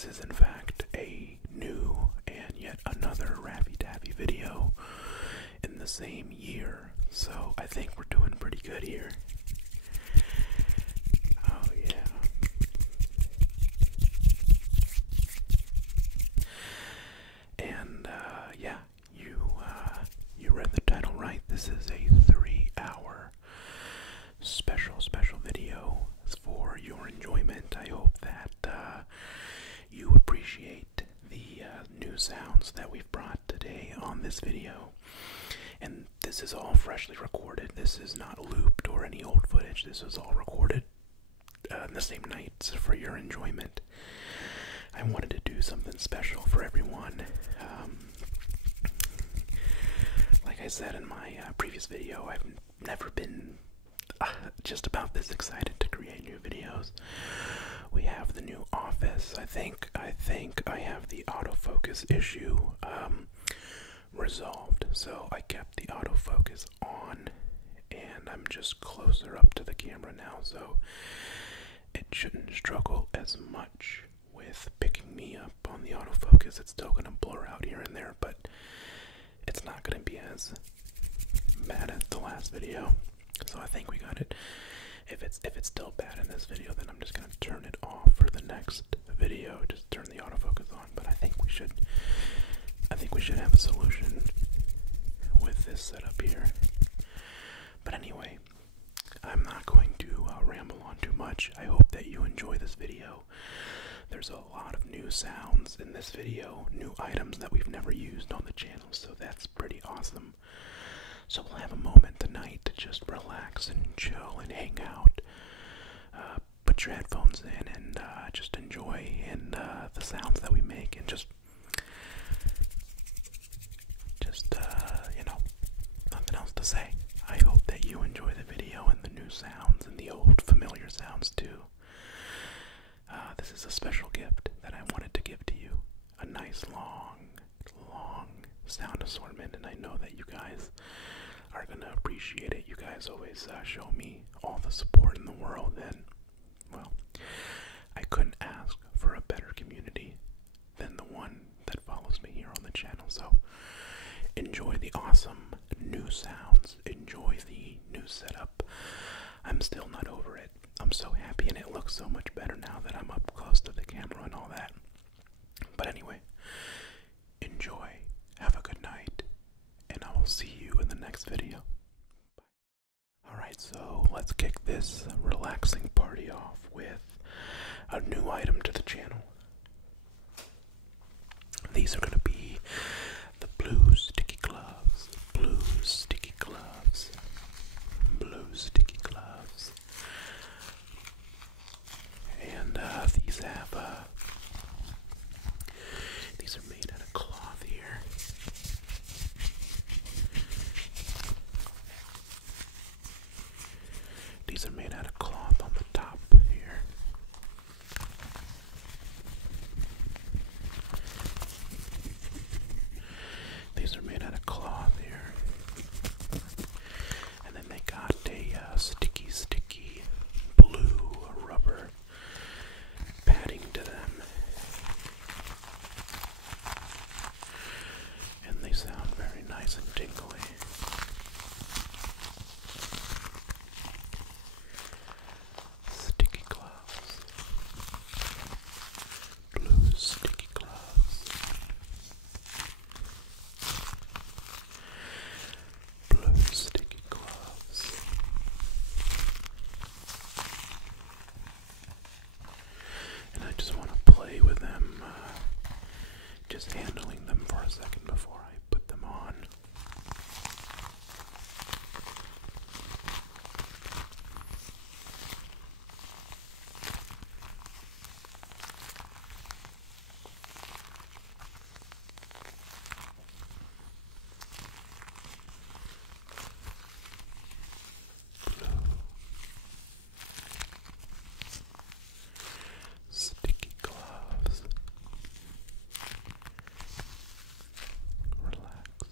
this is in fact a new and yet another Raffy Taffy video in the same year, so I think we're doing pretty good here. Oh yeah. And yeah, you read the title right. This is a 3-hour special video for your enjoyment. I hope that you appreciate the new sounds that we've brought today on this video. And this is all freshly recorded. This is not looped or any old footage. This is all recorded in the same nights for your enjoyment. I wanted to do something special for everyone. Like I said in my previous video, I've never been just about this excited to create new videos. We have the new office. I think I have the autofocus issue resolved, so I kept the autofocus on, and I'm just closer up to the camera now, so it shouldn't struggle as much with picking me up on the autofocus. It's still going to blur out here and there, but it's not going to be as bad as the last video. So I think we got it. If it's still bad in this video, then I'm just going to turn it off for the next video. Just turn the autofocus on. But I think we should have a solution with this setup here. But anyway, I'm not going to ramble on too much. I hope that you enjoy this video. There's a lot of new sounds in this video, new items that we've never used on the channel, so that's pretty awesome. So we'll have a moment tonight to just relax and chill and hang out. Put your headphones in and just enjoy the sounds that we make, and just you know, nothing else to say. I hope that you enjoy the video and the new sounds and the old familiar sounds too. This is a special gift that I wanted to give to you. A nice long sound assortment, and I know that you guys are going to appreciate it. You guys always show me all the support in the world, and, well, I couldn't ask for a better community than the one that follows me here on the channel. So enjoy the awesome new sounds. Enjoy the new setup. I'm still not over it. I'm so happy, and it looks so much better now that I'm up close to the camera and all that. But anyway, enjoy, have a good night, and I will see you in the next video. Bye. Alright, so let's kick this relaxing party off with a new item to the channel. These are going to be the blue sticky gloves. Blue sticky gloves. Blue sticky gloves. And these are made out of cloth here. These are made out of cloth on the top here. These are made out of cloth here. And then they got a sticky blue rubber padding to them. And they sound very nice and tingly. Sticky gloves. Blue sticky gloves. Blue sticky gloves. And I just want to play with them, just handling them for a second before I put them on. Sticky gloves. Relax.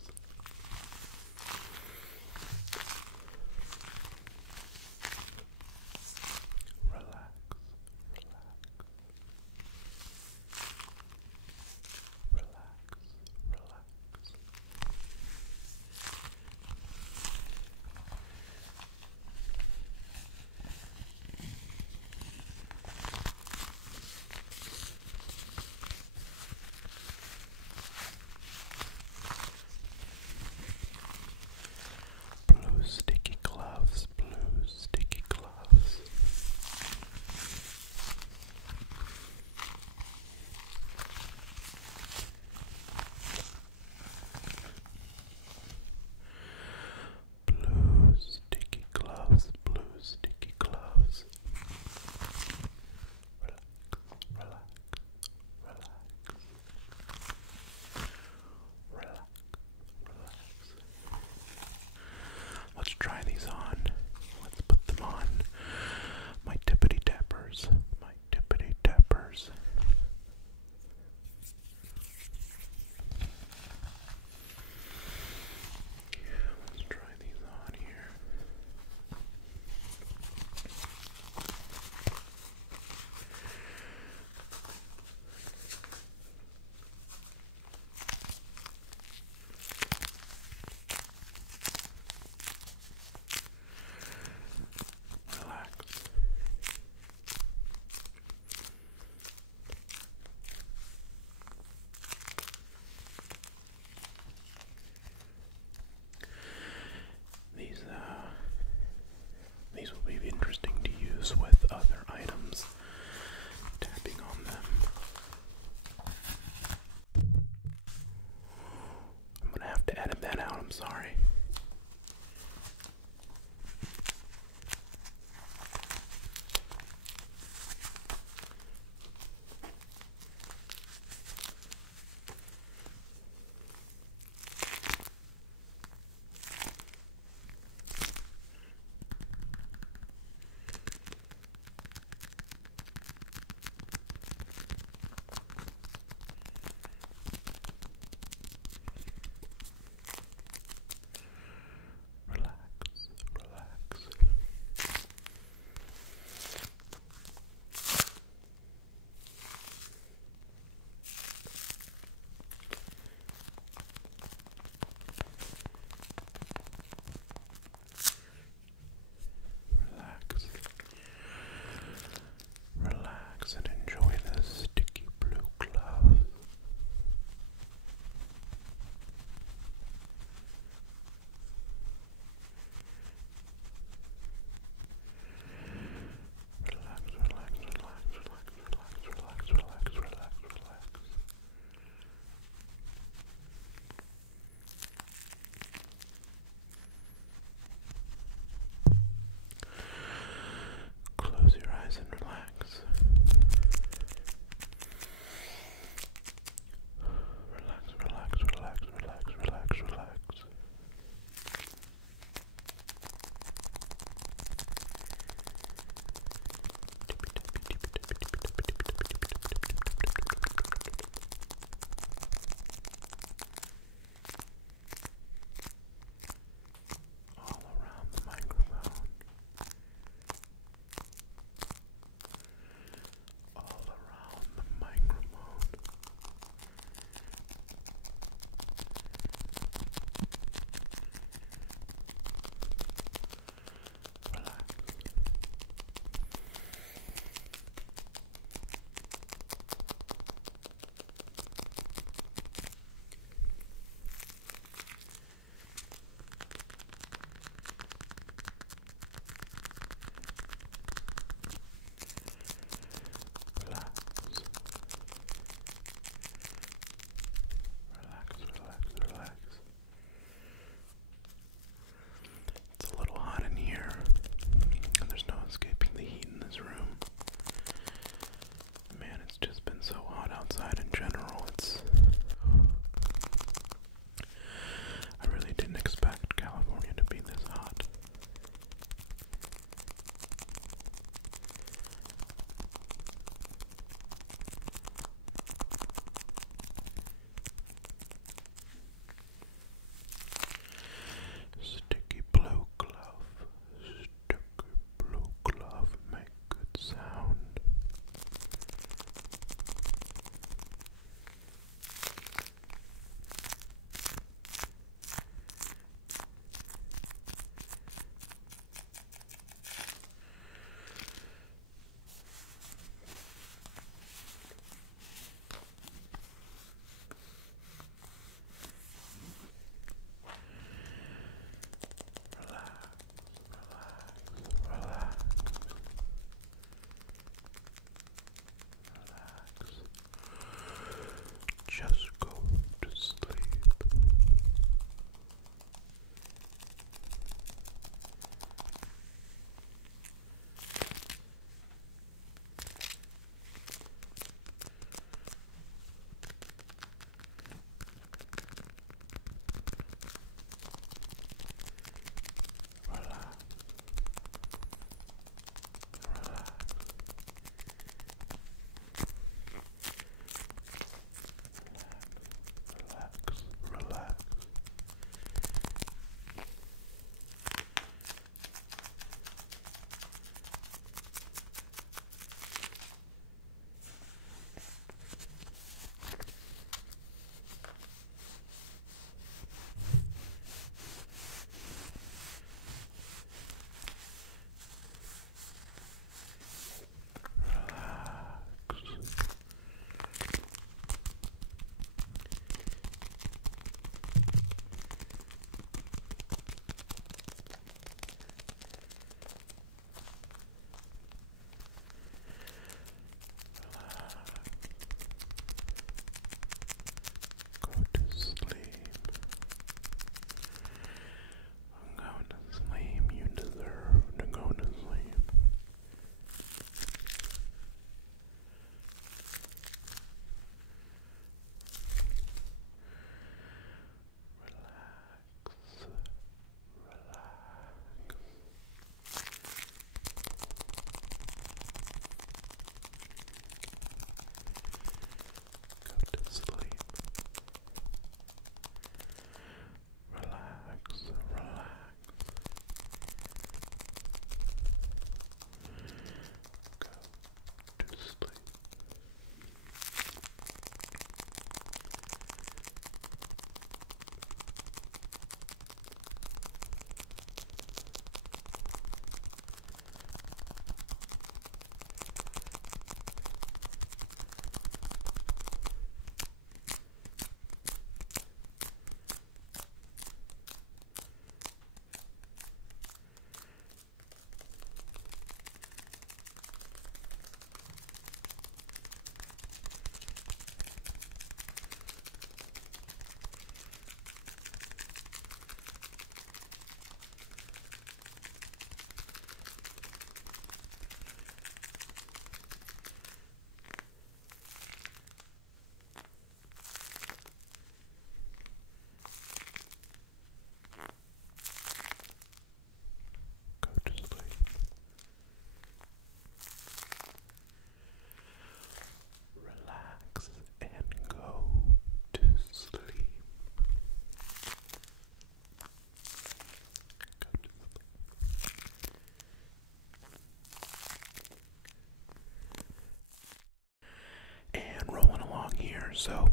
there. So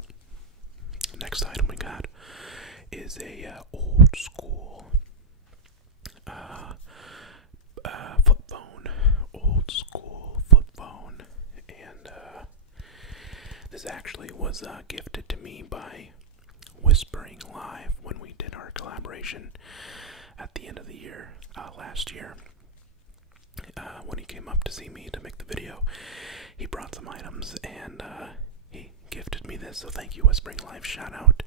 next item we got is a old school flip phone, and this actually was gifted to me by Whispering Live when we did our collaboration at the end of the year, last year. When he came up to see me to make the video, he brought some items and he gifted me this. So thank you, Whispering Live. Shout out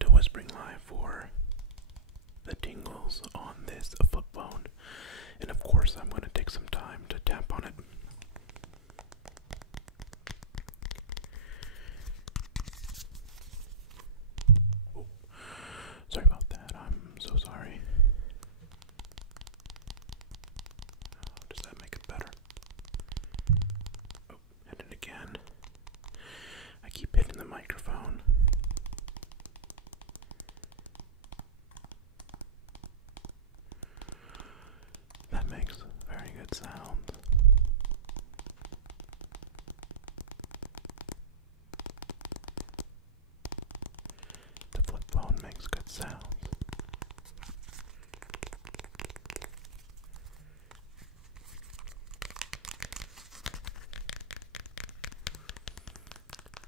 to Whispering Live for the tingles on this flip phone. And of course, I'm going to take some time to tap on it. Oh, sorry about that. I'm so sorry. Does that make it better? Oh, hit it again. I keep hitting the microphone. That makes very good sound. The flip phone makes good sounds.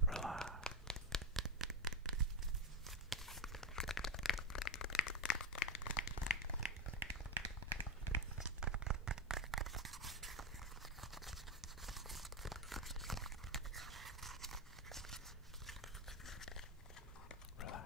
Relax. Relax.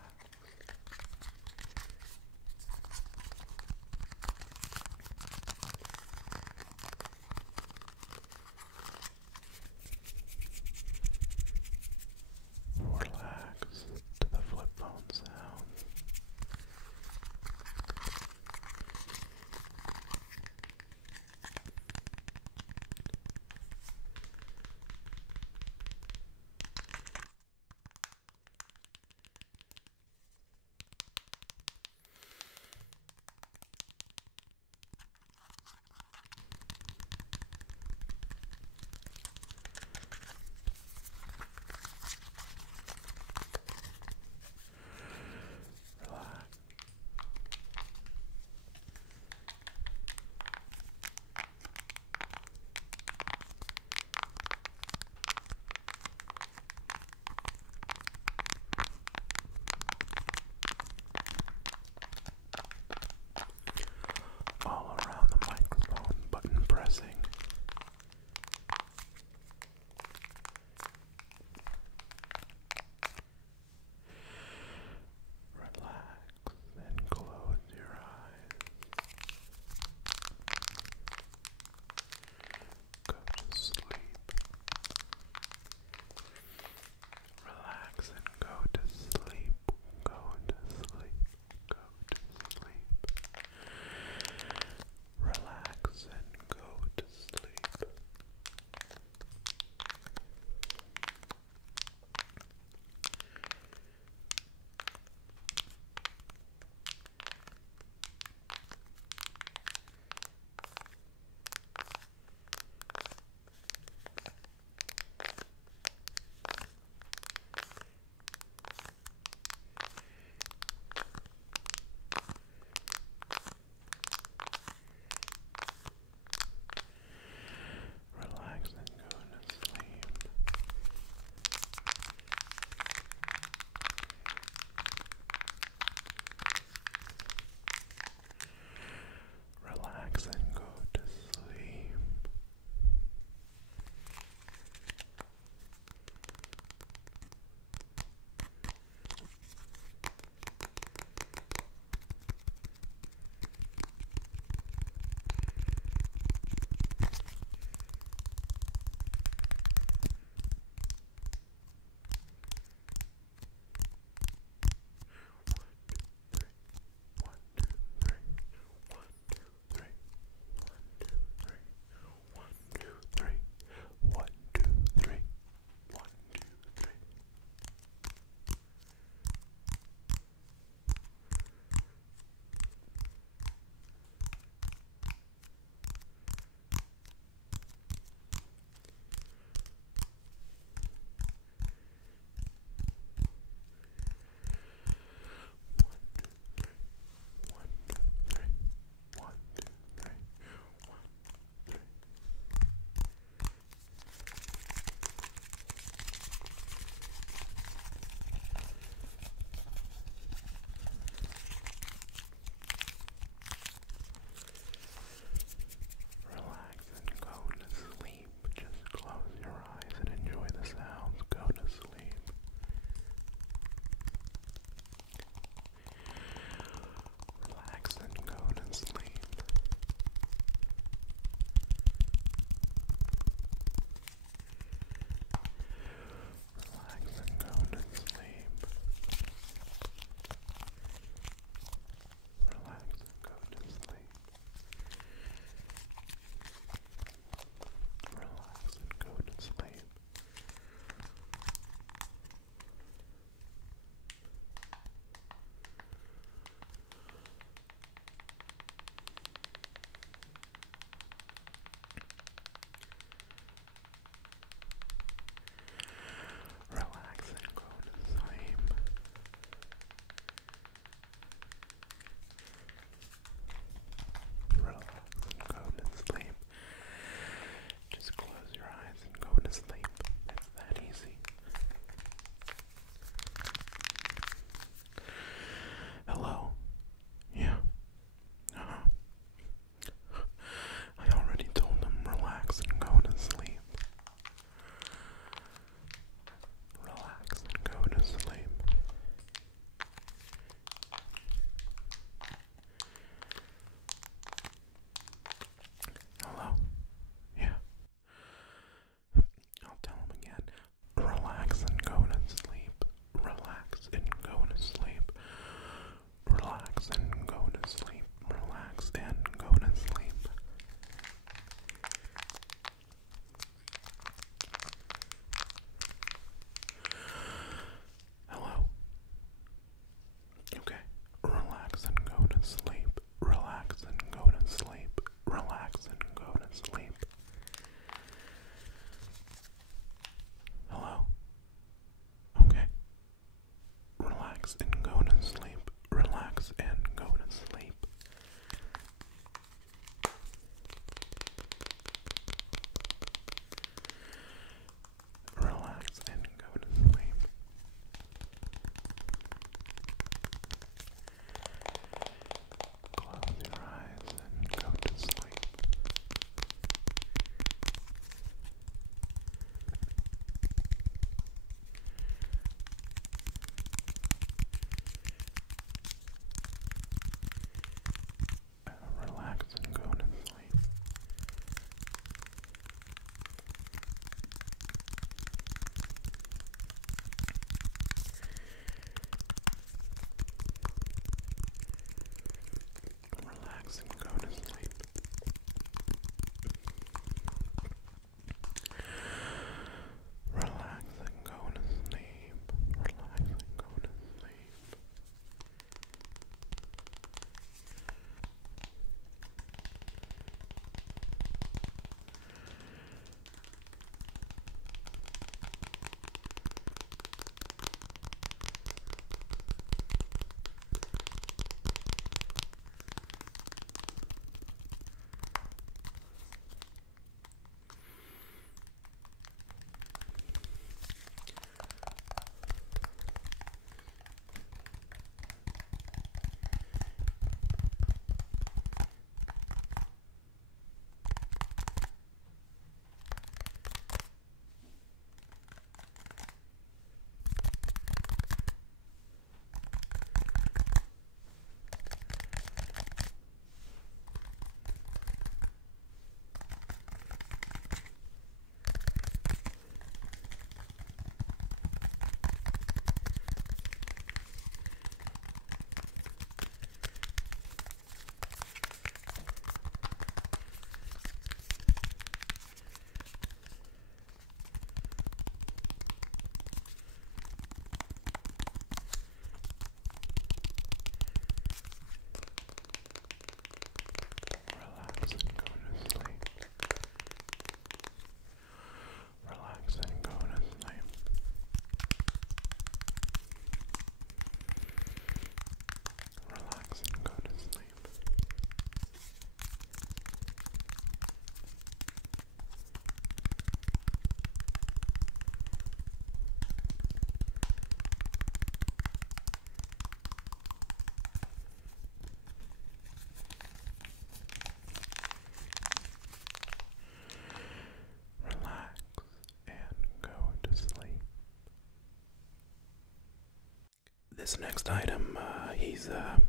this next item, he's a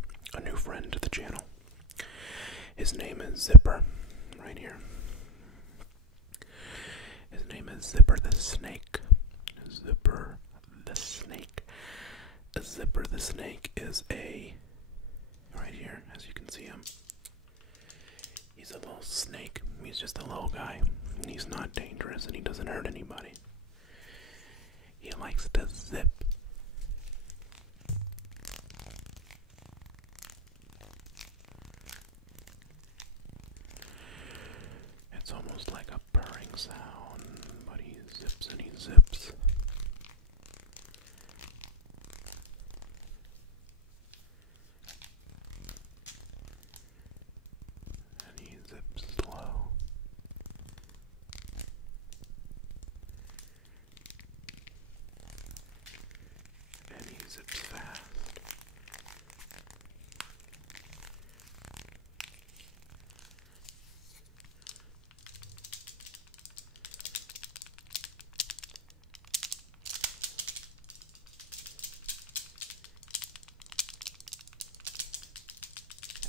new friend to the channel. His name is Zipper, right here. His name is Zipper the Snake. Zipper the Snake. Zipper the Snake is right here, as you can see him. He's a little snake. He's just a little guy. And he's not dangerous and he doesn't hurt anybody. He likes to zip. It's almost like a purring sound, but he zips and he zips. And he zips slow. And he zips fast.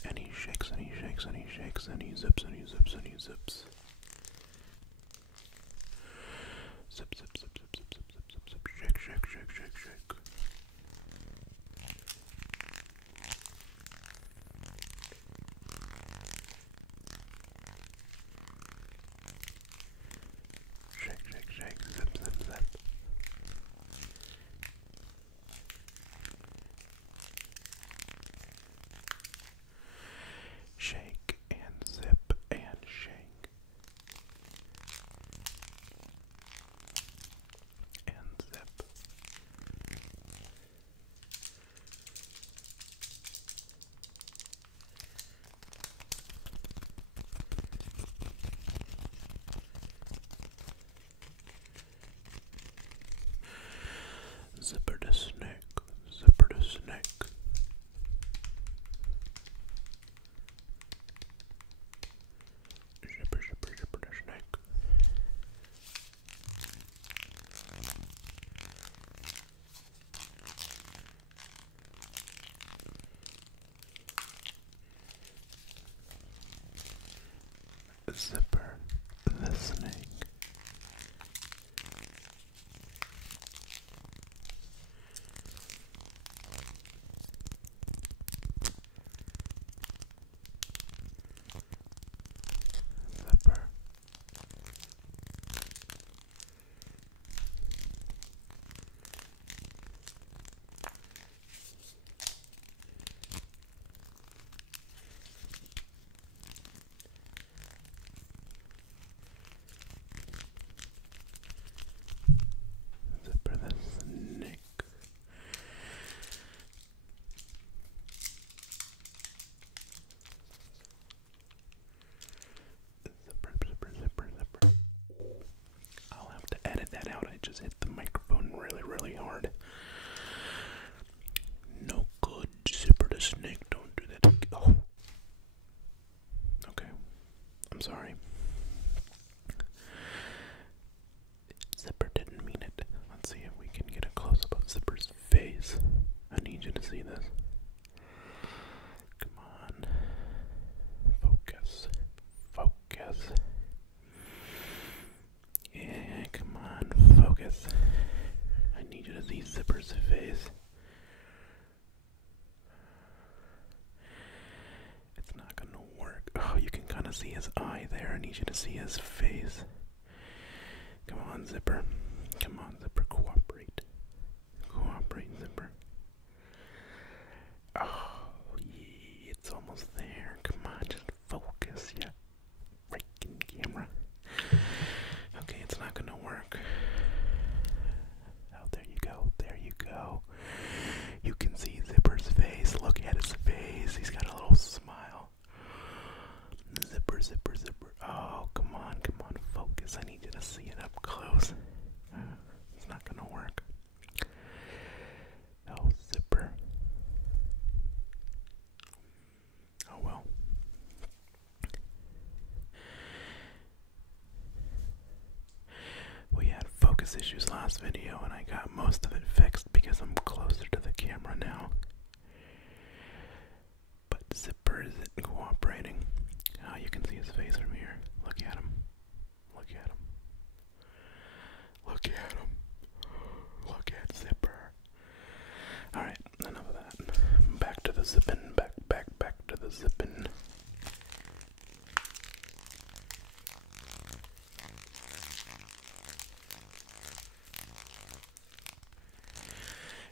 And he shakes and he shakes and he shakes and he zips and he zips and he zips. Zip, zip, zip, zip, zip, zip, zip, zip, zip, shake, shake, shake, shake, shake. Shake, shake, shake, zip, zip, zip. Shake and zip and shake. And zip. Zipper the Snake. Zipper the Snake. Zipper, zipper, zipper the Snake. Zipper the Snake. Zipper. Zipper the Snake. Zipper, zipper, zipper, zipper. I'll have to edit that out. I just hit the microphone really, really hard. No good. Zipper the Snake. Don't do that. Oh. Okay. I'm sorry. Zipper didn't mean it. Let's see if we can get a close-up of Zipper's face. I need you to see this. Come on. Focus. Focus. Yeah, come on. Focus. I need you to see Zipper's face. It's not gonna work. Oh, you can kind of see his eye there. I need you to see his face. Come on, Zipper. Come on, Zipper. Cooperate. Cooperate, Zipper. Oh, yeah, it's almost there. Come on, just focus. Yeah. Freaking camera. Okay, it's not gonna work. Oh, there you go. There you go. You can see Zipper's face. Look at his face. He's got a little smile. Zipper, zipper, zipper. Oh, come on, focus. I need you to see it up close. It's not gonna work. Oh, Zipper. Oh well. We had focus issues last video and I got most of it fixed because I'm closer to the camera now. the zipping, back to the zipping.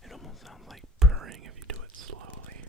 It almost sounds like purring if you do it slowly.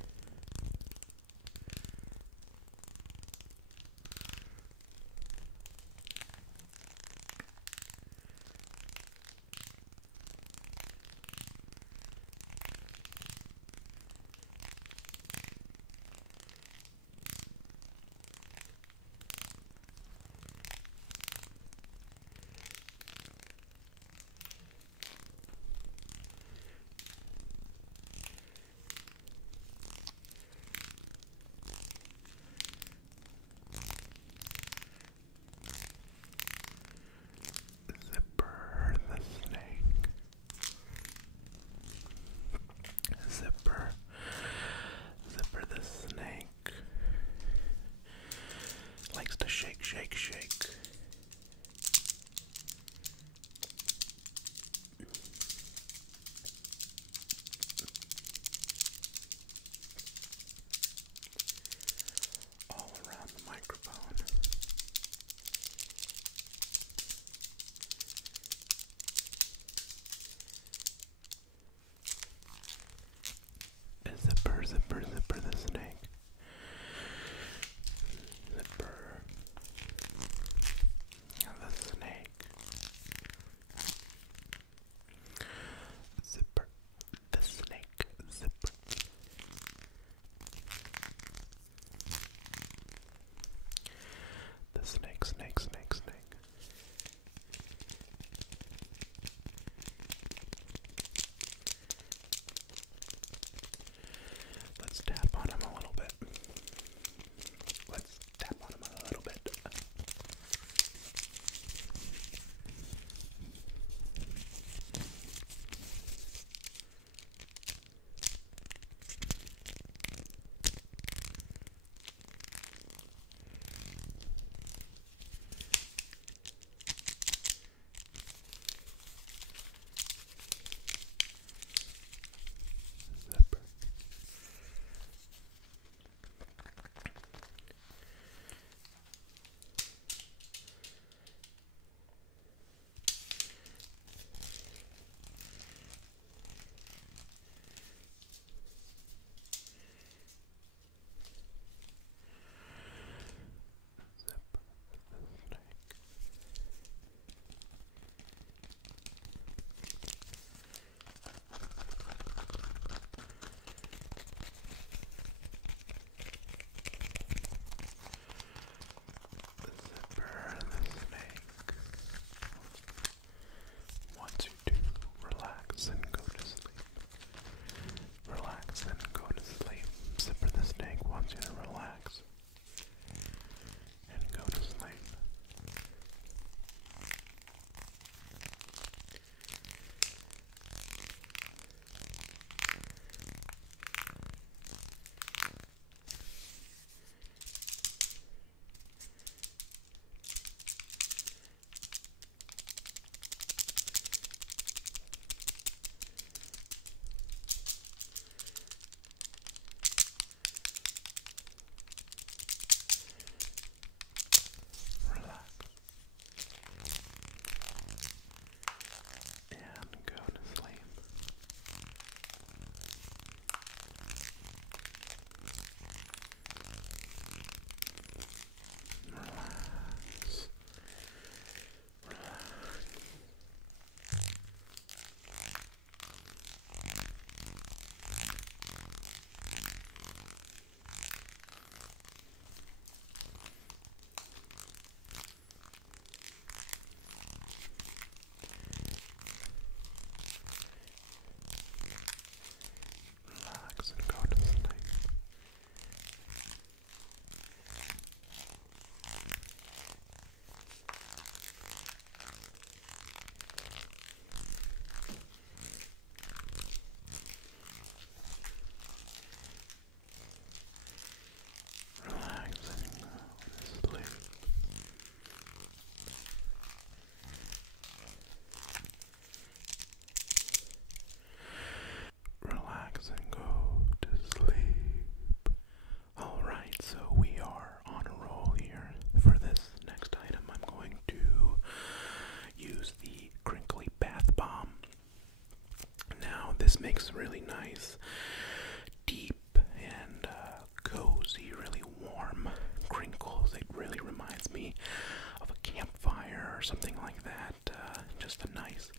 makes really nice, deep, and cozy, really warm crinkles. It really reminds me of a campfire or something like that. Just the nice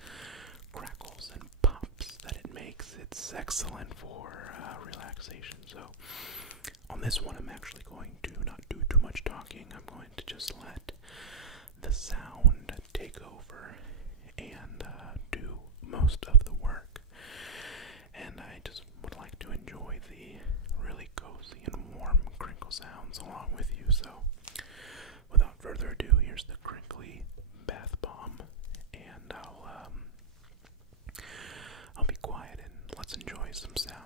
crackles and pops that it makes. It's excellent for relaxation. So on this one, I'm actually going to not do too much talking. I'm going to just let the sound take over and do most of the work. And I just would like to enjoy the really cozy and warm crinkle sounds along with you. So without further ado, here's the crinkly bath bomb, and I'll be quiet and let's enjoy some sounds.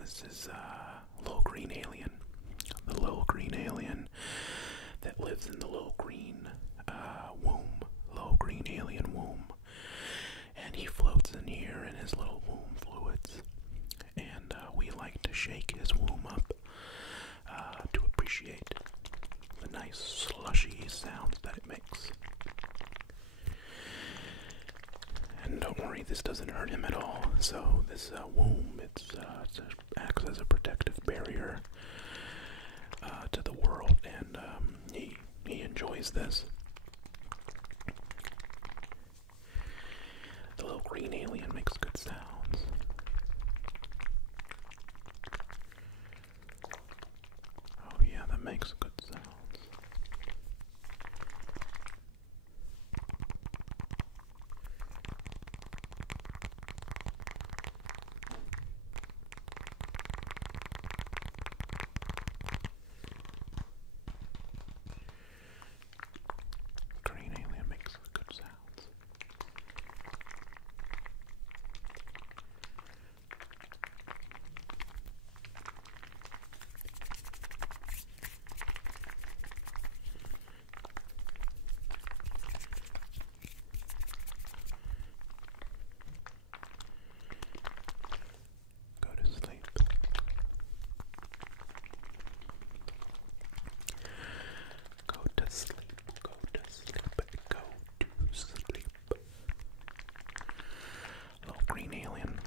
this is little green alien. The little green alien that lives in the little green womb. Little green alien womb. And he floats in here in his little womb fluids. And we like to shake his womb up to appreciate the nice slushy sounds that it makes. And don't worry, this doesn't hurt him at all. So this womb, it acts as a protective barrier to the world, and he enjoys this. The little green alien makes good sounds. Oh yeah, that makes good sounds. Green alien makes good sounds. Go to sleep. Go to sleep. Go to sleep. Go to sleep. Little green alien.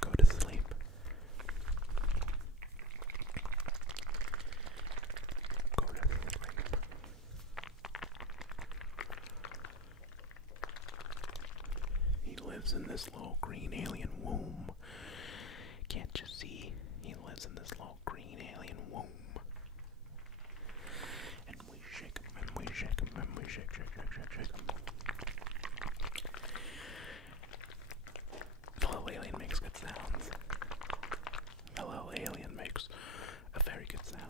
Go to sleep. Go to sleep. He lives in this little green alien womb. Can't you see? He lives in this little green alien womb. And we shake him, and we shake him, and we shake him. The little alien makes good sounds. The little alien makes a very good sounds.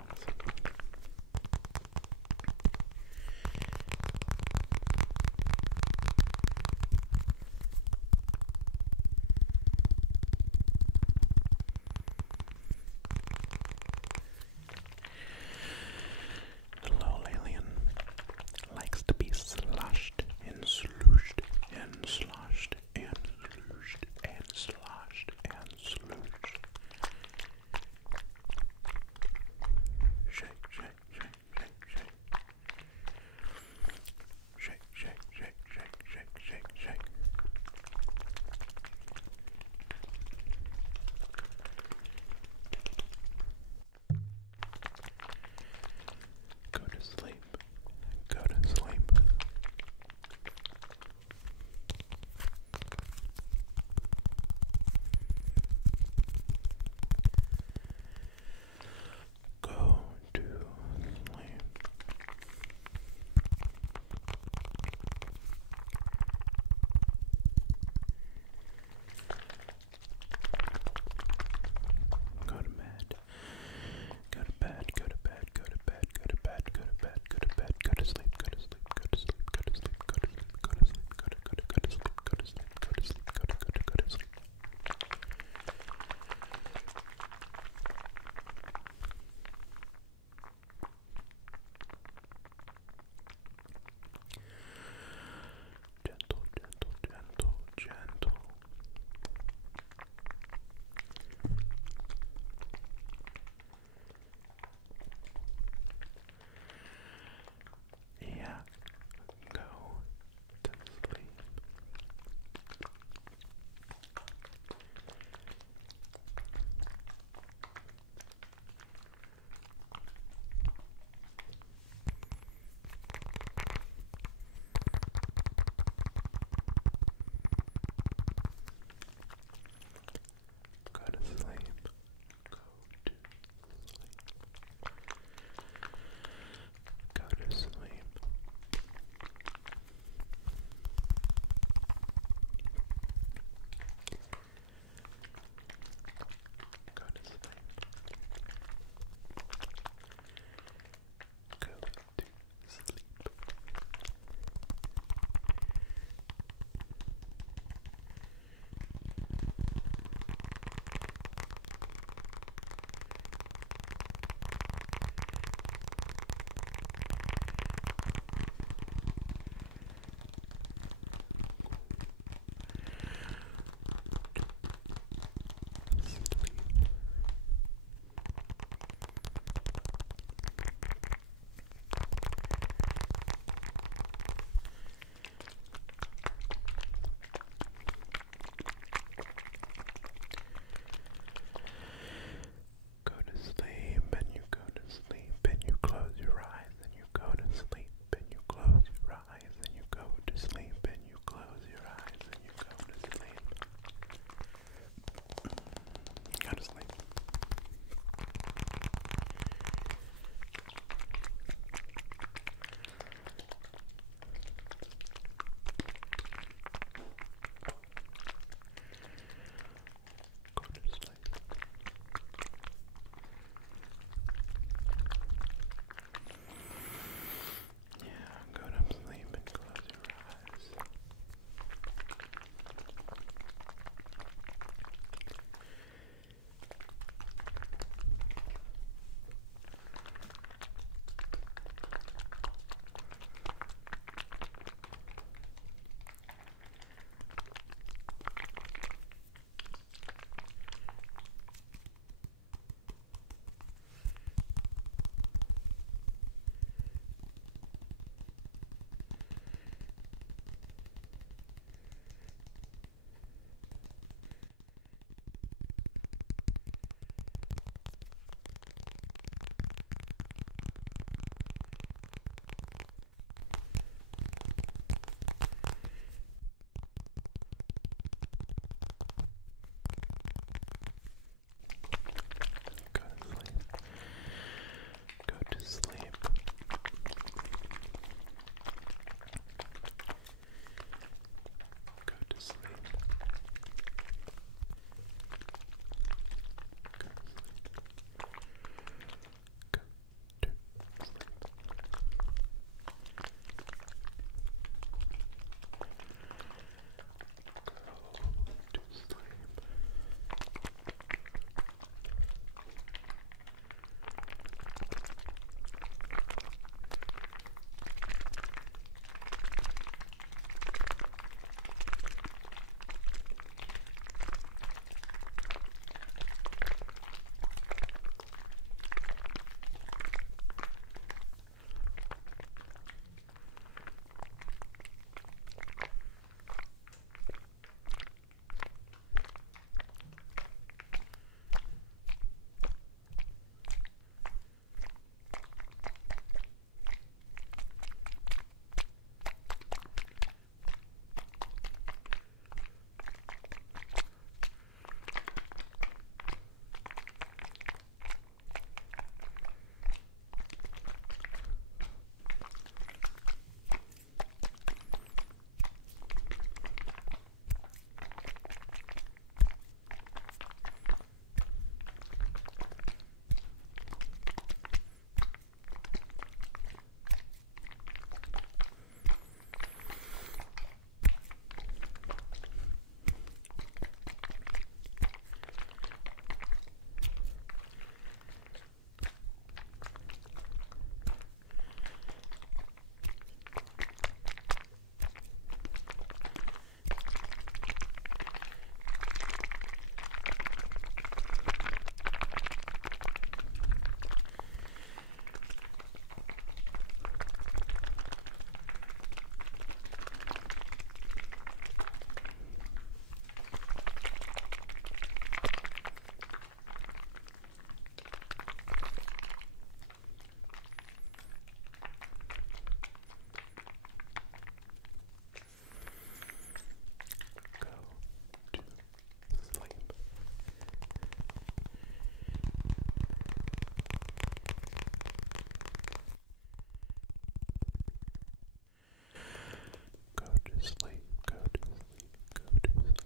sleep, go to sleep, go to sleep.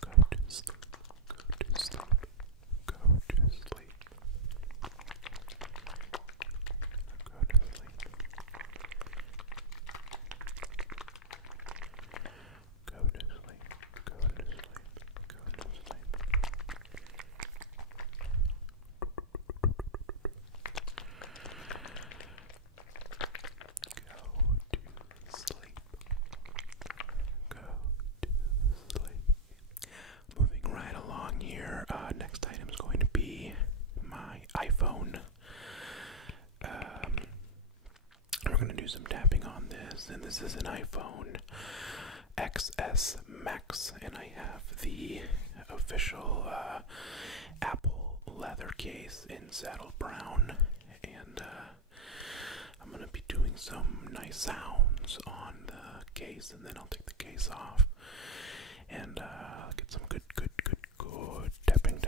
Go to sleep, go to sleep, go to sleep. Go to sleep. Go to sleep, go to sleep, go to sleep. Go to sleep. Moving right along here, next item is going to be my iPhone. We're going to do some tapping on this, and this is an iPhone XS Max, and I have the official Apple leather case in saddle brown, and I'm going to be doing some nice sounds on the case, and then I'll take the case off and get some good tapping.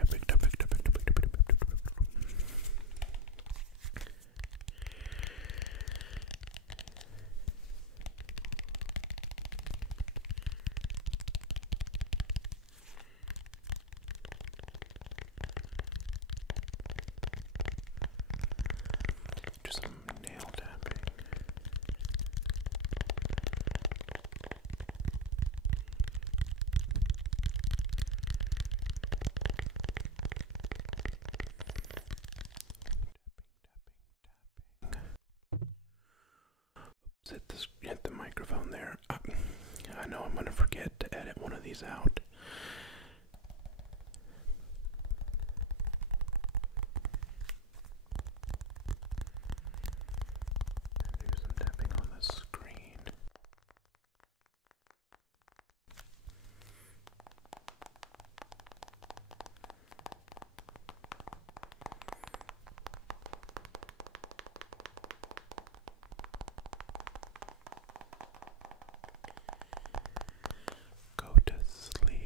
Do some nail tapping. Hit the microphone there. I know I'm gonna forget to edit one of these out. Do some tapping on the screen. Go to sleep.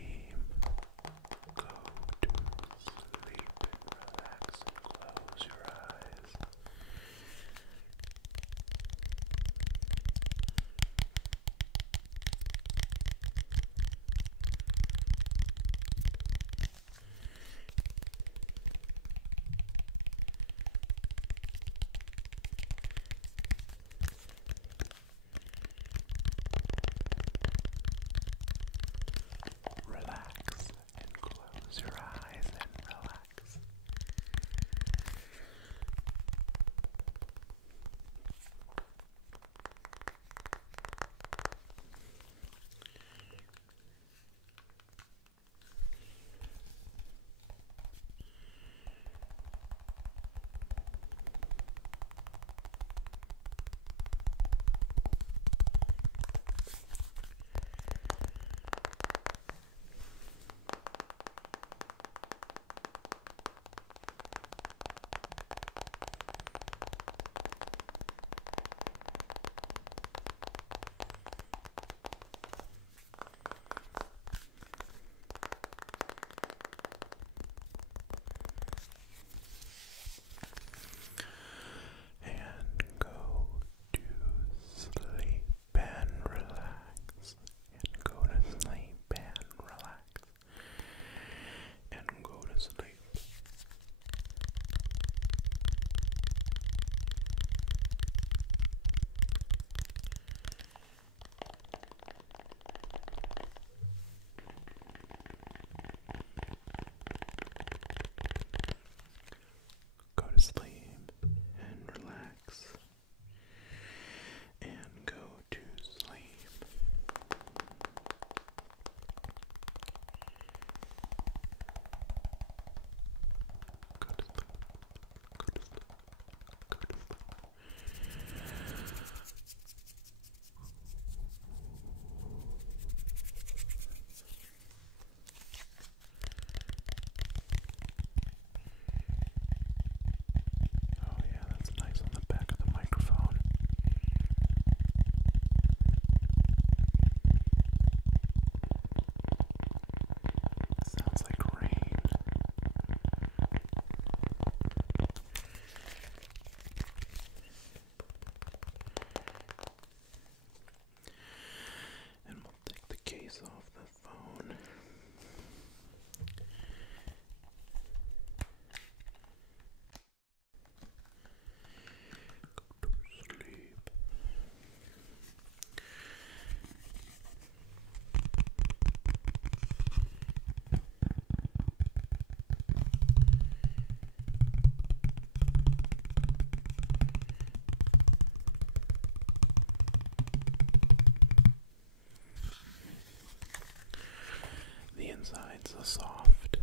a soft,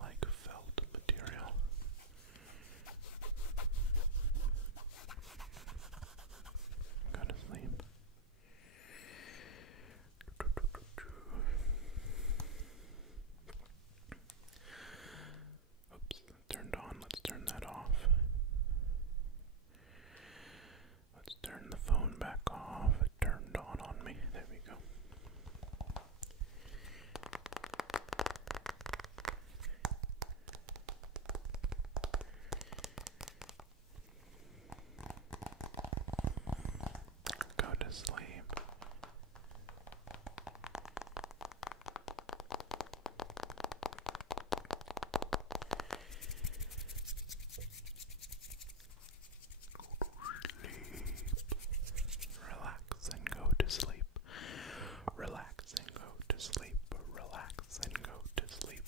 like felt material. Go to sleep. Oops, turned on. Let's turn that off. Let's turn the phone back off. It turned on me. There we go. Go to sleep. Relax and go to sleep. Relax and go to sleep. Relax and go to sleep.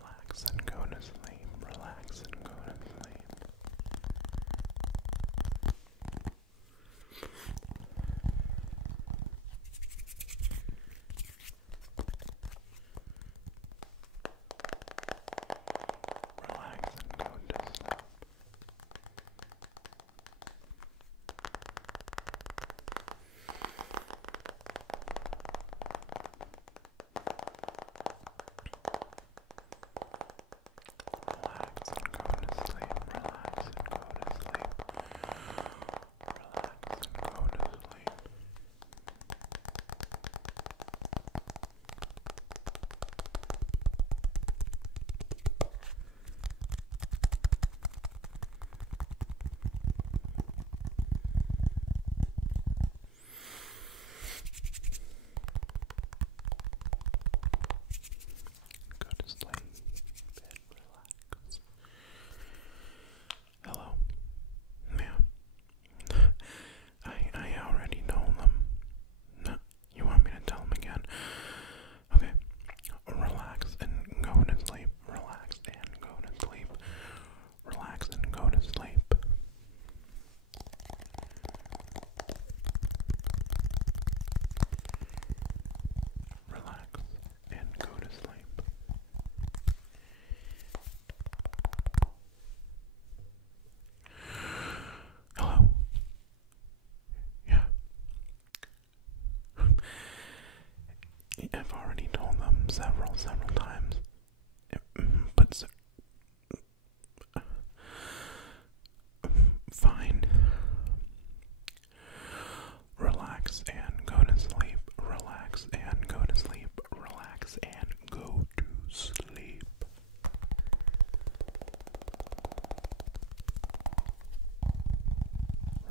Relax and go to sleep. Relax and go to sleep. Relax and go to sleep. Relax and go to sleep. Relax and go to sleep. Relax and go to sleep. Relax and go to sleep. Go to sleep and relax. Hello. Yeah. I already know them. No, you want me to tell them again? Okay. Relax and go to sleep. Relax and go to sleep. Relax and go to sleep. Relax and go to sleep. Hello? Yeah. I've already told them several times. But fine. Relax and go to sleep. Relax and go to sleep. Relax and go to sleep.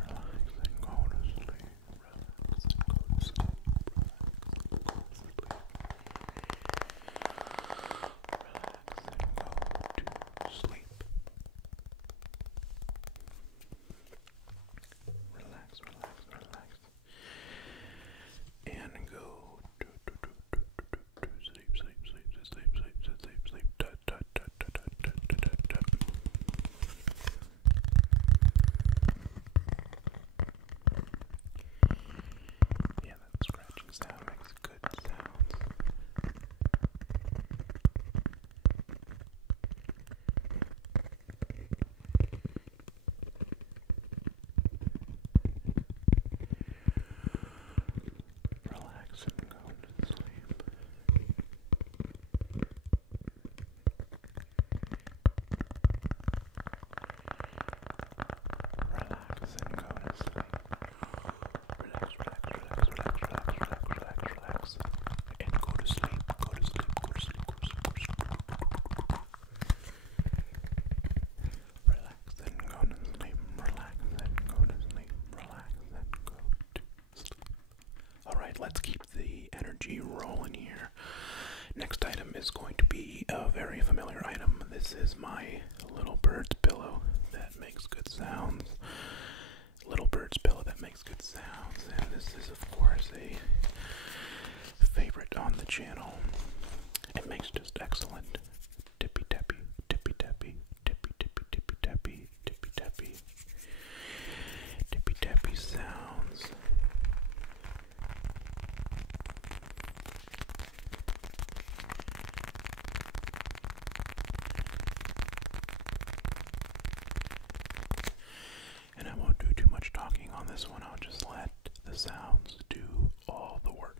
Relax and go to sleep. Relax and go to sleep. Relax and go to sleep. Alright, let's keep the energy rolling here. Next item is going to be a very familiar item. This is my little bird's pillow that makes good sounds. Little bird's pillow that makes good sounds. And this is, of course, a favorite on the channel. It makes just excellent tippy tappy, tippy tappy, tippy tippy tippy tappy, tippy tappy, tippy tappy sounds. And I won't do too much talking on this one. I'll just let the sounds do all the work.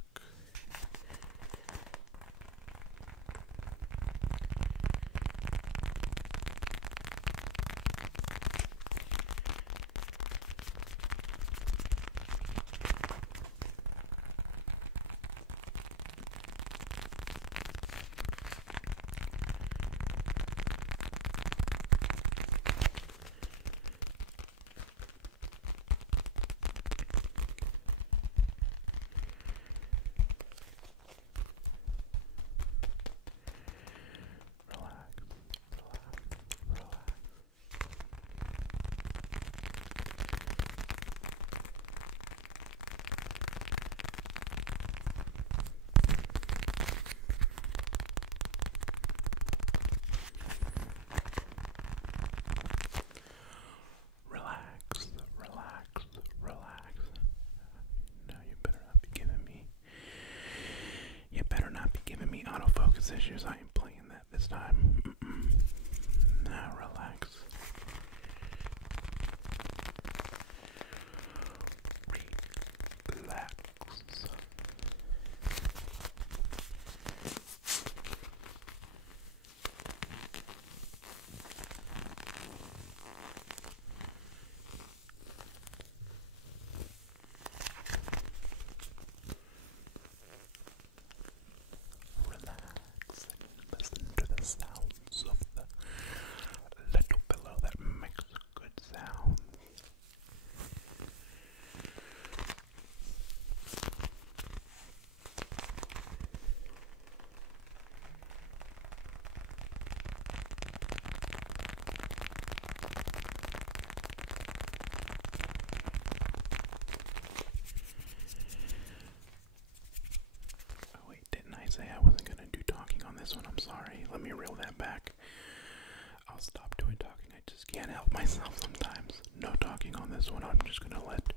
Issues. I ain't playing that this time. Now relax. Relax. Listen to the sounds of the little pillow that makes good sounds. Oh wait, didn't I say I wasn't gonna do talking on this one? I'm sorry. Let me reel that back. I'll stop doing talking. I just can't help myself sometimes. No talking on this one. I'm just gonna let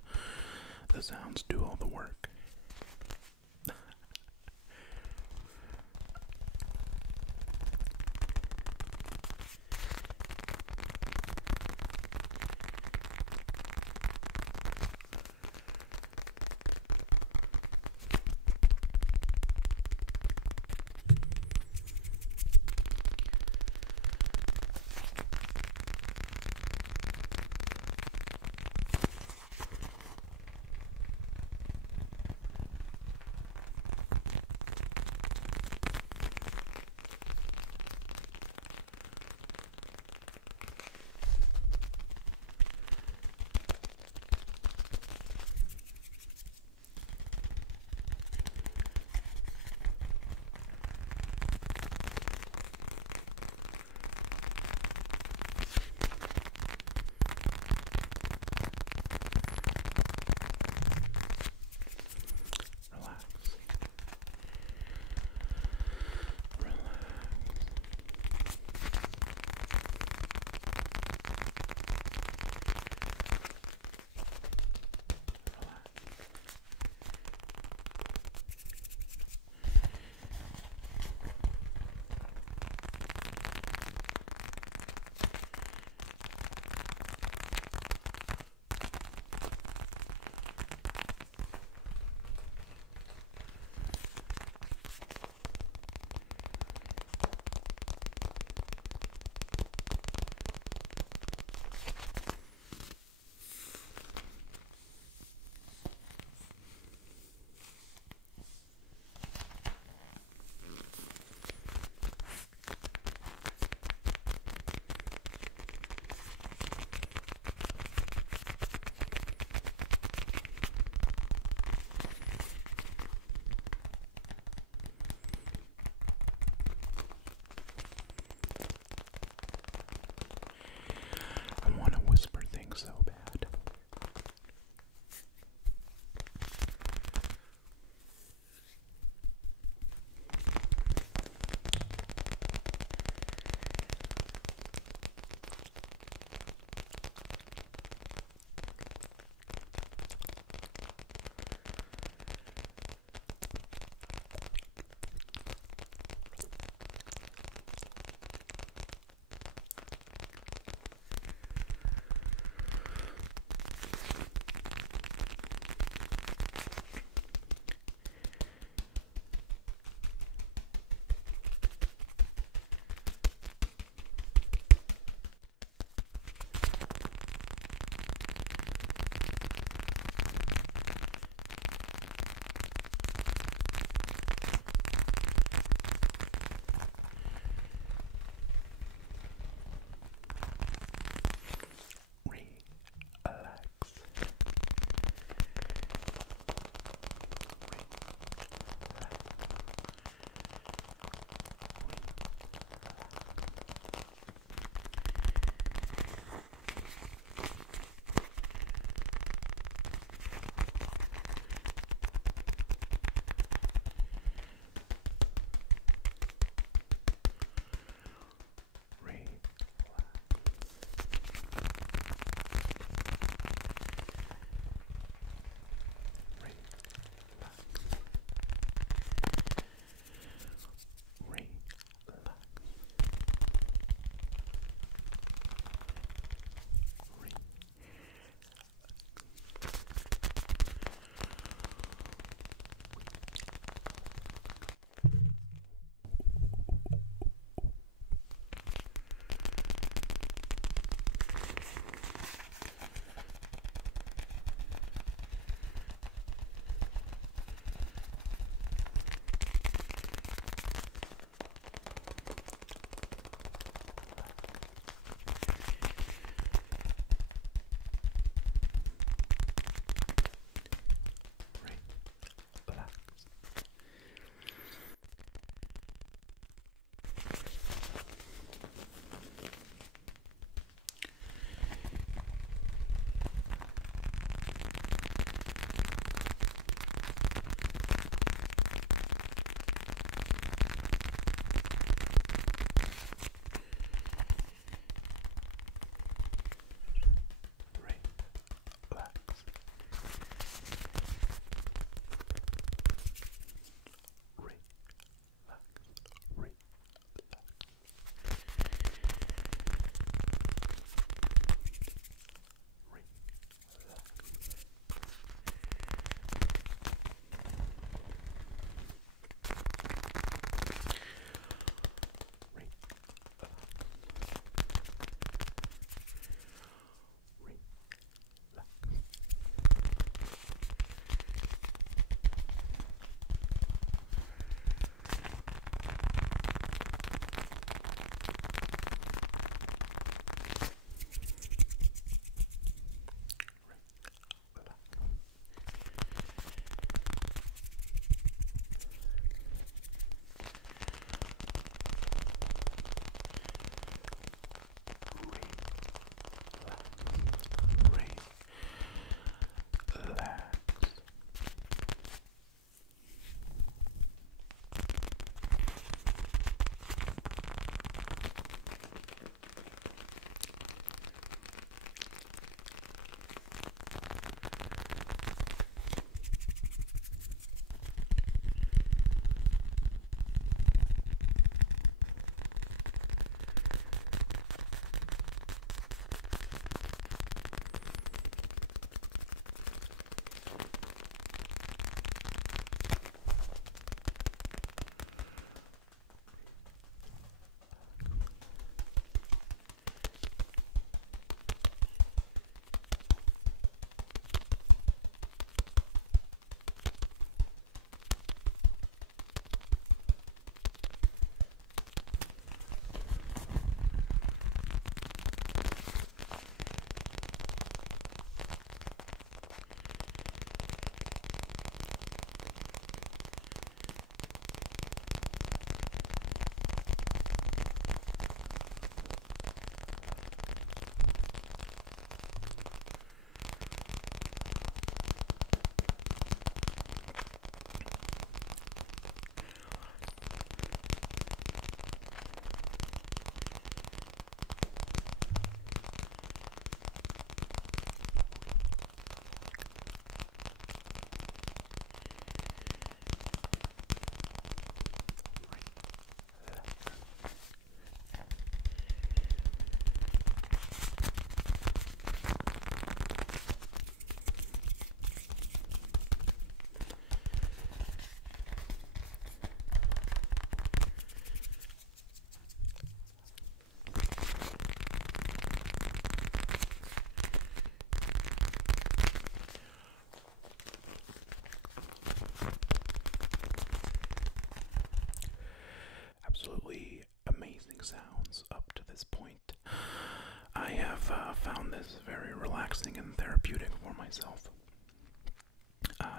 the sounds do all the work.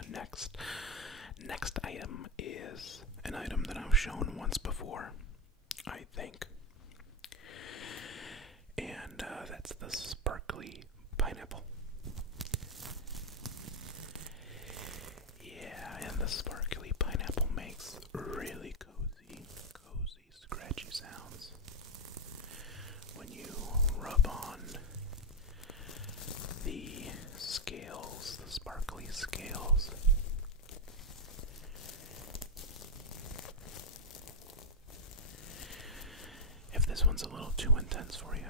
Next item is an item that I've shown once before, I think. And that's the sparkly pineapple. Yeah, and the sparkly pineapple makes really cozy, scratchy sounds when you rub on the scales, the sparkly scales. If this one's a little too intense for you,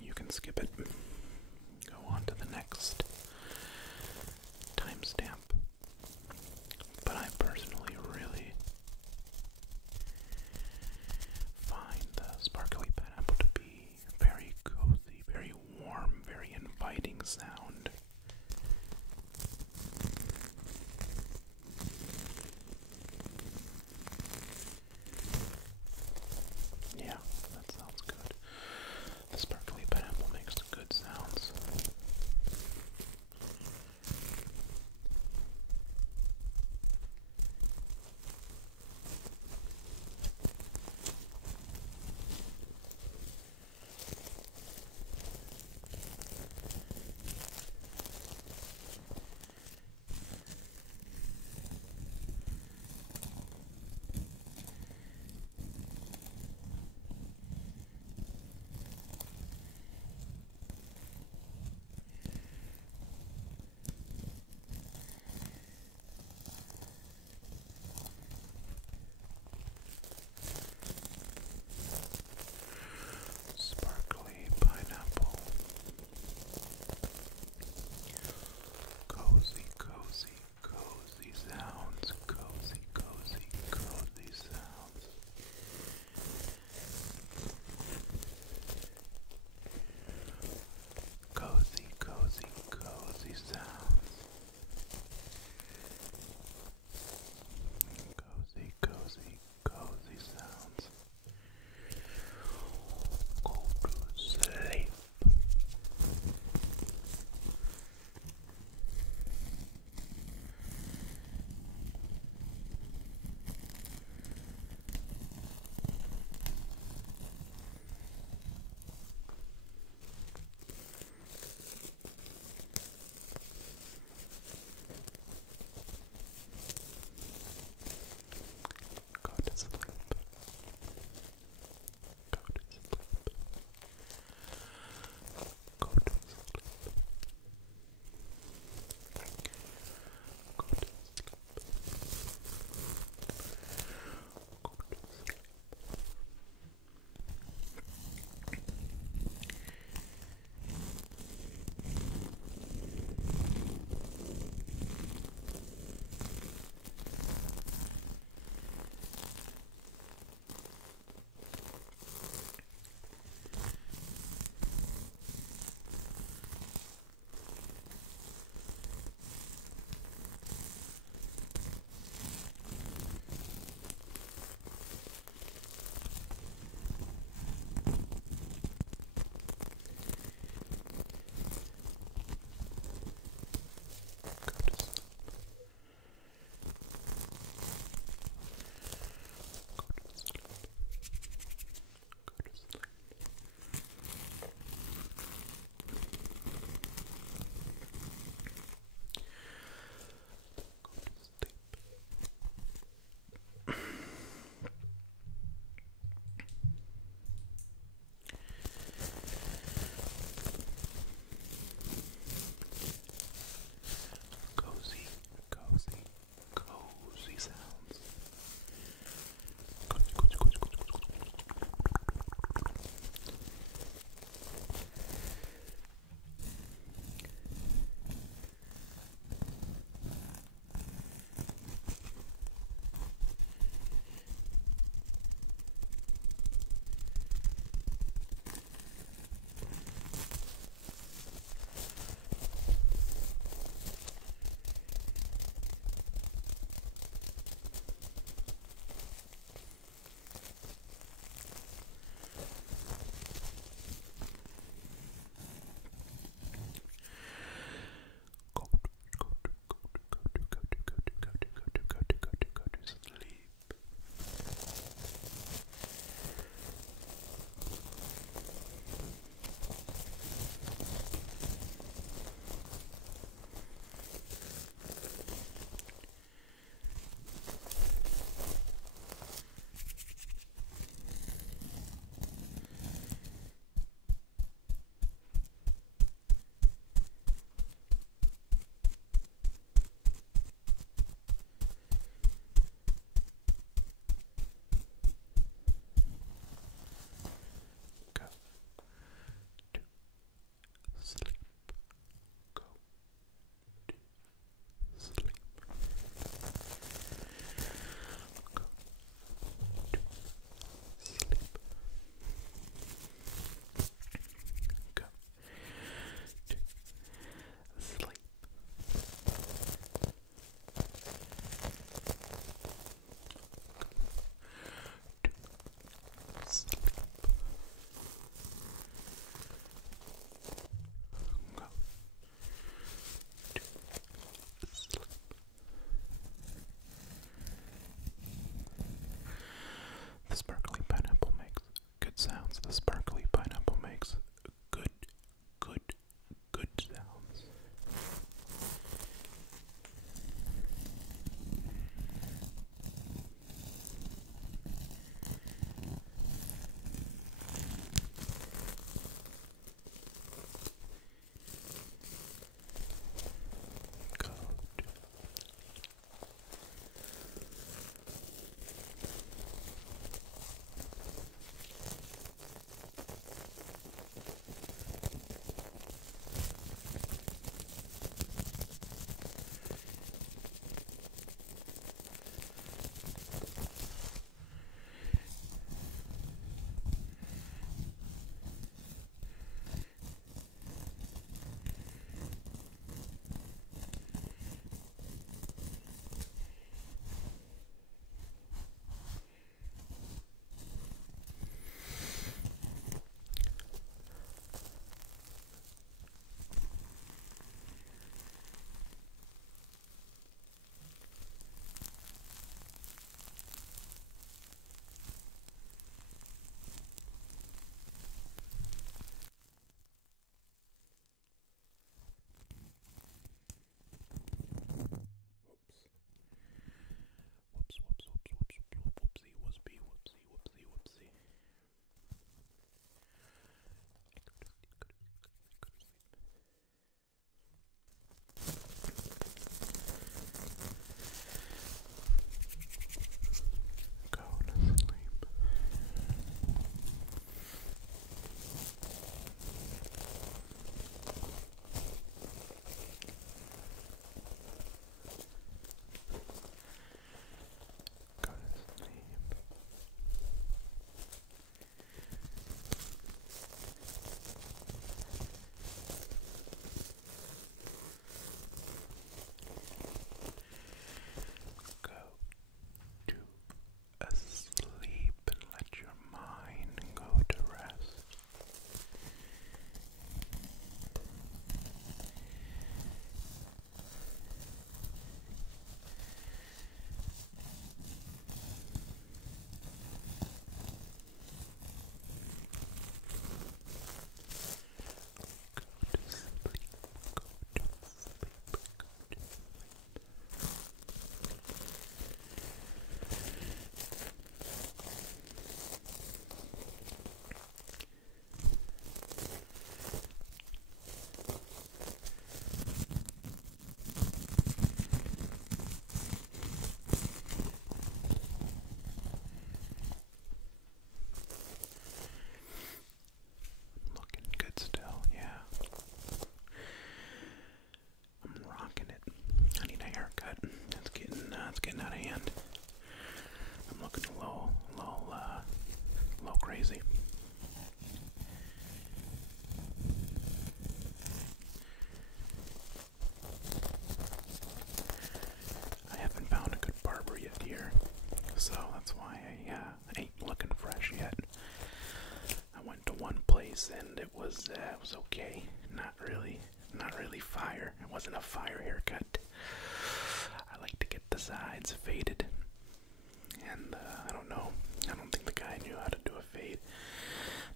you can skip it. Go on to the next timestamp. But I personally really find the sparkly pineapple to be very cozy, very warm, very inviting sound. Yeah, that sounds good. The sparkly pineapple makes good sounds. haircut. It's getting out of hand. I'm looking a little crazy. I haven't found a good barber yet here, so that's why I ain't looking fresh yet. I went to one place and it was okay. Not really fire. It wasn't a fire haircut. I like to get the sides faded, and I don't know. I don't think the guy knew how to do a fade.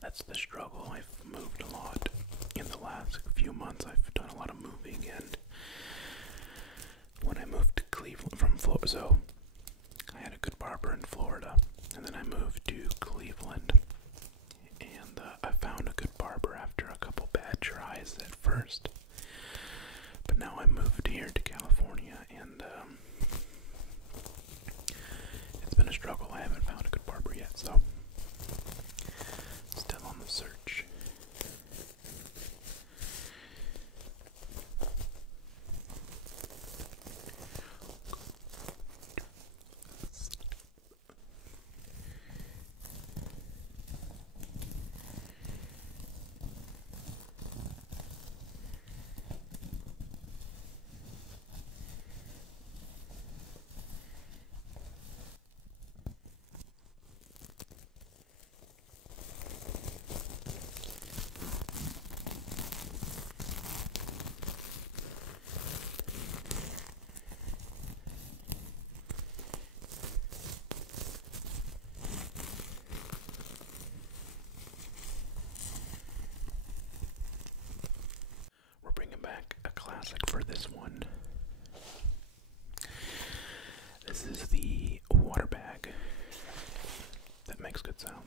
That's the struggle. I've moved a lot in the last few months. I've done a lot of moving, and when I moved to Cleveland from Florida, so I had a good barber in Florida, and then I moved to Cleveland, and I found a good barber after a couple bad tries at first. But now I moved here to California, and it's been a struggle. I haven't found a good barber yet, so still on the search. Bringing back a classic for this one. This is the water bag that makes good sound.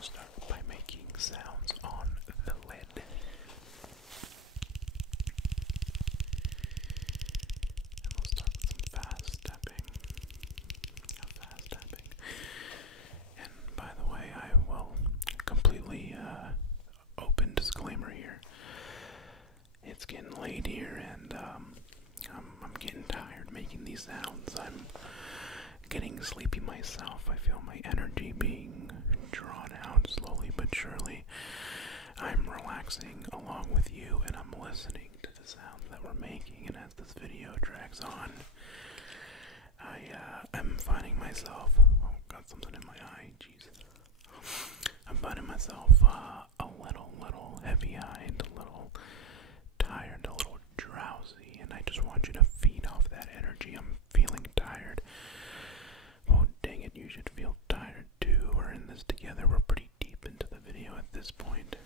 Start by making sounds on the lid. And we'll start with some fast tapping. And by the way, I will completely open disclaimer here. It's getting late here, and I'm getting tired making these sounds. I'm getting sleepy myself. I feel my energy being drawn out slowly but surely. I'm relaxing along with you, and I'm listening to the sounds that we're making, and as this video drags on, I'm finding myself, oh, got something in my eye, jeez. I'm finding myself a little heavy-eyed, a little tired, a little drowsy, and I just want you to feed off that energy. I'm feeling tired. Oh, dang it, you should feel tired too. We're in this together. We're pretty deep into the video at this point.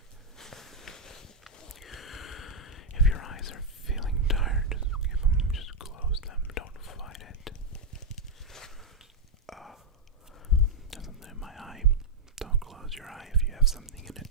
If your eyes are feeling tired, just close them. Don't fight it. There's something in my eye. Don't close your eye if you have something in it.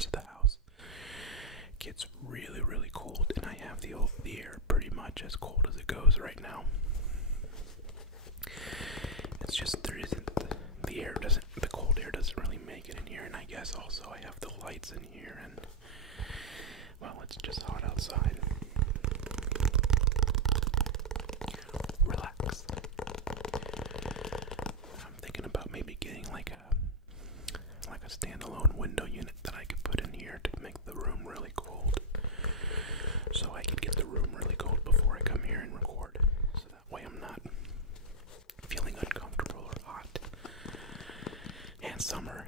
rest of the house gets really, really cold, and I have the air pretty much as cold as it goes right now. It's just the cold air doesn't really make it in here, and I guess also I have the lights in here, and well, it's just hot outside. Relax. I'm thinking about maybe getting like a standalone window unit that I could put in here to make the room really cold, so I can get the room really cold before I come here and record, so that way I'm not feeling uncomfortable or hot. And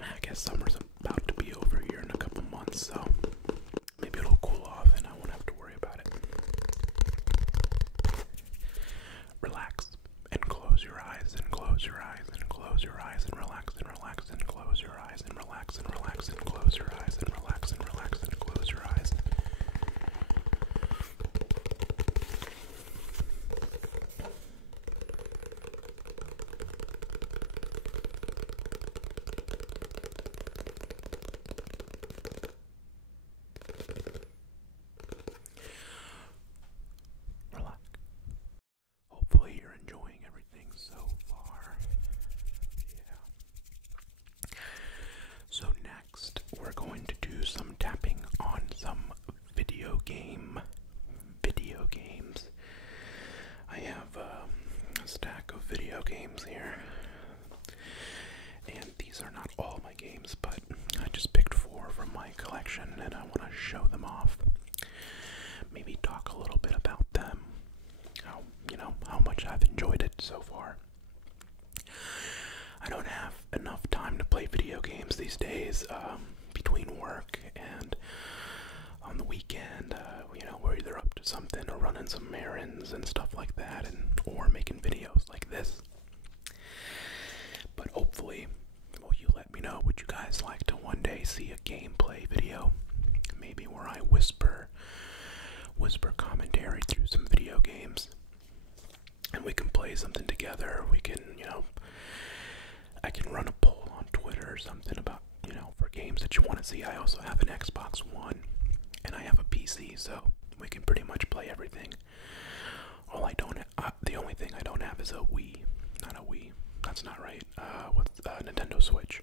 I guess summer's about to be over here in a couple months, so maybe it'll cool off and I won't have to worry about it. Relax and close your eyes and close your eyes and close your eyes and relax and relax and close your eyes and relax and relax and close your eyes and relax and relax and close your eyes. Relax. Hopefully you're enjoying everything so far. Yeah. So next, we're going to do some tapping on some video games. I have a stack of video games here, and these are not all my games, but I just picked 4 from my collection, and I want to show them off. Maybe talk a little bit about them. How much I've enjoyed it so far. I don't have enough time to play video games these days, between work and on the weekend. We're either up to something or running some errands and stuff like that, or making videos like this. But hopefully, you let me know, would you guys like to one day see a gameplay video? Maybe where I whisper commentary through some video games, and we can play something together. We can, I can run a poll on Twitter or something about, for games that you want to see. I also have an Xbox One, and I have a PC, so we can pretty much play everything. The only thing I don't have is a Wii. Not a Wii. That's not right. What's Nintendo Switch?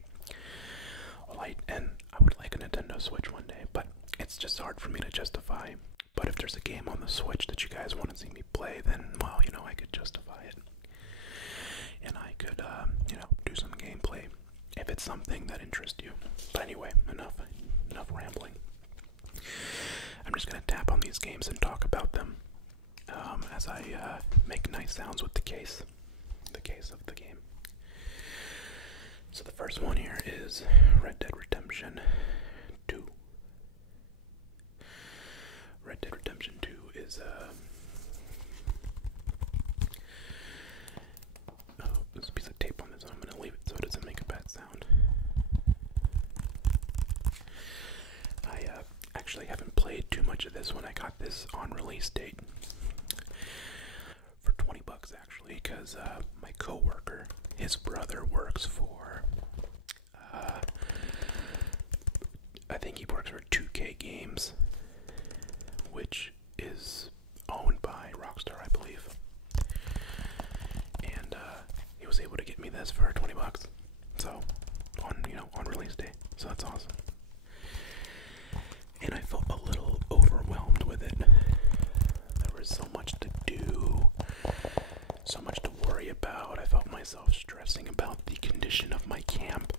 And I would like a Nintendo Switch one day, but it's just hard for me to justify. But if there's a game on the Switch that you guys want to see me play, then, well, I could justify it. And I could, do some gameplay if it's something that interests you. But anyway, enough rambling. I'm just going to tap on these games and talk about them as I make nice sounds with the case of the game. So the first one here is Red Dead Redemption 2. Red Dead Redemption 2 is there's a piece of tape on this, and I'm going to leave it so it doesn't make a bad sound. I actually haven't played too much of this when I got this on release date. For $20 actually, because my coworker, his brother works for, I think he works for 2K Games, which is owned by Rockstar, I believe. And he was able to get me this for $20. So on release day. So that's awesome. And I felt a little overwhelmed with it. There was so much to do, so much to worry about. I felt myself stressing about the condition of my camp.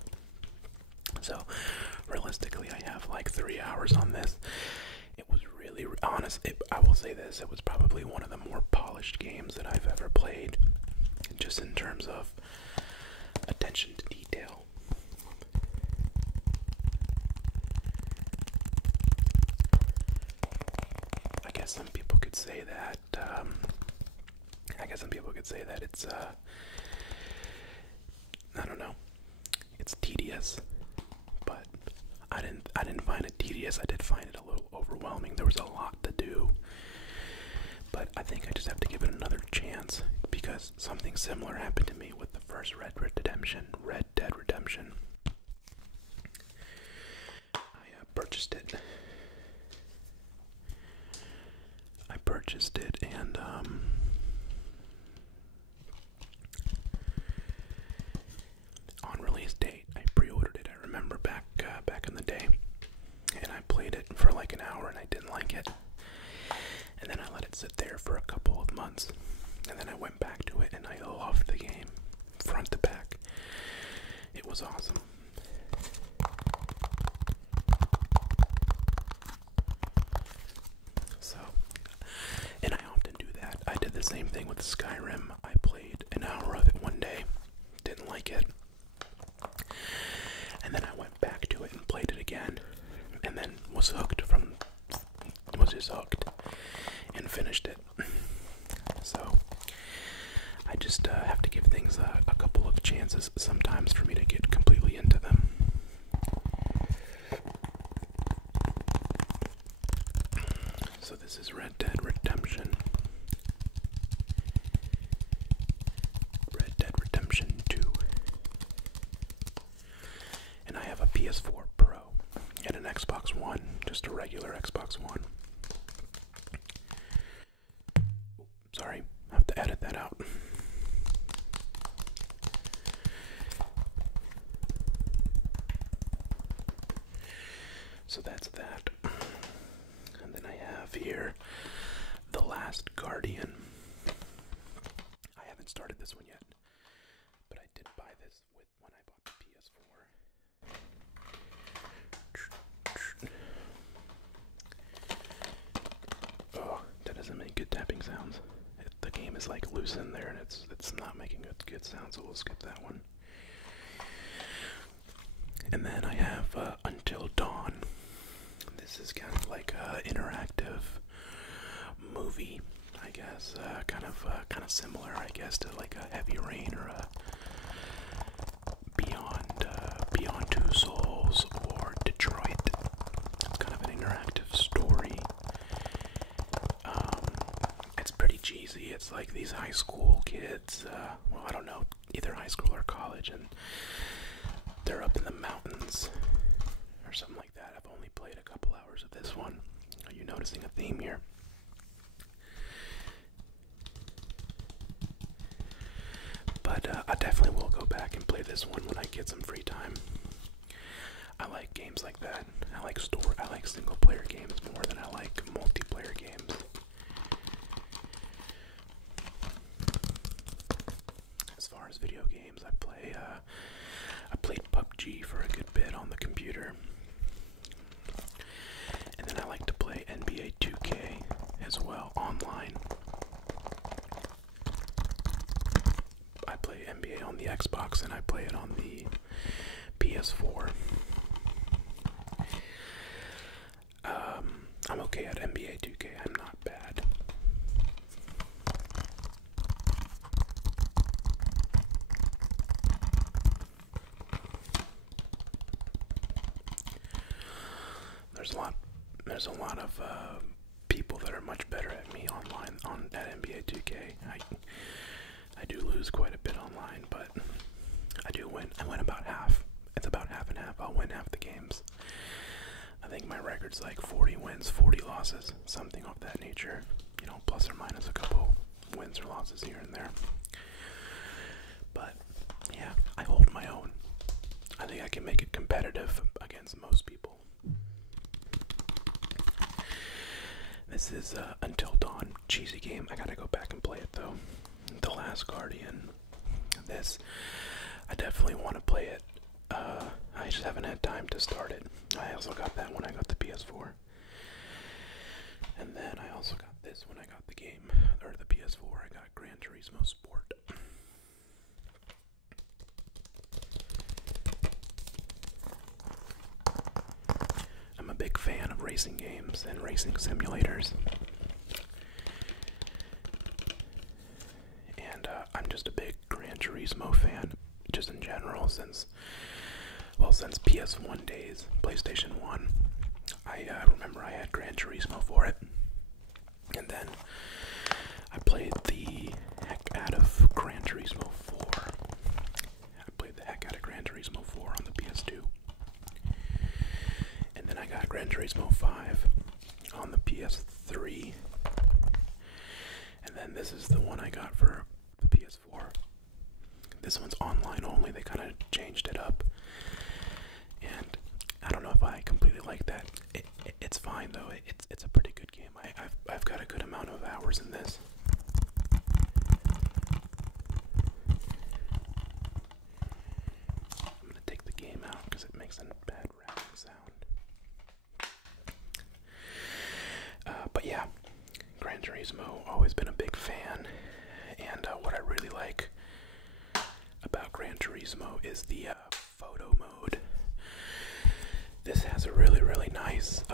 So realistically, I have like 3 hours on this. It was really honest. I will say this, it was probably one of the more polished games that I've ever played, just in terms of attention to detail. I guess some people could say that it's I don't know, it's tedious, but I didn't find it tedious. I did find it a little overwhelming. There was a lot to do, but I think I just have to give it another chance, because something similar happened to me with the first Red Dead Redemption. I purchased purchased it. And on release date, I pre-ordered it. I remember back in the day, and I played it for like an hour, and I didn't like it. And then I let it sit there for a couple of months, and then I went back to it, and I loved the game, front to back. It was awesome. So, and I often do that. I did the same thing with Skyrim. I played an hour of it one day, didn't like it, and then I went back to it and played it again, and then was just hooked, and finished it. So, I just have to give things a couple of chances sometimes for me to get completely into them. So this is Red Dead Redemption. Red Dead Redemption 2. And I have a PS4 Pro and an Xbox One, just a regular Xbox One. Sorry, I have to edit that out. So that's that. And then I have here The Last Guardian. I haven't started this one yet, but I did buy this when I bought the PS4. Oh, that doesn't make good tapping sounds. The game is like loose in there, and it's not making good sounds, so we'll skip that one. And then I have Until Dawn. This is kind of like an interactive movie, I guess. Kind of similar, I guess, to like a Heavy Rain or a Beyond Two Souls or Detroit. It's kind of an interactive story. It's pretty cheesy. It's like these high school kids, well, I don't know, either high school or college, and they're up in the mountains or something like that. I've only played a couple hours of this one. Are you noticing a theme here? But I definitely will go back and play this one when I get some free time. I like games like that. I like single player games more than I like multiplayer games. As far as video games, I played PUBG for a good bit on the computer. And then I like to play NBA 2K as well online. I play NBA on the Xbox and I play it on the PS4. I'm okay at NBA 2K. I'm not bad. There's a lot of people that are much better at me online at NBA 2K. I do lose quite a bit online, but I do win. I win about half. It's about half and half. I'll win half the games. I think my record's like 40 wins, 40 losses, something of that nature. You know, plus or minus a couple wins or losses here and there. But yeah, I hold my own. I think I can make it competitive against most people. This is Until Dawn, cheesy game. I gotta go back and play it though. The Last Guardian. This, I definitely want to play it. I just haven't had time to start it. I also got that when I got the PS4. And then I also got this when I got the game, or the PS4. I got Gran Turismo Sport. I'm a big fan of racing games and racing simulators. And I'm just a big Gran Turismo fan, just in general, since PS1 days, PlayStation 1. I remember I had Gran Turismo for it. And then I played the heck out of Gran Turismo 4. I played the heck out of Gran Turismo 4 on the PS2. And then I got Gran Turismo Turismo 5 on the PS3. And then this is the one I got for the PS4. This one's online only. They kind of changed it up. And I don't know if I completely like that. It's fine though. It's a pretty good game. I've got a good amount of hours in this. I'm gonna take the game out because it makes a bad rapping sound. But yeah, Gran Turismo, always been a big fan. And what I really like about Gran Turismo is the photo mode. This has a really, really nice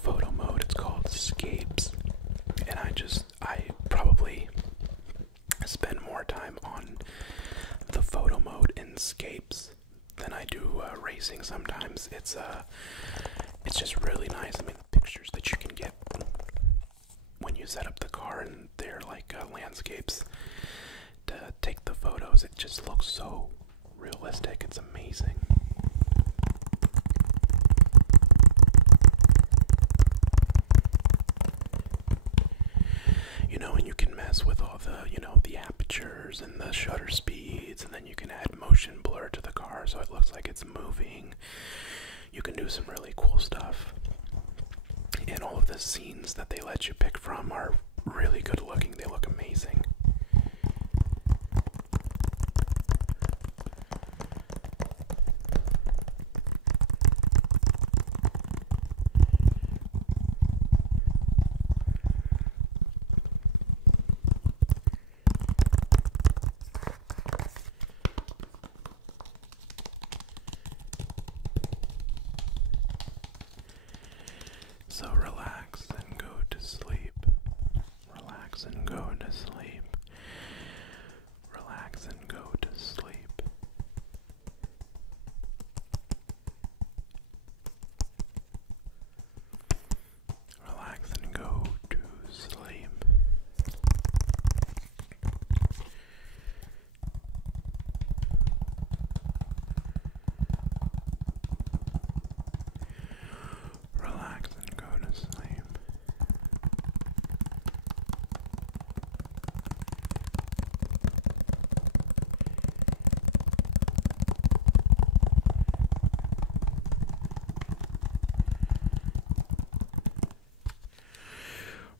photo mode. It's called Escapes. And I probably spend more time on the photo mode in Escapes than I do racing sometimes. It's just really nice. I mean, the pictures that you can get when you set up the car and they're like landscapes to take the photos, it just looks so realistic. It's amazing. You know, and you can mess with all the, the apertures and the shutter speeds, and then you can add motion blur to the car so it looks like it's moving. You can do some really cool stuff. And all of the scenes that they let you pick from are really good looking. They look amazing. So relax and go to sleep. Relax and go to sleep. Relax and go to sleep. Relax and go to sleep. Relax and go to sleep.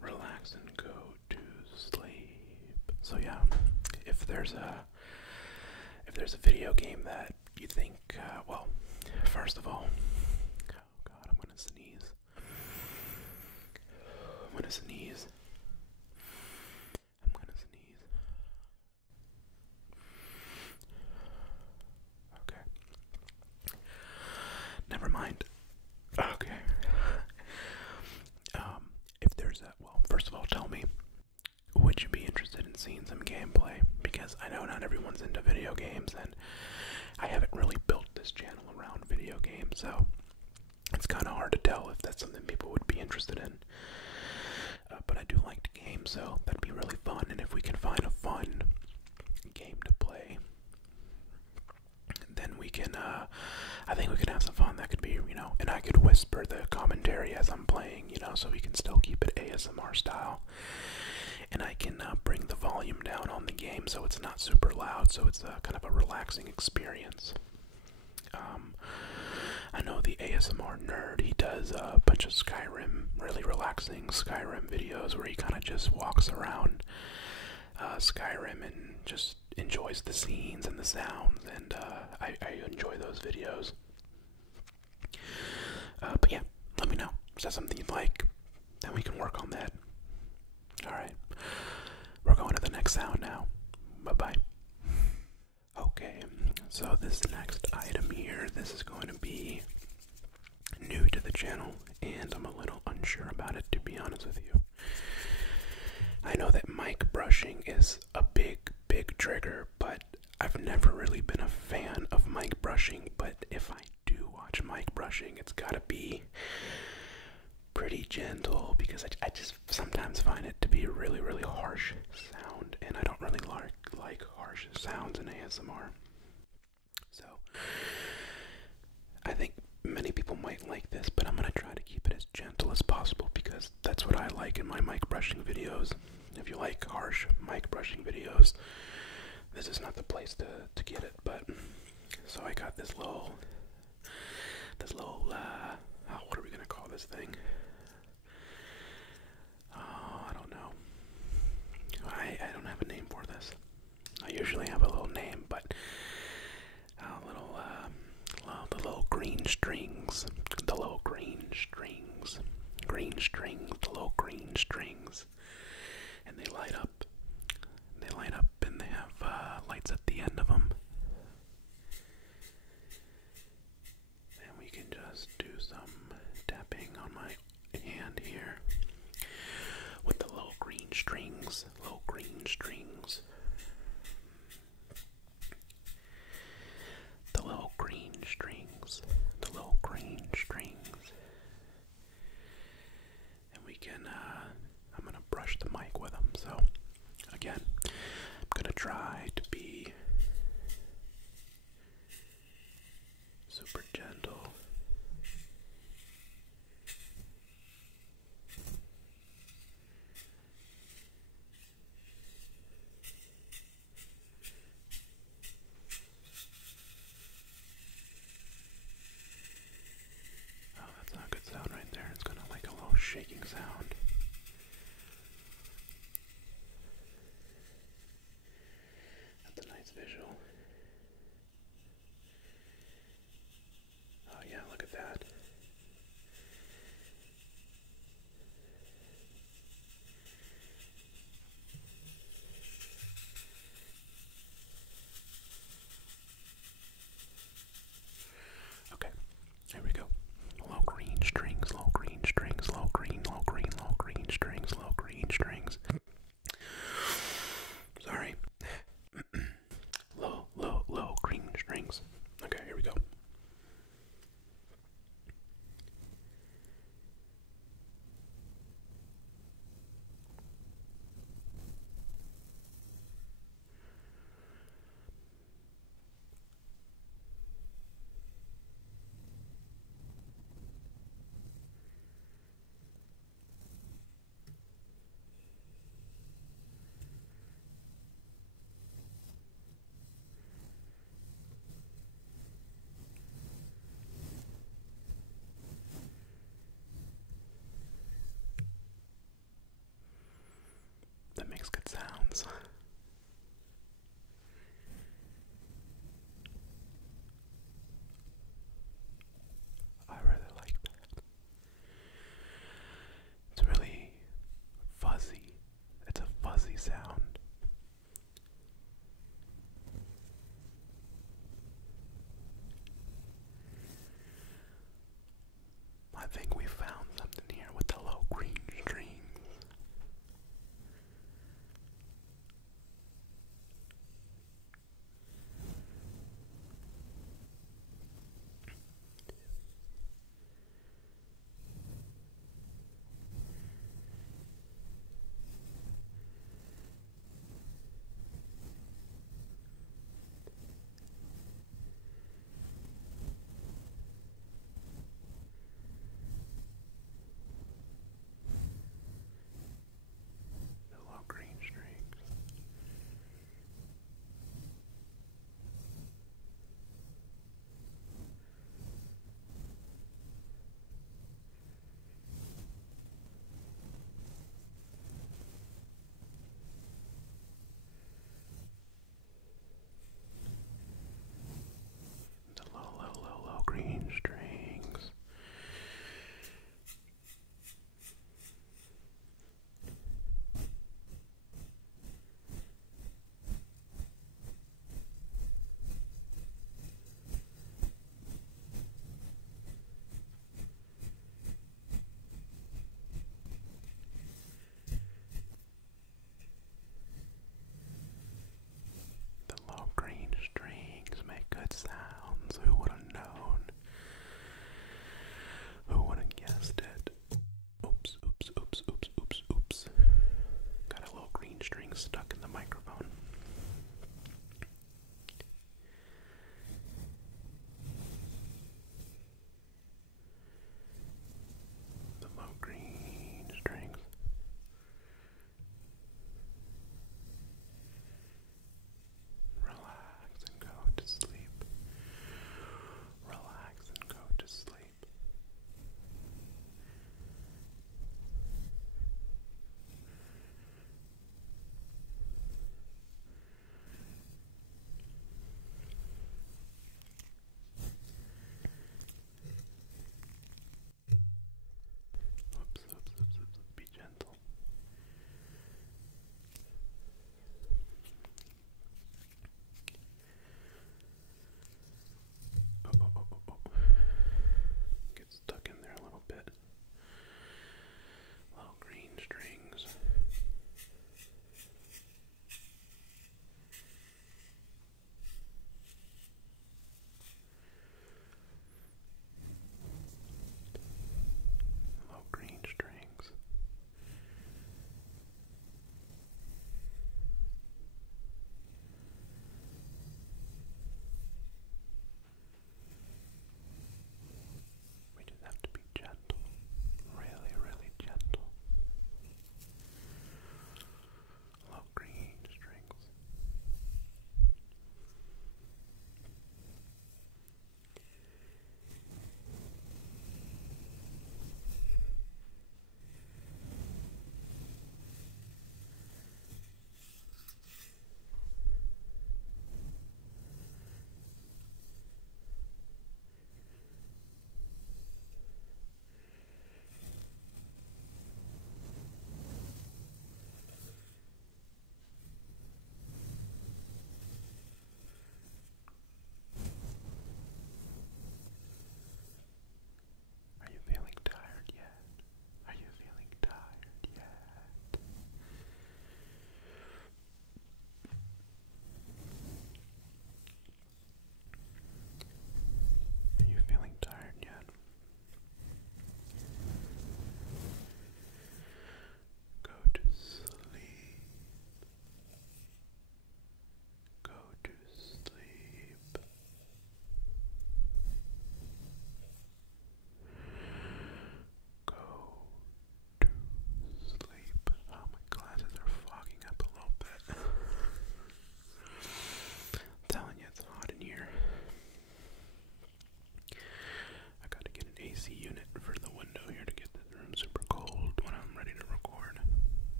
Relax and go to sleep. So yeah, if there's a video game that you think, well, first of all, oh God, I'm gonna sneeze. I'm gonna sneeze. I'm gonna sneeze. Okay. Never mind. Okay. If there's a, well, first of all, tell me, would you be interested in seeing some gameplay? Because I know not everyone's into video games, and I haven't really built this channel around video games, so it's kind of hard to tell if that's something people would be interested in. But I do like to game, so that'd be really fun. And if we can find a fun game to play, then we can, I think we can have some fun. That could be, and I could whisper the commentary as I'm playing, so we can still keep it ASMR style. And I can bring the volume down on the game so it's not super loud, so it's kind of a relaxing experience. I know the ASMR nerd, he does a bunch of Skyrim, really relaxing Skyrim videos where he kind of just walks around Skyrim and just enjoys the scenes and the sounds, and I enjoy those videos. But yeah, let me know. Is that something you'd like? Then we can work on that. Alright, we're going to the next sound now. Bye-bye. Okay, so this next item here, this is going to be new to the channel, and I'm a little unsure about it, to be honest with you. I know that mic brushing is a big trigger, but I've never really been a fan of mic brushing. But if I do watch mic brushing, it's gotta be pretty gentle, because I just sometimes find it to be a really harsh sound, and I don't really like harsh sounds in ASMR. So I think many people might like this, but I'm gonna try to keep it as my mic brushing videos. If you like harsh mic brushing videos, this is not the place to get it. But so I got this little what are we gonna call this thing? Oh, I don't know. I don't have a name for this. I usually have a little name, but the little green strings, the little green strings, the little green strings, and they light up. And they have lights at the end of them. And we can just do some tapping on my hand here with the little green strings, the little green strings, and we can, I'm gonna brush the mic with them. So again, I'm gonna try to be super gentle. Oh, that's not a good sound right there. It's gonna like a little shaking sound. That's a nice visual. Oh yeah, look at that. Okay, there we go. Low green strings, low green strings, low green strings, low green strings. Sorry. low green strings. Okay, here we go. That makes good sounds. I really like that. It's really fuzzy. It's a fuzzy sound. I think we found something here with the low green strings.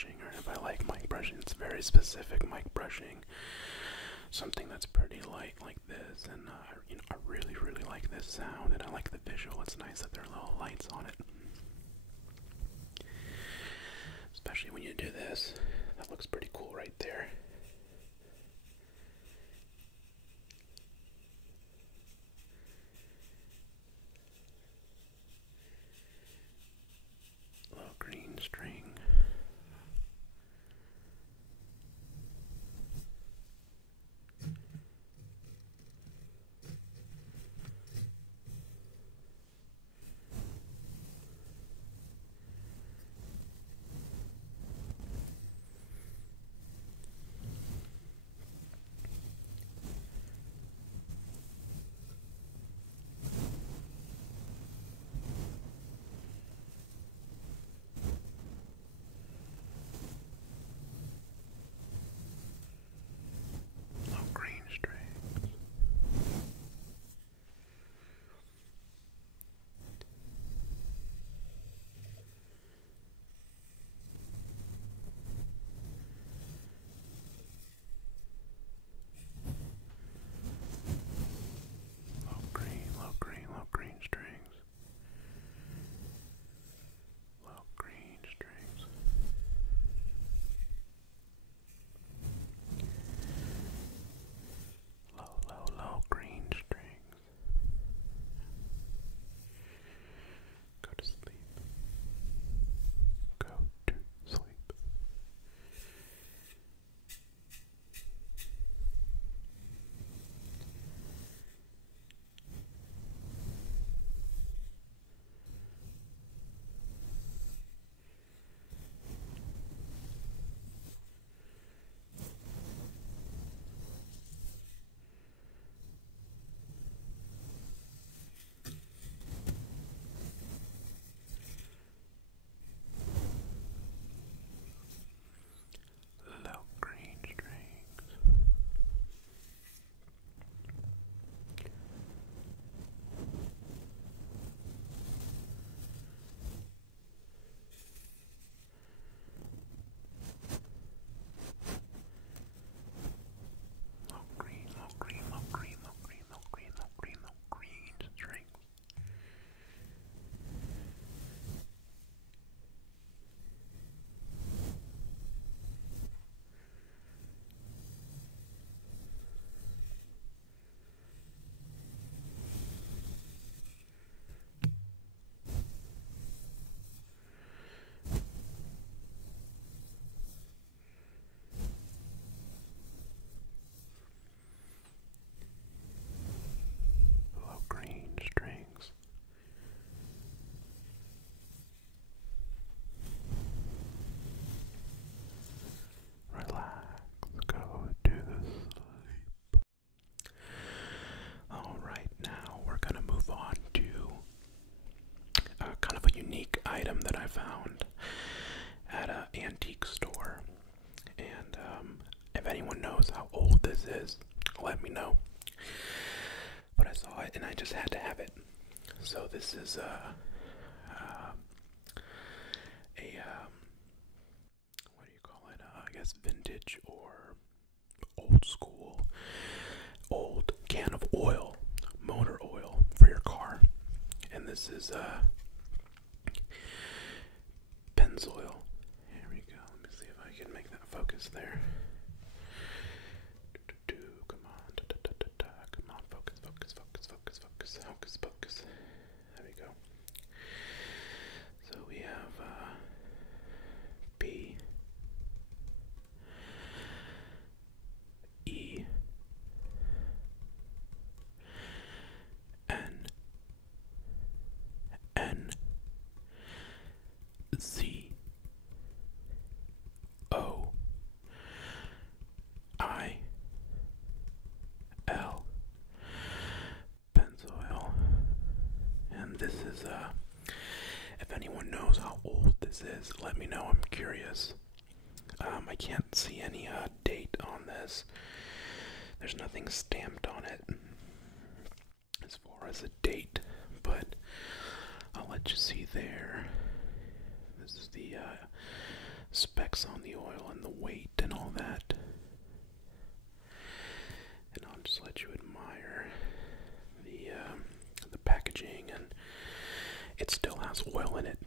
brushing, or if I like mic brushing, it's very specific mic brushing. Something that's pretty light like this, and I really, really like this sound, and I like the visual. It's nice that there are little lights on it. Especially when you do this. That looks pretty cool right there. Little green string. Item that I found at an antique store, and if anyone knows how old this is, let me know. But I saw it and I just had to have it. So this is what do you call it? I guess vintage or old school, old can of oil, motor oil for your car, and this is Pennzoil. Here we go. Let me see if I can make that focus there. Come on. Come on. Focus, focus, focus, focus, focus, focus, focus. There we go. So we have P E N N Z O I L Pennzoil, and this is if anyone knows how old this is, let me know. I'm curious. I can't see any date on this. There's nothing stamped on it as far as a date, but I'll let you see there. This is the specs on the oil and the weight and all that. And I'll just let you admire the packaging, and it still has oil in it.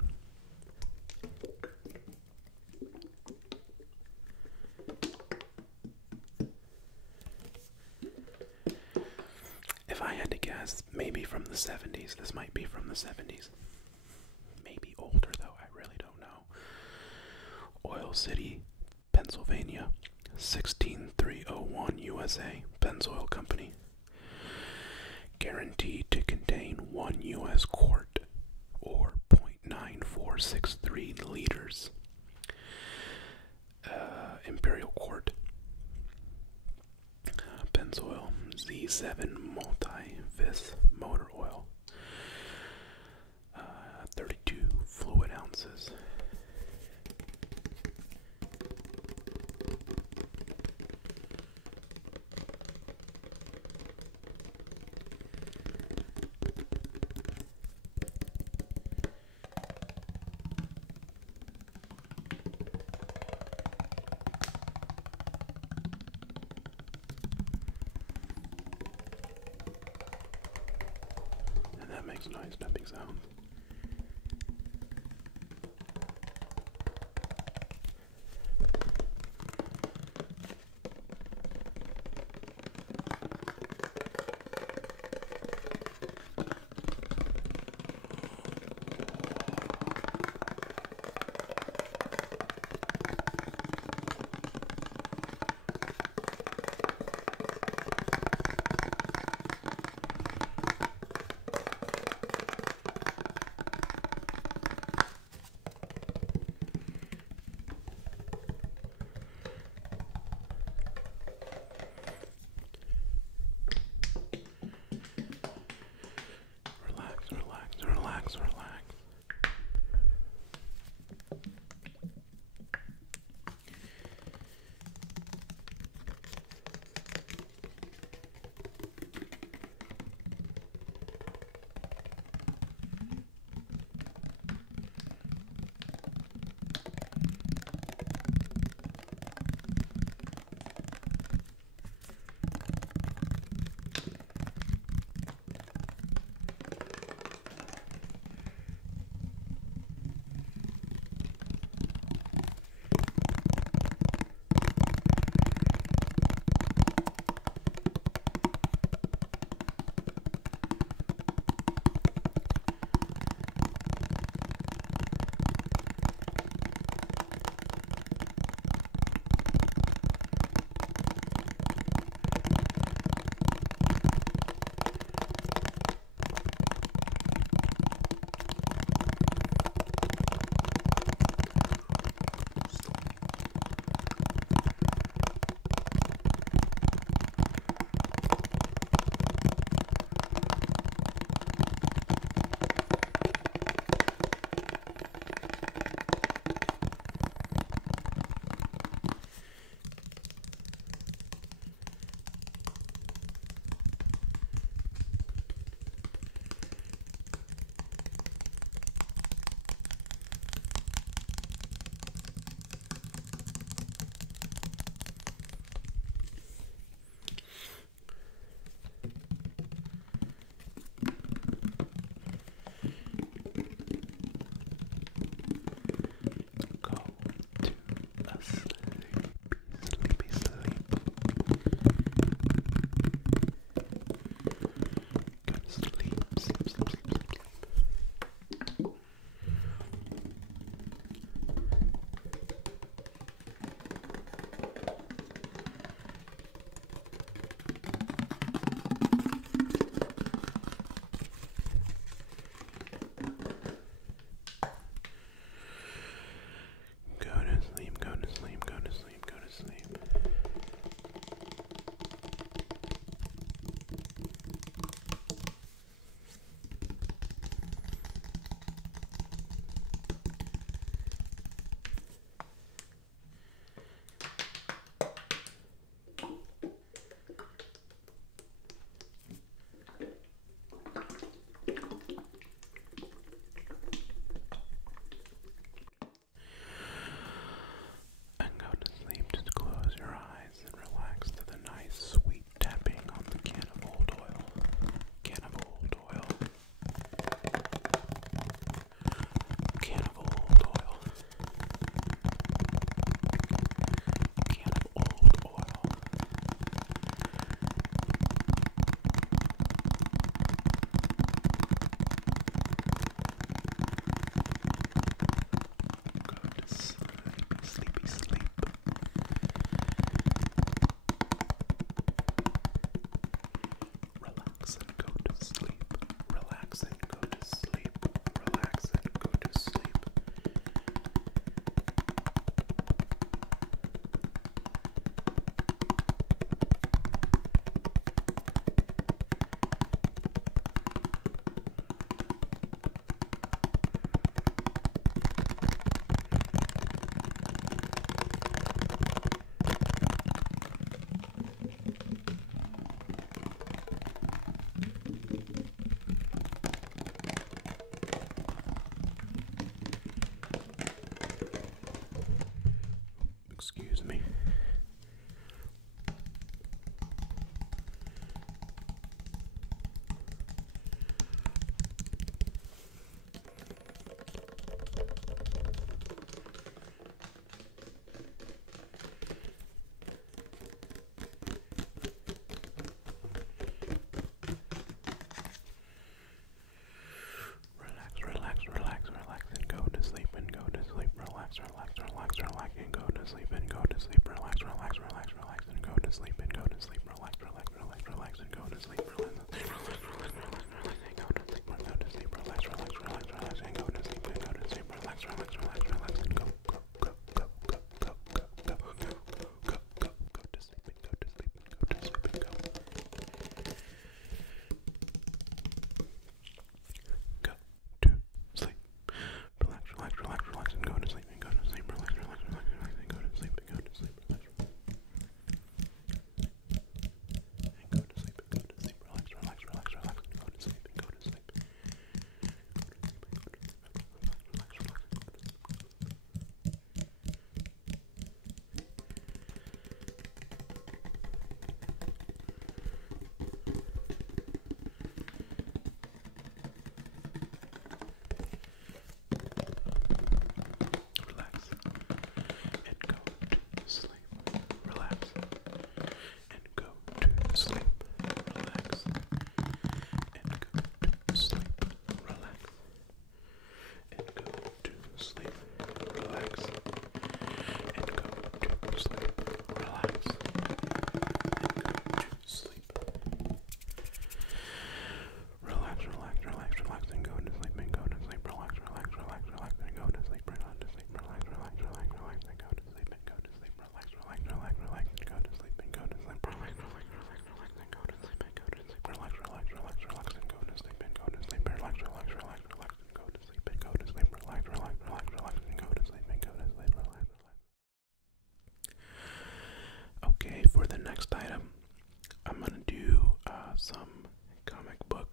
If I had to guess, maybe from the 70s. This might be from the 70s. Maybe older, though. I really don't know. Oil City, Pennsylvania, 16301 USA, Pennzoil Company. Guaranteed to contain 1 U.S. quart, or 0.9463 liters. Imperial quart. Pennzoil Z7 multi-vis motor oil. 32 fluid ounces. That makes nice dumping sounds.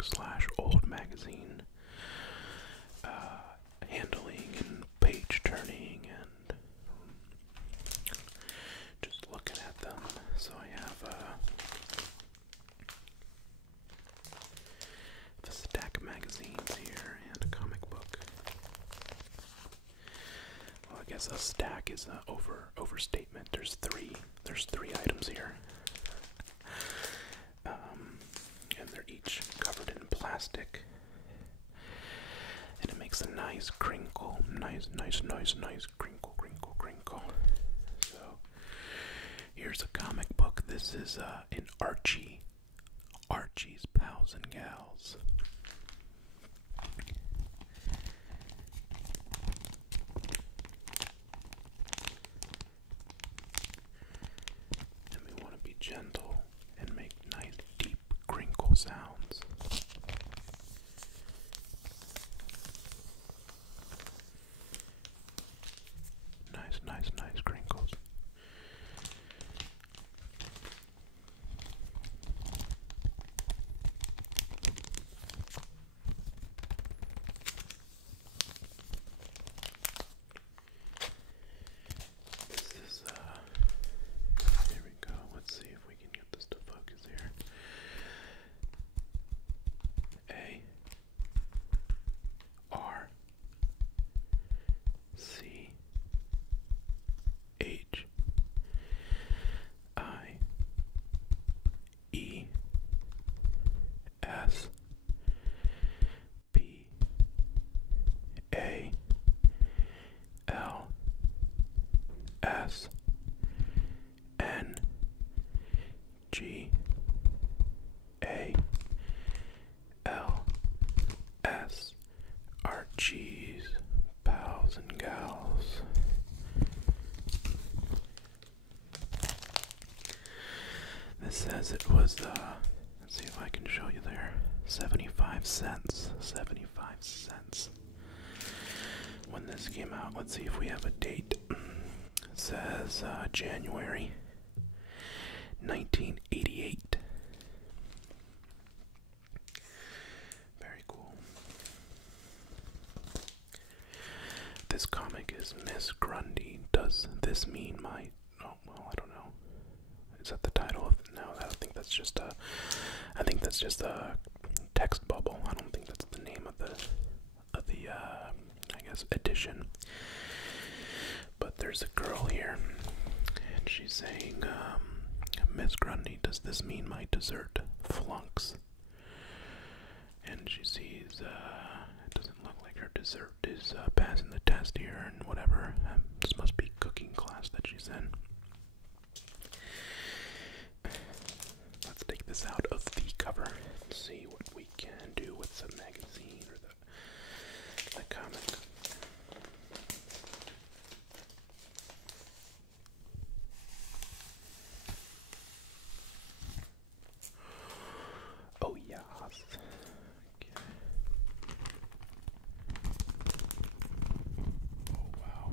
book slash old magazine, handling and page turning and just looking at them. So I have a stack of magazines here and a comic book. Well, I guess a stack is an overstatement. There's three items here. And they're each covered in plastic. And it makes a nice crinkle. Nice crinkle. So, here's a comic book. This is an Archie's Pals and Gals. And we want to be gentle and make nice deep crinkle sounds. Nice crinkles. This is, here we go. Let's see if we can get this to focus here. Archie's Pals and Gals. This says it was, let's see if I can show you there, 75 cents. 75 cents. When this came out, let's see if we have a date. It says January 1988. Very cool. This comic is Miss Grundy. Does this mean my... Oh, well, I don't know. Is that the title of... No, I don't think that's just a... I think that's just a text bubble. I don't think that's the name of the I guess, edition. But there's a girl here, and she's saying, Miss Grundy, does this mean my dessert flunks? And she sees, it doesn't look like her dessert is passing the test here, and whatever. This must be cooking class that she's in. Let's take this out of the cover and see what we can do with the magazine or the comic. Oh yes. Okay. Oh wow.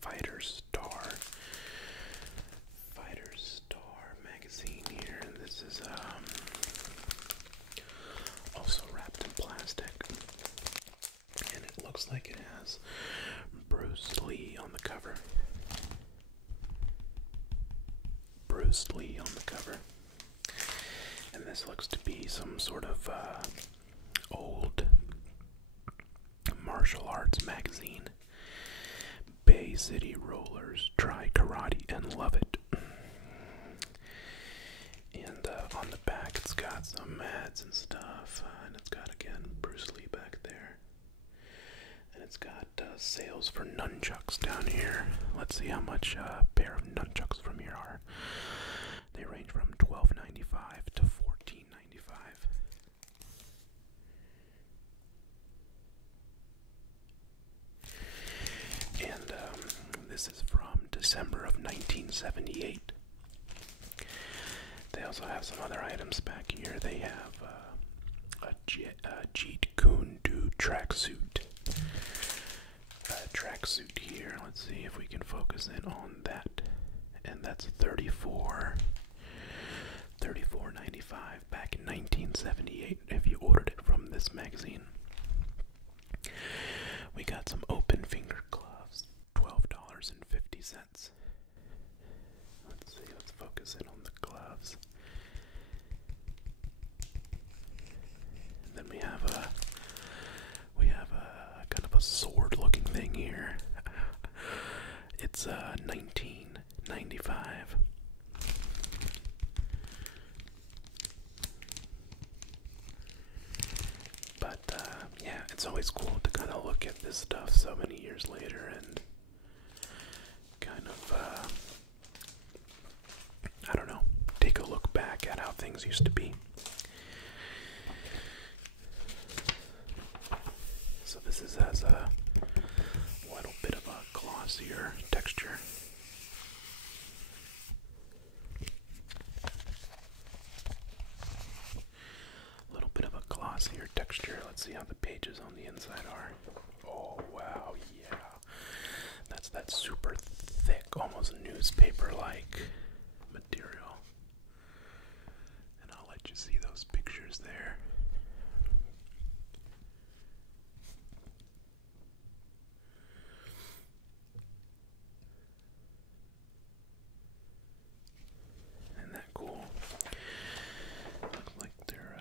Fighter's Star magazine here. And this is also wrapped in plastic. And it looks like it has Bruce Lee on the cover. Bruce Lee on the cover. And this looks to be some sort of old martial arts magazine. Bay City Rollers, try karate and love it. And on the back it's got some ads and stuff, and it's got again Bruce Lee back there. And it's got sales for nunchucks down here. Let's see how much a pair of nunchucks from here are. They range from $12.95 to $14.95. And this is from December of 1978. They also have some other items back here. They have a Jeet Kune Do tracksuit. Tracksuit here. Let's see if we can focus in on that. And that's $34.95 back in 1978 if you ordered it from this magazine. We got some open finger gloves, $12.50. Let's see, let's focus in on the gloves. And then we have a kind of a sword looking thing here. It's $19.95. But yeah, it's always cool to kind of look at this stuff so many years later and kind of I don't know, take a look back at how things used to be. So this has a little bit of a glossier texture. A little bit of a glossier texture. Let's see how the pages on the inside are. Oh wow, yeah. That's that super thick, almost newspaper-like material. And I'll let you see those pictures there. Isn't that cool? Looks like they're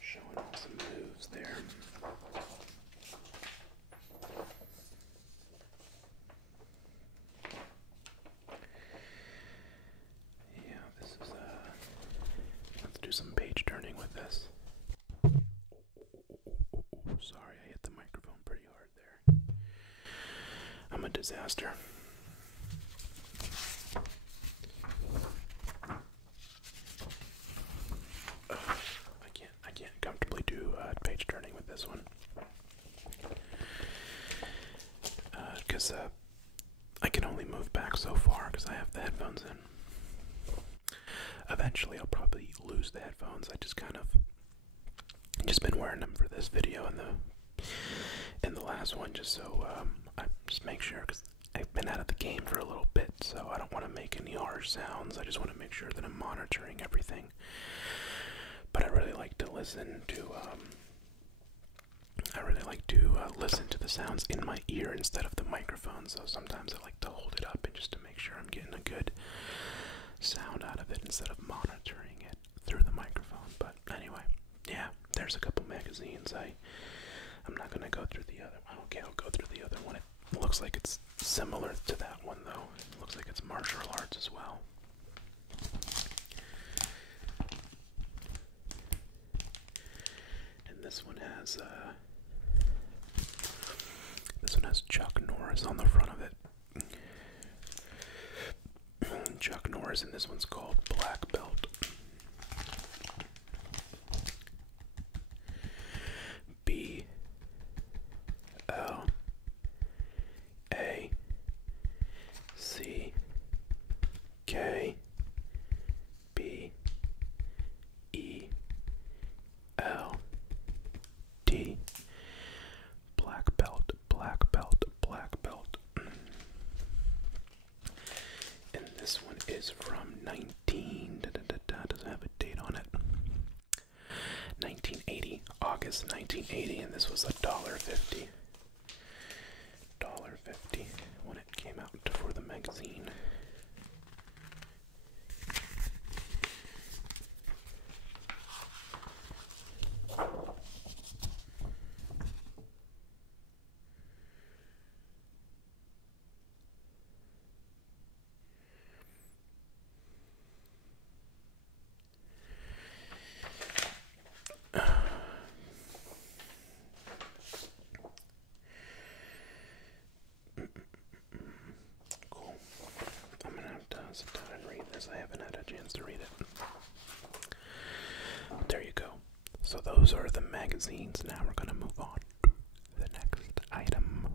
showing off some moves there. Yeah, this is let's do some page turning with this. Sorry, I hit the microphone pretty hard there. I'm a disaster. I can't comfortably do page turning with this one. Because I can only move back so far because I have the headphones in. Eventually I'll probably lose the headphones. I just been wearing them for this video and the last one just so I just make sure, because I've been out of the game for a little bit, so I don't want to make any harsh sounds. I just want to make sure that I'm monitoring everything. But I really like to listen to listen to the sounds in my ear instead of the microphone, so sometimes I like to hold it up and just to make sure I'm getting a good sound out of it instead of monitoring it through the microphone. But anyway, yeah, there's a couple magazines. I'm not gonna go through the other one. Okay, I'll go through the other one. It looks like it's similar to that one though. It looks like it's martial arts as well. And this one has Chuck Norris on the front of it. Chuck Norris, and this one's called Black Belt. BLACKBELT. $19.80, and this was $1.50. $1.50 when it came out for the magazine. Cool. I'm gonna have to sit down and read this. I haven't had a chance to read it. There you go. So those are the magazines. Now we're gonna move on to the next item.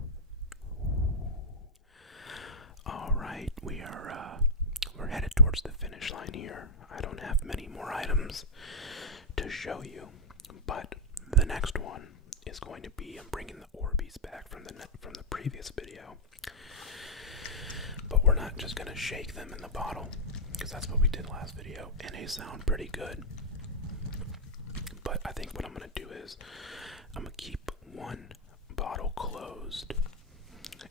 Alright, we're headed towards the finish line here. I don't have many more items to show you, but the next one is going to be, I'm bringing the Orbeez back from the previous video, but we're not just going to shake them in the bottle, because that's what we did last video, and they sound pretty good. But I think what I'm going to do is, I'm going to keep one bottle closed,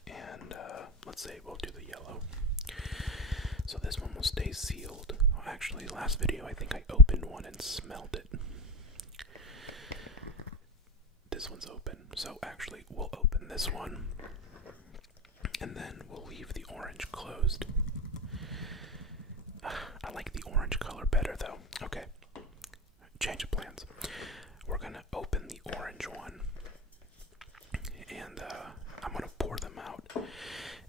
and let's say we'll do the yellow. So this one will stay sealed. Well, actually, last video I think I opened one and smelled it. This one's open, so actually we'll open this one, and then we'll leave the orange closed. I like the orange color better though. Okay, change of plans. We're gonna open the orange one, and I'm gonna pour them out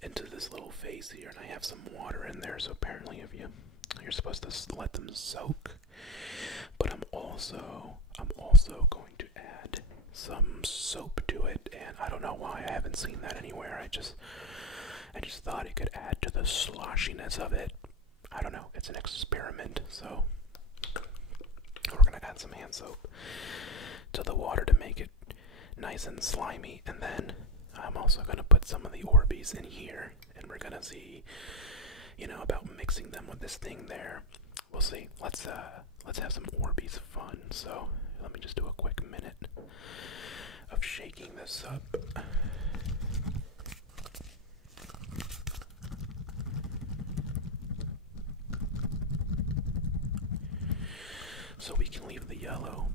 into this little vase here, and I have some water in there, so apparently you're supposed to let them soak, but I'm also going to add some soap to it, and I don't know why. I haven't seen that anywhere. I just thought it could add to the sloshiness of it. I don't know, it's an experiment. So we're gonna add some hand soap to the water to make it nice and slimy, and then I'm also gonna put some of the Orbeez in here, and we're gonna see, about mixing them with this thing there. We'll see. Let's have some Orbeez fun. So let me just do a quick minute of shaking this up. So we can leave the yellow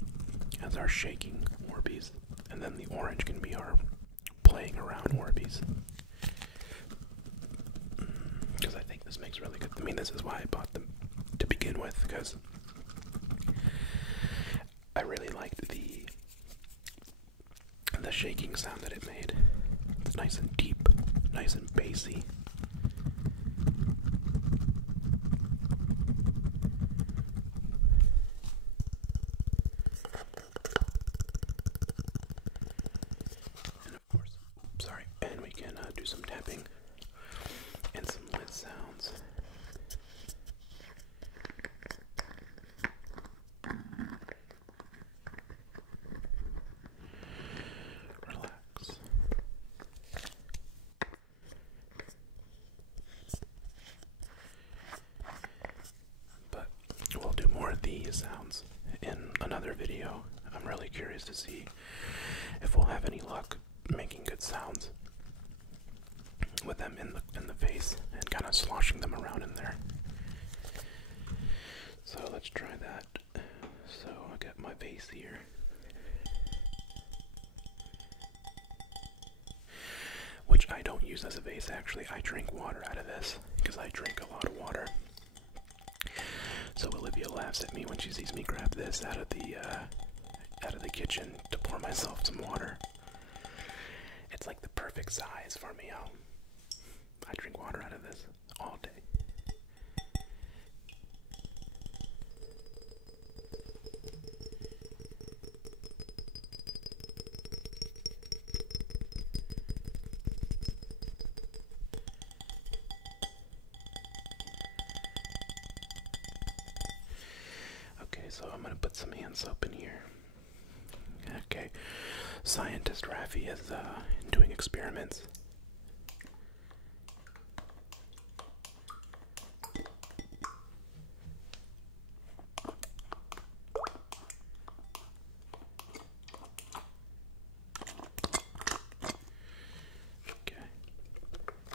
as our shaking Orbeez, and then the orange can be our playing around Orbeez. Because I think this makes really good. I mean, this is why I bought them to begin with, because I really liked the shaking sound that it made. It's nice and deep, nice and bassy. And of course, sorry, and we can do some tapping and some lid sounds. Relax. But we'll do more of these sounds in another video. I'm really curious to see if we'll have any luck making good sounds with them in the vase and kind of sloshing them around in there. So let's try that. So I got my vase here. Which I don't use as a vase, actually. I drink water out of this because I drink a lot of water. So Olivia laughs at me when she sees me grab this out of the kitchen to pour myself some water. It's like the perfect size for me. I drink water out of this all day. Okay, so I'm gonna put some hand soap in here. Okay, scientist Raffy is doing experiments.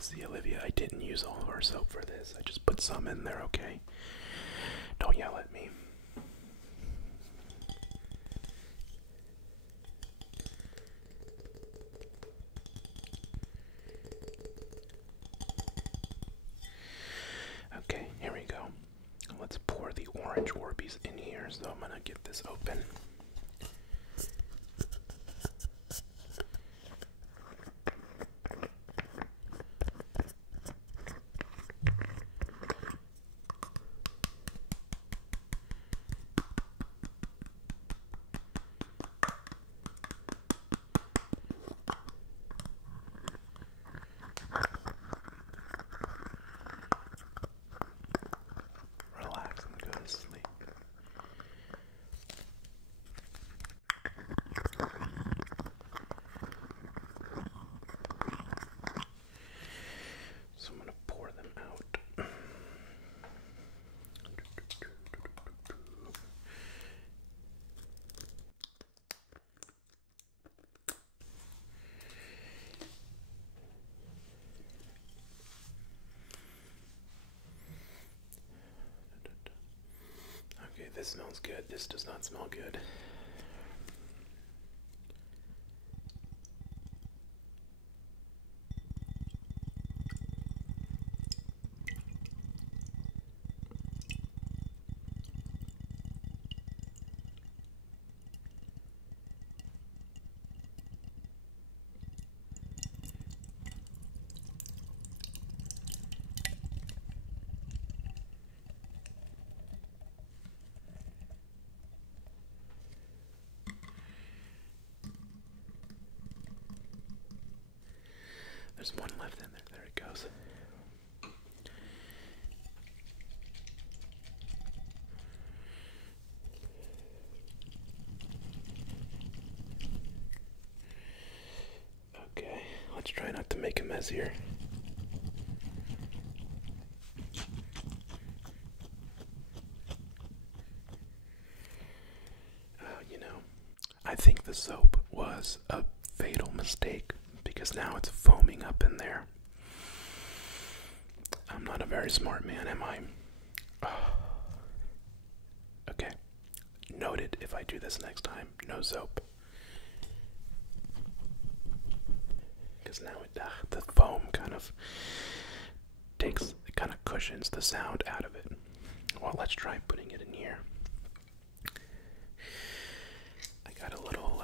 See, Olivia, I didn't use all of our soap for this. I just put some in there, okay? Don't yell at me. Okay, here we go. Let's pour the orange Orbeez in here. So I'm gonna get this open. Relax and go to sleep. So I'm going to pour them out. Okay, this smells good. This does not smell good. There's one left in there. There it goes. Okay, let's try not to make a mess here. You know, I think the soap was a fatal mistake because now it's foaming up in there. I'm not a very smart man, am I? Okay, noted. If I do this next time, no soap. Because now the foam kind of cushions the sound out of it. Well, let's try putting it in here. I got a little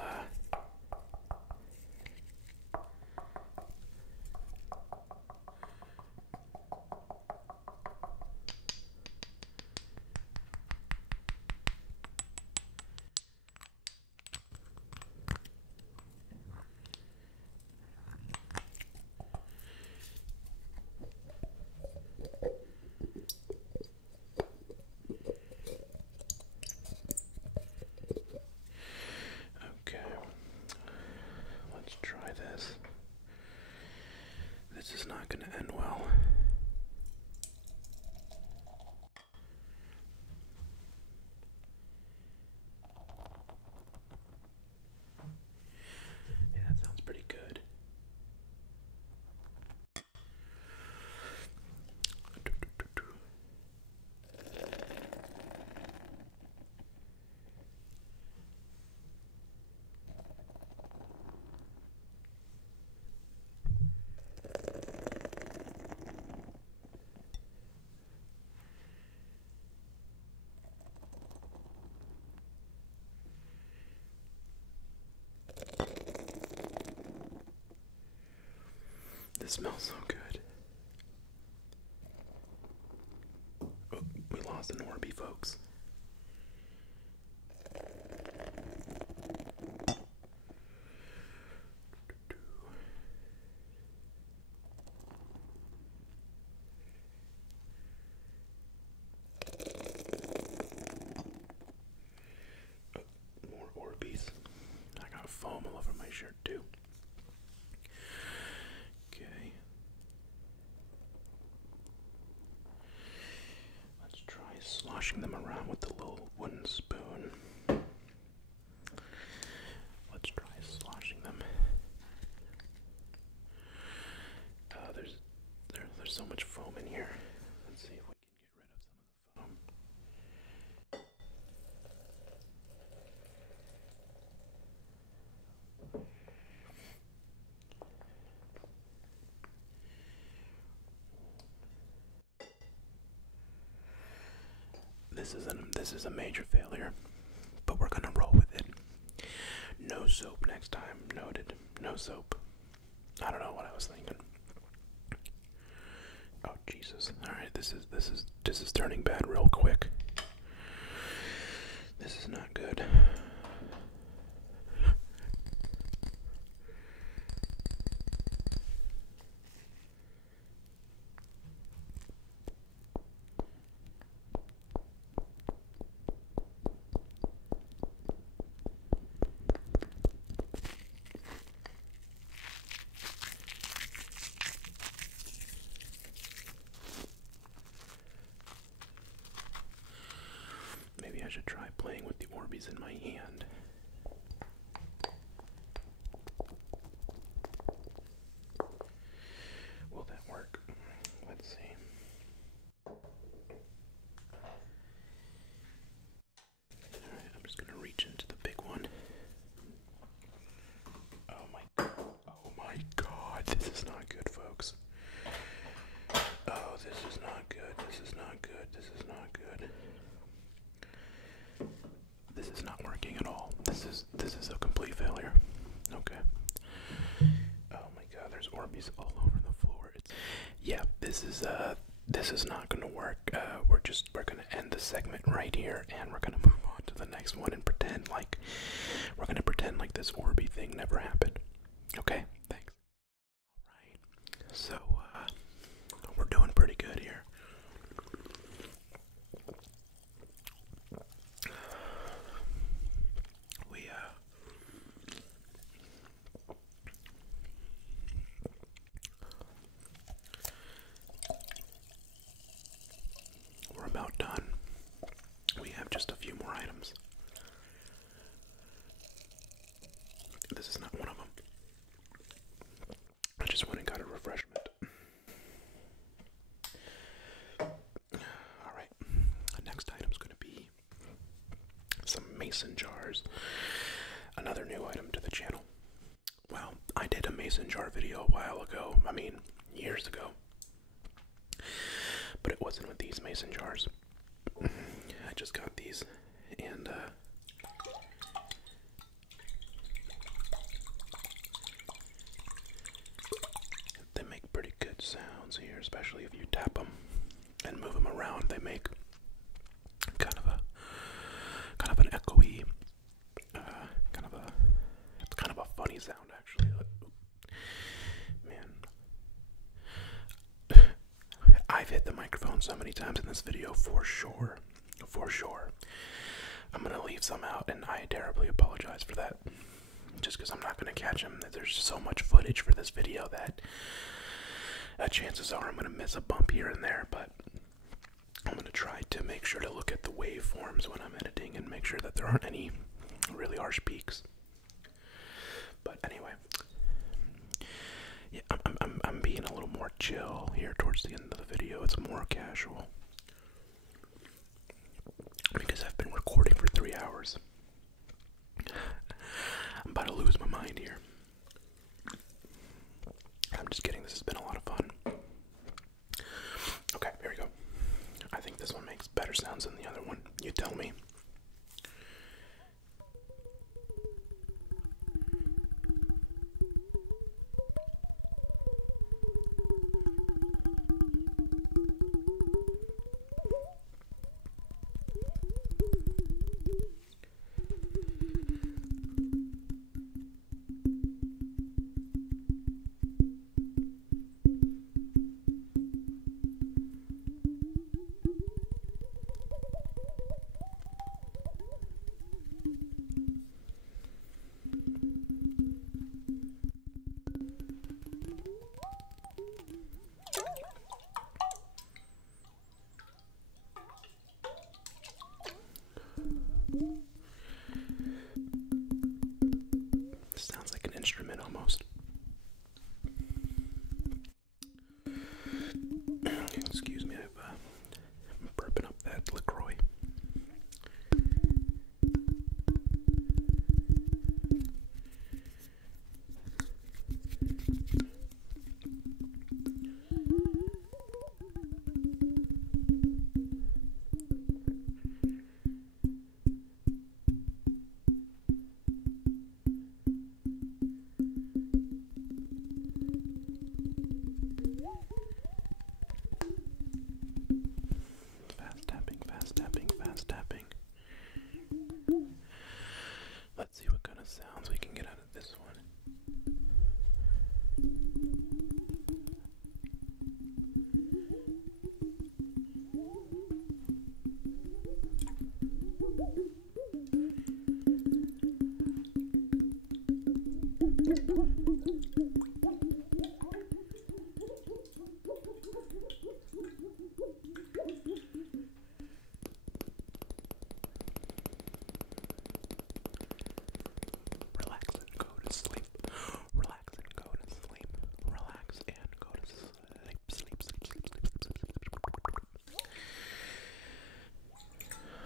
this. This is not going to end well. Yeah, that sounds pretty good. This smells so good. Oh, we lost an Orbeez, folks. Oh, more Orbeez. I got foam all over my shirt too. Okay. Let's try sloshing them around. so much foam in here. Let's see if we can get rid of some of the foam. This is a major failure, but we're gonna roll with it. No soap next time. Noted. No soap. I don't know what I was thinking. Oh Jesus! All right, this is turning bad real quick. This is not good. Maybe I should try playing with the Orbeez in my hand. Will that work? Let's see. Alright, I'm just gonna reach into the big one. Oh my god, this is not good, folks. Oh, this is not good, this is not good, this is not good. This is not working at all. This is a complete failure. Okay. Oh my god, there's Orbeez all over the floor. Yeah, this is not gonna work. We're gonna end the segment right here, and we're gonna move on to the next one and pretend like this Orbeez thing never happened. Okay, thanks. Alright. So we're doing pretty good here. We're about done. We have just a few more items. This is not one of them. I just went and got a refreshment. Alright, the next item's going to be some mason jars. Another new item to the channel. Well, I did a mason jar video a while ago. I mean, years ago. But it wasn't with these mason jars. I just got these, and they make pretty good sounds here, especially if you tap them and move them around. They make kind of an echoey, it's kind of a funny sound actually. Man, I've hit the microphone so many times in this video, for sure. For sure. I'm gonna leave some out, and I terribly apologize for that. Just because I'm not gonna catch them. There's so much footage for this video that chances are I'm gonna miss a bump here and there, but I'm gonna try to make sure to look at the waveforms when I'm editing and make sure that there aren't any really harsh peaks. But anyway, yeah, I'm being a little more chill here towards the end of the video. It's more casual because I've been recording for 3 hours. I'm about to lose my mind here. I'm just kidding. This has been a lot of fun. Okay, here we go. I think this one makes better sounds than the other one. You tell me. Relax and go to sleep. Relax and go to sleep. Relax and go to sleep. Sleep, sleep, sleep, sleep, sleep, sleep.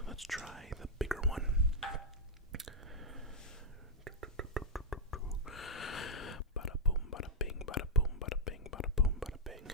Let's try the bigger one. Bada boom, bada bing, bada boom, bada bing, bada boom, bada bing.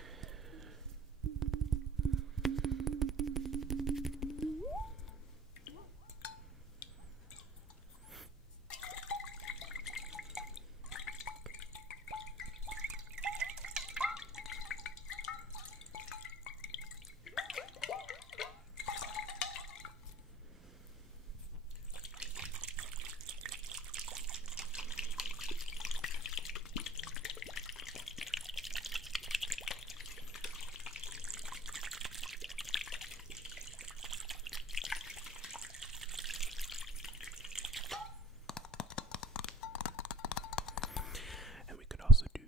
And we could also do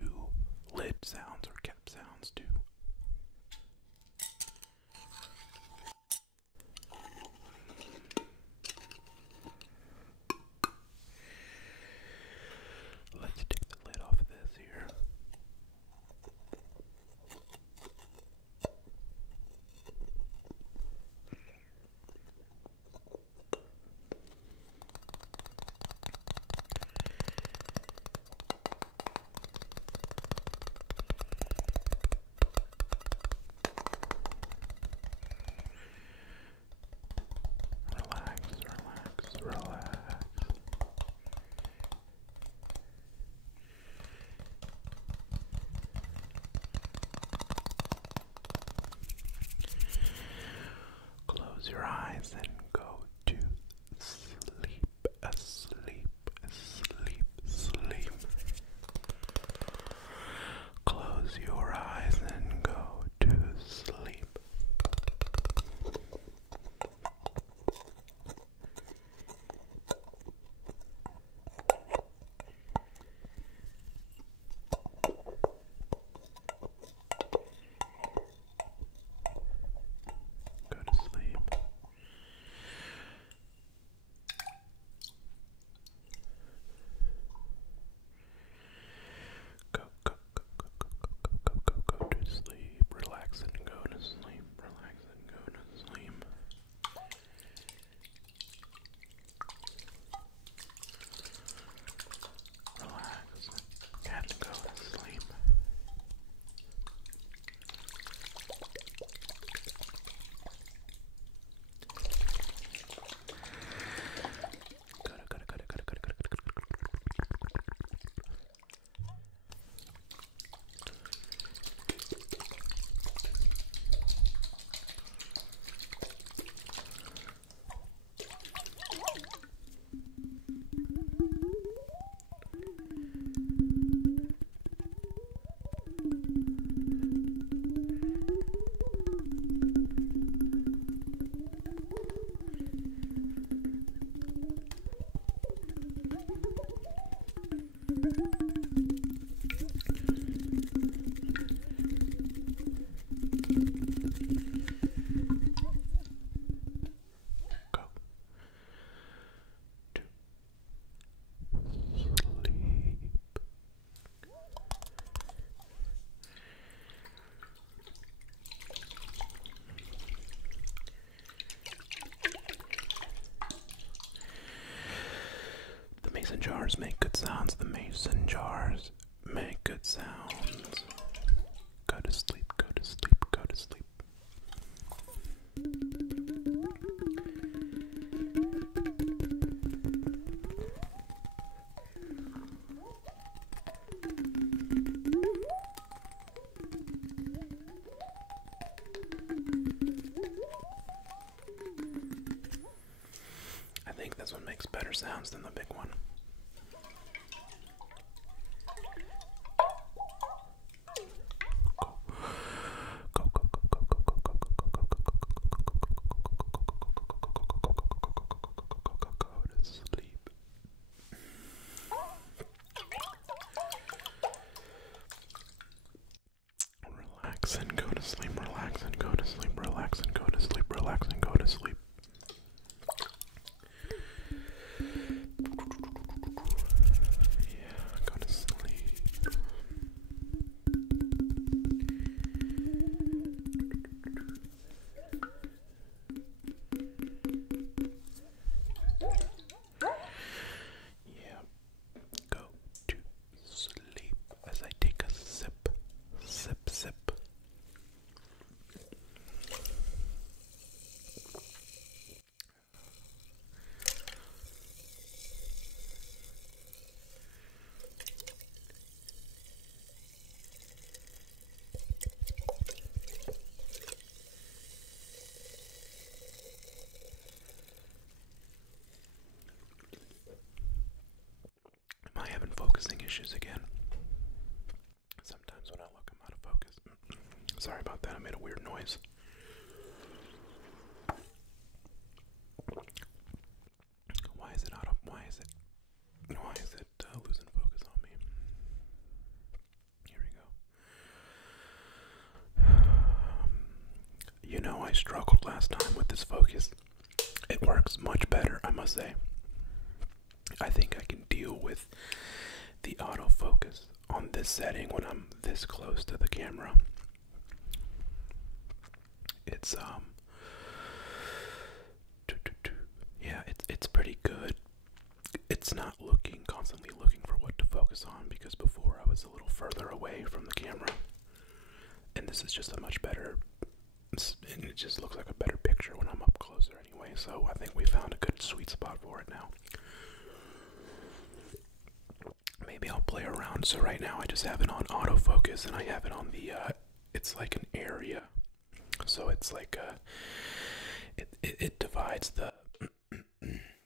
lid sounds or cap sounds too. Let's take the lid off of this here. Relax, relax, relax. Close your eyes and go to sleep, asleep, asleep, sleep. Close your eyes and go to sleep. Go to sleep. Go, go, go, go, go, go, go, go, go to sleep. Relax and go to sleep. Relax and go to sleep. Relax and go to sleep. Go to sleep. The mason jars make good sounds. The mason jars make good sounds. Go to sleep, go to sleep, go to sleep. I think this one makes better sounds than the big one. relax and go to sleep, relax and go to sleep, relax and go to sleep, relax and go to sleep. Yeah, go to sleep. Yeah, go to sleep as I take a sip, sip, sip. Am I having focusing issues again? Sometimes when I look, I'm out of focus. Sorry about that, I made a weird noise. Why is it losing focus on me? Here we go. You know, I struggled last time with this focus. It works much better, I must say. I think I can deal with the autofocus on this setting when I'm this close to the camera. It's yeah, it's pretty good. It's not constantly looking for what to focus on, because before I was a little further away from the camera, and this is just a much better, and it just looks like a better picture when I'm up closer anyway. So I think we found a good sweet spot for it now. Maybe I'll play around. So right now I just have it on autofocus, and I have it on the it's like an area, so it's like it divides the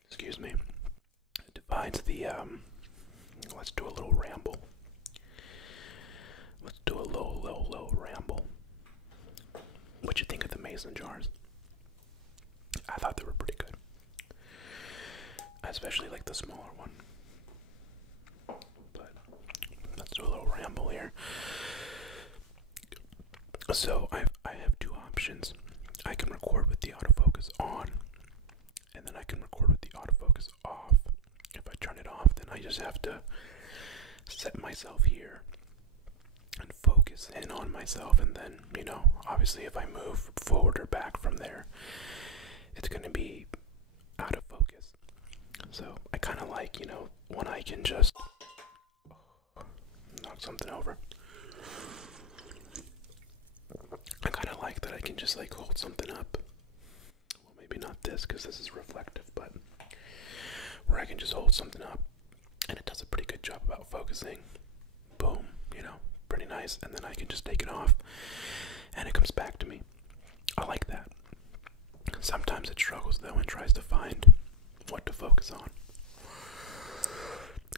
excuse me, it divides the let's do a little ramble. Let's do a little ramble. What you think of the mason jars? I thought they were pretty good. I especially like the smaller one. But let's do a little ramble here. So I have two options. I can record with the autofocus on, and then I can record with the autofocus off. If I turn it off, then I just have to set myself here and focus in on myself, and then, you know, obviously if I move forward or back from there, it's going to be out of focus. So I kind of like, you know, when I can just knock something over. I kind of like that I can just like hold something up. Well, maybe not this because this is reflective, but where I can just hold something up and it does a pretty good job about focusing. Boom, you know, pretty nice. And then I can just take it off and it comes back to me. I like that. Sometimes it struggles though and tries to find what to focus on.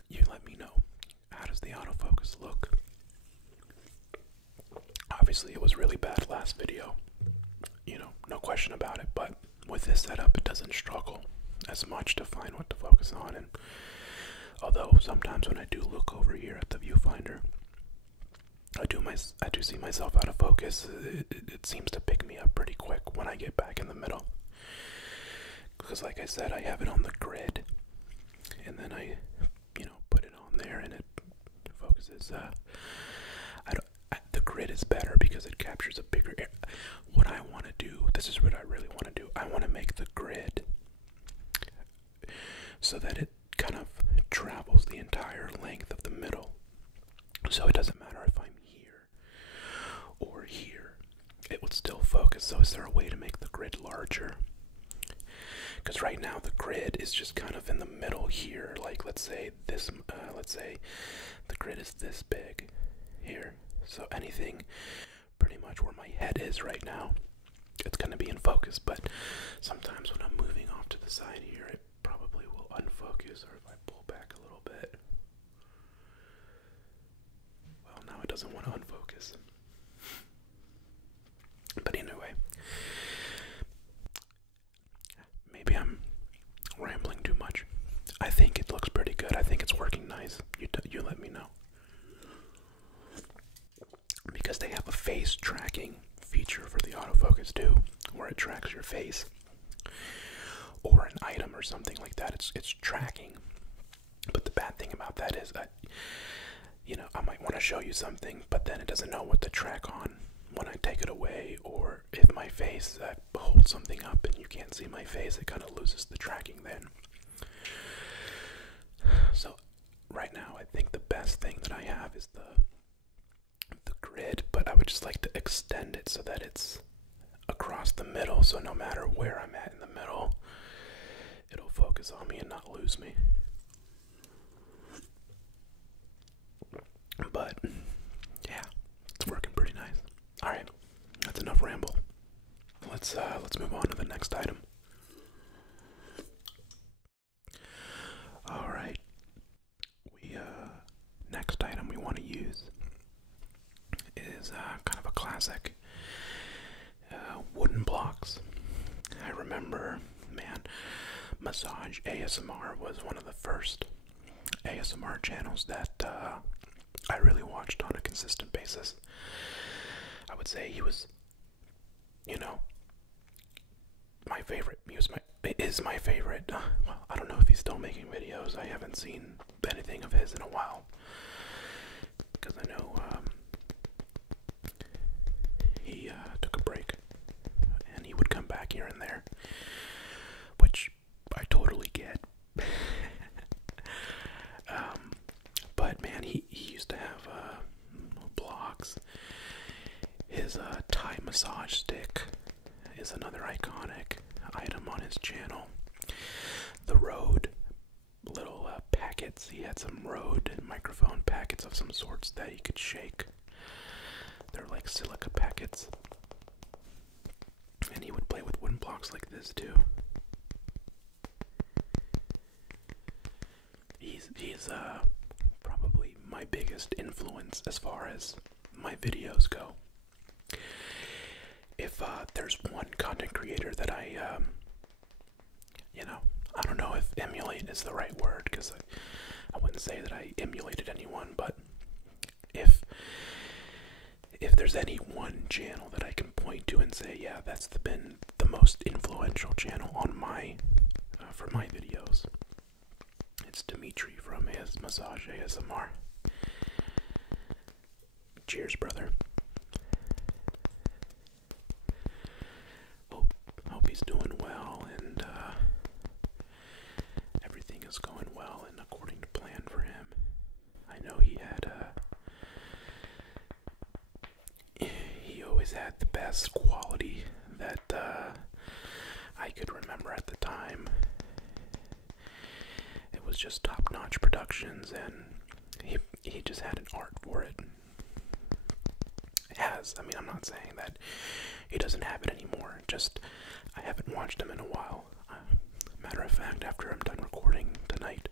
You let me know. How does the autofocus look? Obviously it was really bad last video, you know, no question about it, but with this setup it doesn't struggle as much to find what to focus on. And although sometimes when I do look over here at the viewfinder, I do see myself out of focus, it seems to pick me up pretty quick when I get back in the middle, because like I said, I have it on the grid, and then I, you know, put it on there and it focuses. The grid is better because it captures a bigger area. What I want to do, this is what I really want to do, I want to make the grid so that it kind of travels the entire length of the middle. So it doesn't matter if I'm here or here, it would still focus. So is there a way to make the grid larger? Because right now the grid is just kind of in the middle here. Like let's say the grid is this big here. So anything pretty much where my head is right now, it's going to be in focus. But sometimes when I'm moving off to the side here, it probably will unfocus, or if I pull back a little bit, well, now it doesn't want to unfocus. But anyway, maybe I'm rambling too much. I think it looks pretty good. I think it's working nice. You let me know. Because they have a face tracking your face or an item or something like that. It's tracking. But the bad thing about that is that, you know, I might want to show you something, but then it doesn't know what to track on when I take it away, or if my face, I hold something up and you can't see my face, it kind of loses the tracking then. So right now I think the best thing that I have is the grid, but I would just like to extend it so that it's across the middle, so no matter where I'm at in the middle, it'll focus on me and not lose me. But yeah, it's working pretty nice. Alright, that's enough ramble. Let's move on to the next item. Alright. Next item we want to use is kind of a classic. Wooden blocks. I remember, man, Massage ASMR was one of the first ASMR channels that I really watched on a consistent basis. I would say he was, you know, my favorite. Is my favorite. Well, I don't know if he's still making videos. I haven't seen anything of his in a while, because I know he took a break, and he would come back here and there, which I totally get. But man, he used to have blocks. His Thai massage stick is another iconic item on his channel. The Rode little packets. He had some Rode microphone packets of some sorts that he could shake. They're like silica packets. And he would play with wooden blocks like this too. He's probably my biggest influence as far as my videos go. If there's one content creator that I, you know, I don't know if emulate is the right word, because I wouldn't say that I emulated anyone, but if there's any one channel that I can point to and say, yeah, that's been the most influential channel on my, for my videos, it's Dimitri from Massage ASMR. Cheers, brother. Hope he's doing well, and everything is going well and according to plan for him. I know he always had the best quality that I could remember at the time. It was just top-notch productions, and he just had an art for it. I mean, I'm not saying that he doesn't have it anymore, just I haven't watched him in a while. Matter of fact, after I'm done recording tonight,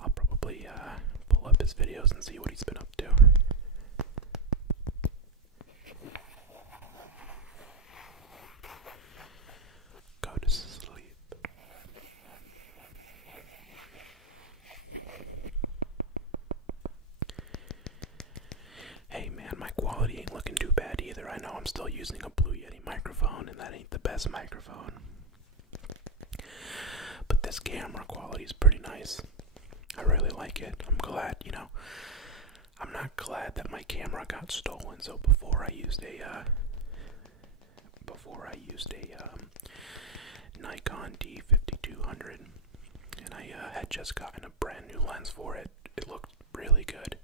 I'll probably pull up his videos and see what he's been up to. Go to sleep. Hey man, my quality ain't looking too bad either. I know I'm still using a Blue Yeti microphone, and that ain't the best microphone. But this camera quality is pretty nice. I really like it. I'm glad, you know, I'm not glad that my camera got stolen. So before I used a Nikon D5200, and I had just gotten a brand new lens for it. It looked really good.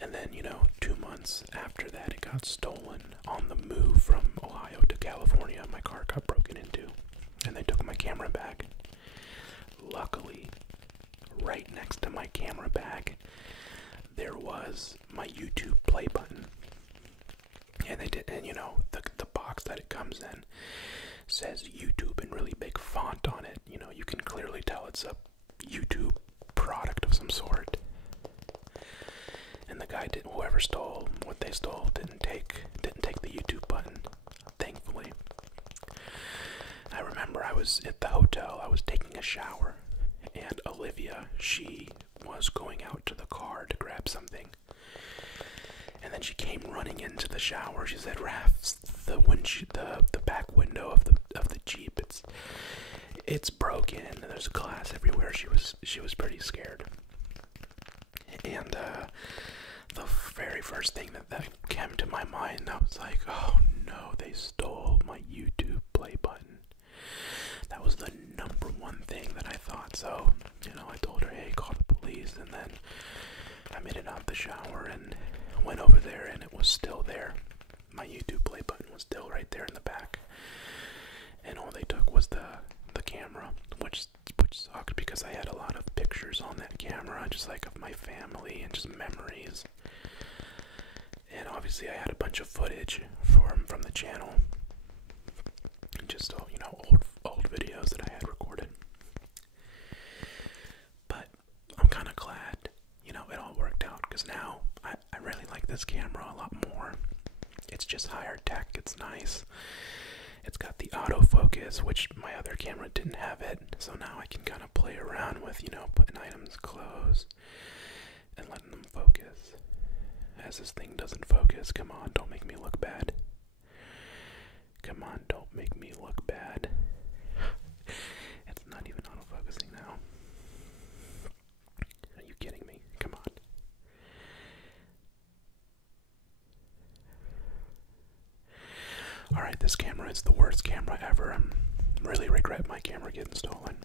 And then, you know, 2 months after that, it got stolen on the move from Ohio to California. My car got broken into, and they took my camera bag. Luckily, right next to my camera bag, there was my YouTube play button. And they did, and you know, the box that it comes in says YouTube in really big font on it. You know, you can clearly tell it's a YouTube product of some sort. And the guy whoever stole what they stole didn't take the YouTube button, thankfully. I remember I was at the hotel, I was taking a shower, and Olivia, she was going out to the car to grab something. And then she came running into the shower. She said, "Raph, the back window of the Jeep. It's broken and there's glass everywhere. She was pretty scared. And the very first thing that came to my mind, I was like, oh no, they stole my YouTube play button. That was the number one thing that I thought. So, I told her, hey, call the police. And then I made it out the shower and went over there, and it was still there. My YouTube play button was still right there in the back. And all they took was the camera, which sucked because I had a lot of pictures on that camera, just like of my family and just memories. And obviously I had a bunch of footage from the channel, and just old videos that I had recorded. But I'm kind of glad, it all worked out, because now I really like this camera a lot more. It's just higher tech. It's nice. It's got the autofocus, which my other camera didn't have it. So now I can kind of play around with, putting items close and letting them focus. As this thing doesn't focus, come on, don't make me look bad. Come on, don't make me look bad. It's not even autofocusing now. Are you kidding me? Come on. Alright, this camera is the worst camera ever. I really regret my camera getting stolen.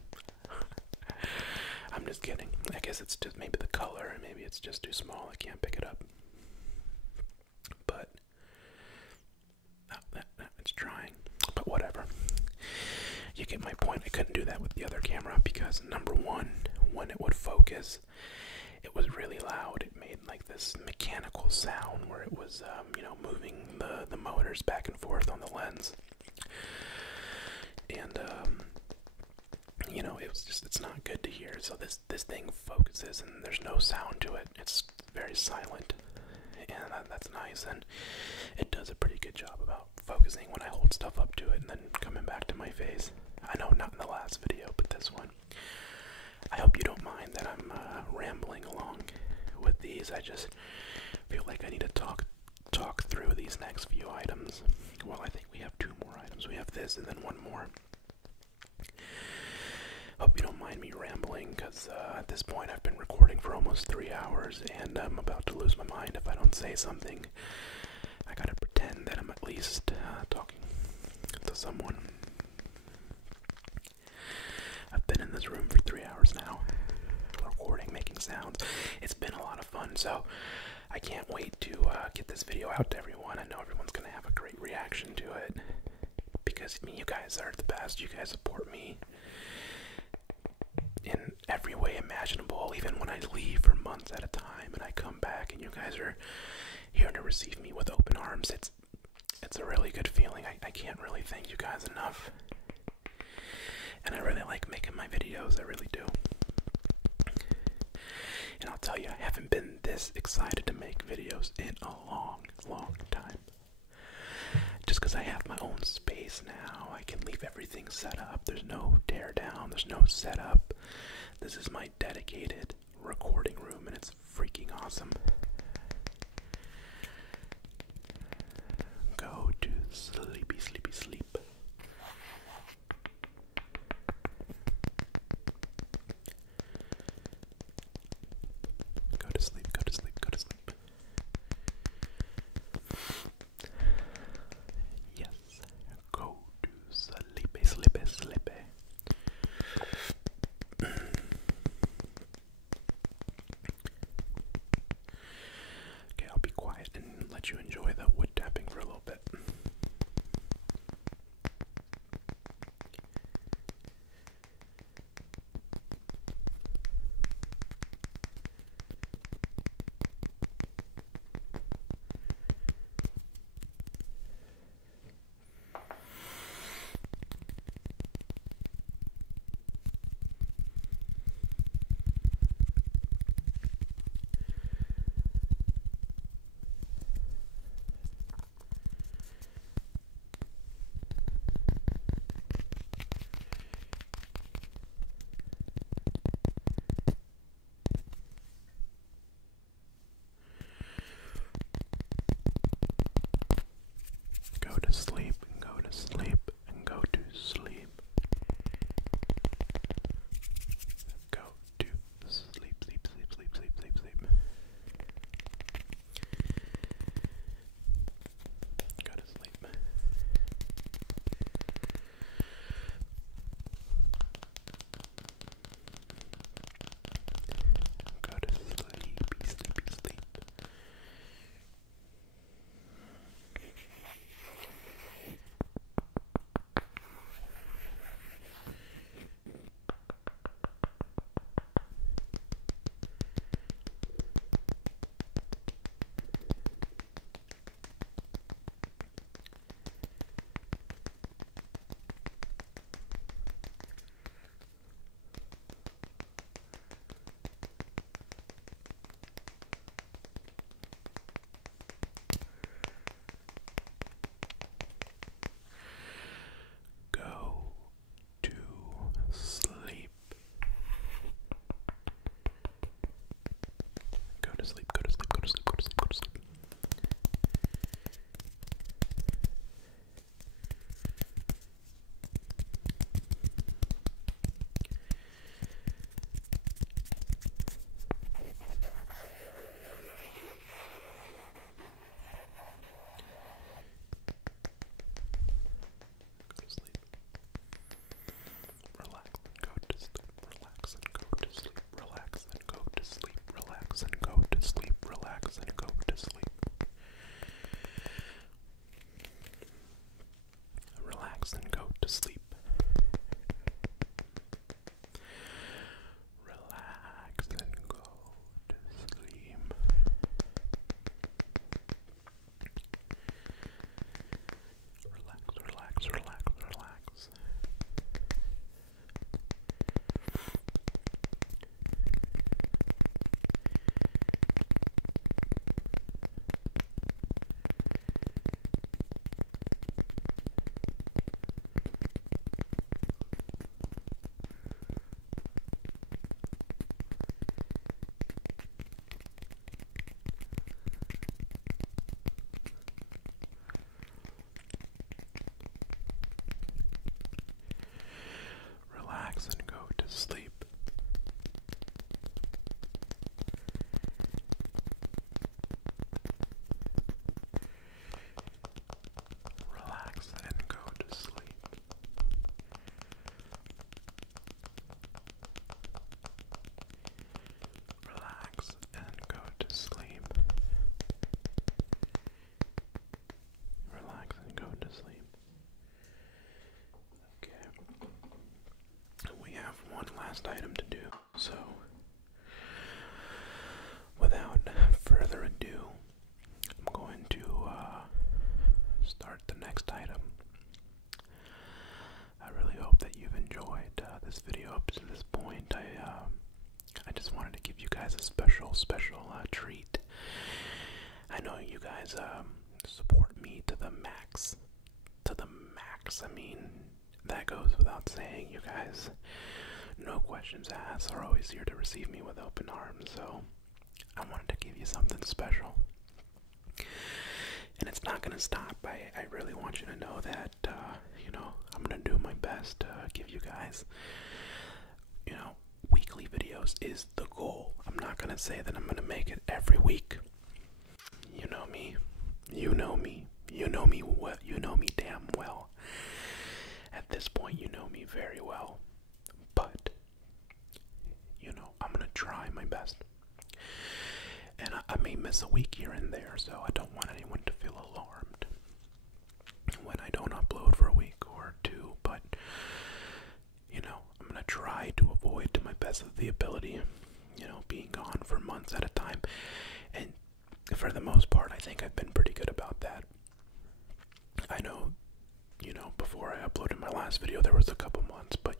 I'm just kidding. I guess it's just maybe the color, maybe it's just too small, I can't pick it up. But it's trying. But whatever. You get my point. I couldn't do that with the other camera because, number one, when it would focus, it was really loud. It made like this mechanical sound where it was, moving the motors back and forth on the lens. And, it's not good to hear. So this thing focuses and there's no sound to it. It's very silent. And that's nice. And it does a pretty good job about focusing when I hold stuff up to it and then coming back to my face. I know not in the last video, but this one. I hope you don't mind that I'm rambling along with these. I just feel like I need to talk through these next few items. Well, I think we have 2 more items. We have this and then 1 more. Hope you don't mind me rambling, because at this point I've been recording for almost 3 hours, and I'm about to lose my mind if I don't say something. I gotta pretend that I'm at least talking to someone. I've been in this room for 3 hours now, recording, making sounds. It's been a lot of fun, so I can't wait to get this video out to everyone. I know everyone's gonna have a great reaction to it, because you guys are the best. You guys support me in every way imaginable, even when I leave for months at a time and I come back and you guys are here to receive me with open arms. It's a really good feeling. I can't really thank you guys enough. And I really like making my videos, I really do. And I'll tell you, I haven't been this excited to make videos in a long, long time. Just because I have my own space now, I can leave everything set up. There's no tear down, there's no setup. This is my dedicated recording room, and it's freaking awesome. Go to sleepy, sleepy, sleep. Go to sleep, go to sleep, go to sleep. Yes, go to sleepy, sleepy, sleepy. Okay, I'll be quiet and let you enjoy the wood tapping for a little bit. one last item to do. So, without further ado, I'm going to start the next item. I really hope that you've enjoyed this video up to this point. I just wanted to give you guys a special treat. I know you guys support me to the max. I mean, that goes without saying. You guys, no questions asked, are always here to receive me with open arms. So I wanted to give you something special. And it's not going to stop. I really want you to know that, I'm going to do my best to give you guys, weekly videos is the goal. I'm not going to say that I'm going to make it every week. You know me. You know me. You know me well. You know me damn well. At this point, you know me very well. But, I'm going to try my best. And I may miss a week here and there, so I don't want anyone to feel alarmed when I don't upload for a week or two. But, I'm going to try to avoid, to my best of the ability, being gone for months at a time. And for the most part, I think I've been pretty good about that. I know, before I uploaded my last video, there was a couple months, but,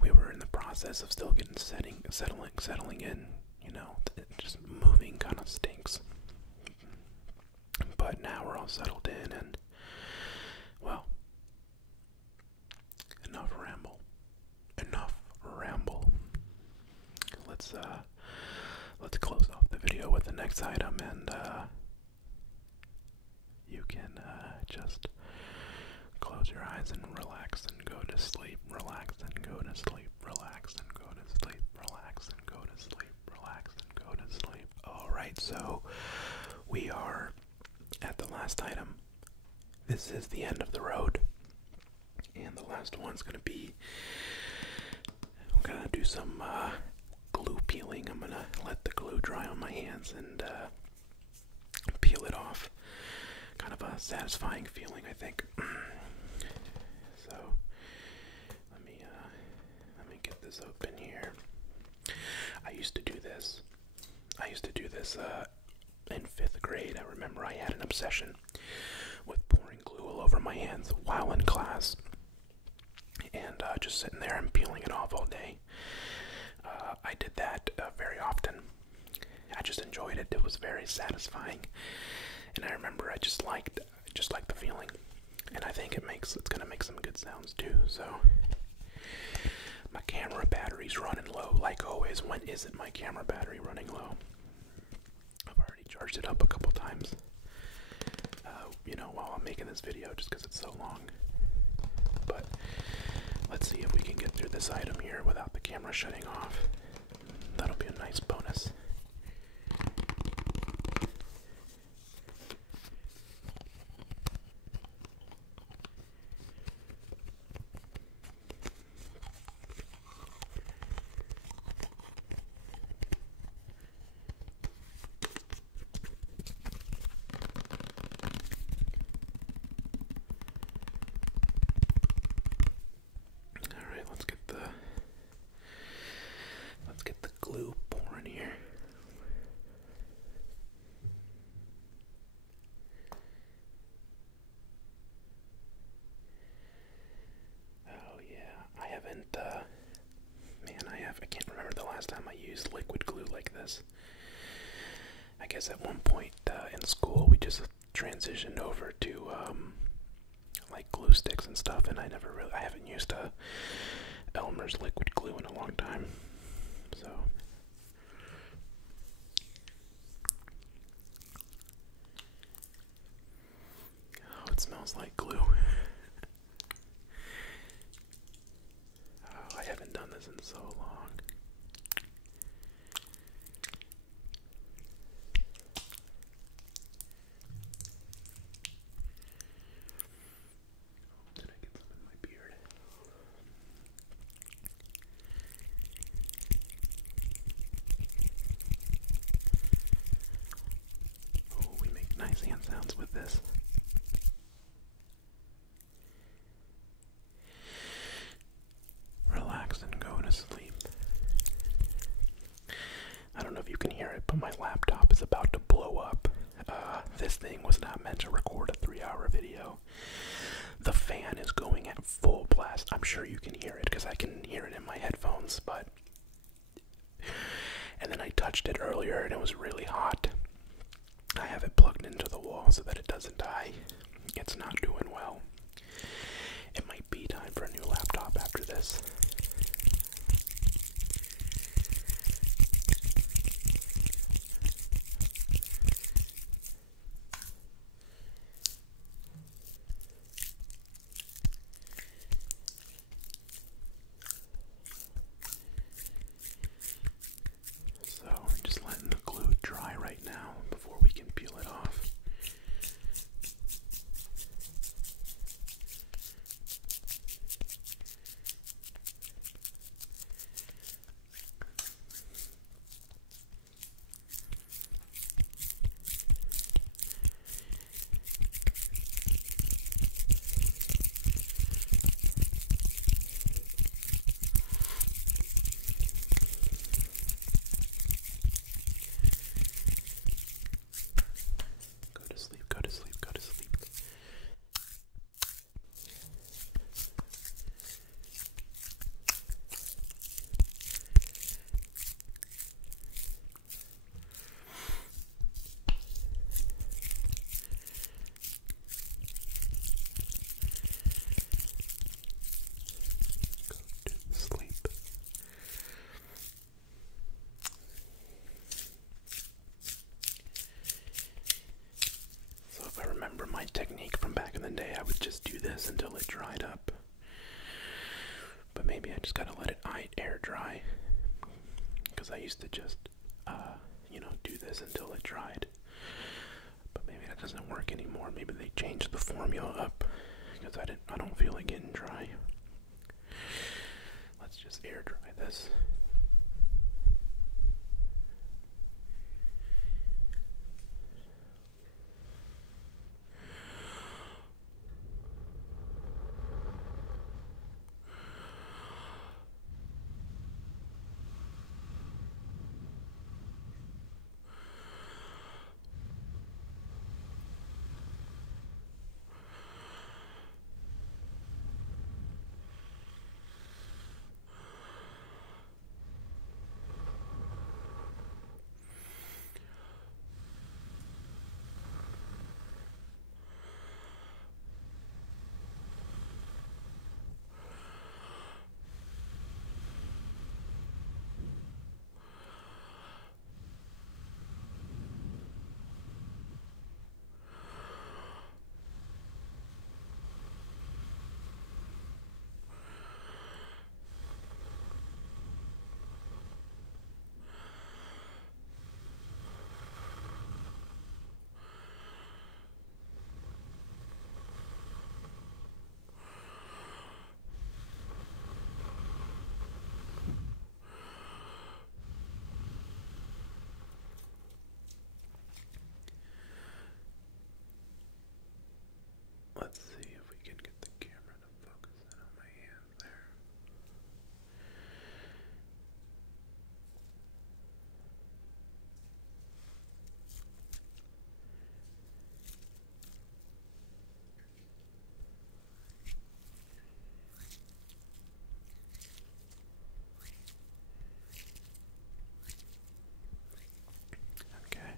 we were in the process of still getting settling in. Just moving kind of stinks. But now we're all settled in, and, well, enough ramble. Let's close off the video with the next item, and you can just close your eyes and relax and go to sleep. Relax and go to sleep. Relax and go to sleep. Relax and go to sleep. Relax and go to sleep. Alright, so we are at the last item. This is the end of the road. And the last one's going to be, I'm going to do some glue peeling. I'm going to let the glue dry on my hands and peel it off. Kind of a satisfying feeling, I think. So let me get this open here. I used to do this in 5th grade. I remember I had an obsession with pouring glue all over my hands while in class, and just sitting there and peeling it off all day. I did that very often. I just enjoyed it. It was very satisfying, and I remember I just liked the feeling. And I think it's gonna make some good sounds too. So my camera battery's running low, like always. When isn't my camera battery running low? I've already charged it up a couple times, while I'm making this video, just because it's so long. But let's see if we can get through this item here without the camera shutting off. That'll be a nice bonus. Glue pouring here. Oh yeah, I can't remember the last time I used liquid glue like this. I guess at one point in school we just transitioned over to like glue sticks and stuff, and I haven't used Elmer's liquid glue in a long time. So oh, it smells like glue. Oh, I haven't done this in so long. Did I get some in my beard? Oh, we make nice hand sounds with this. Relax and thing was not meant to record a 3-hour video. The fan is going at full blast. I'm sure you can hear it because I can hear it in my headphones, but... And then I touched it earlier and it was really hot. I have it plugged into the wall so that it doesn't die. It's not doing well. It might be time for a new laptop after this. So I'm just letting the glue dry right now before we can peel it off. Go to sleep, go to sleep, go to sleep. Go to sleep. So if I remember my technique from back in the day, I would just do this until it dried up. But maybe I just gotta let it air dry. Because I used to just, do this until it dried. But maybe that doesn't work anymore. Maybe they changed the formula up. Because I don't feel it getting dry. Let's just air dry this. Let's see if we can get the camera to focus in on my hand there. Okay.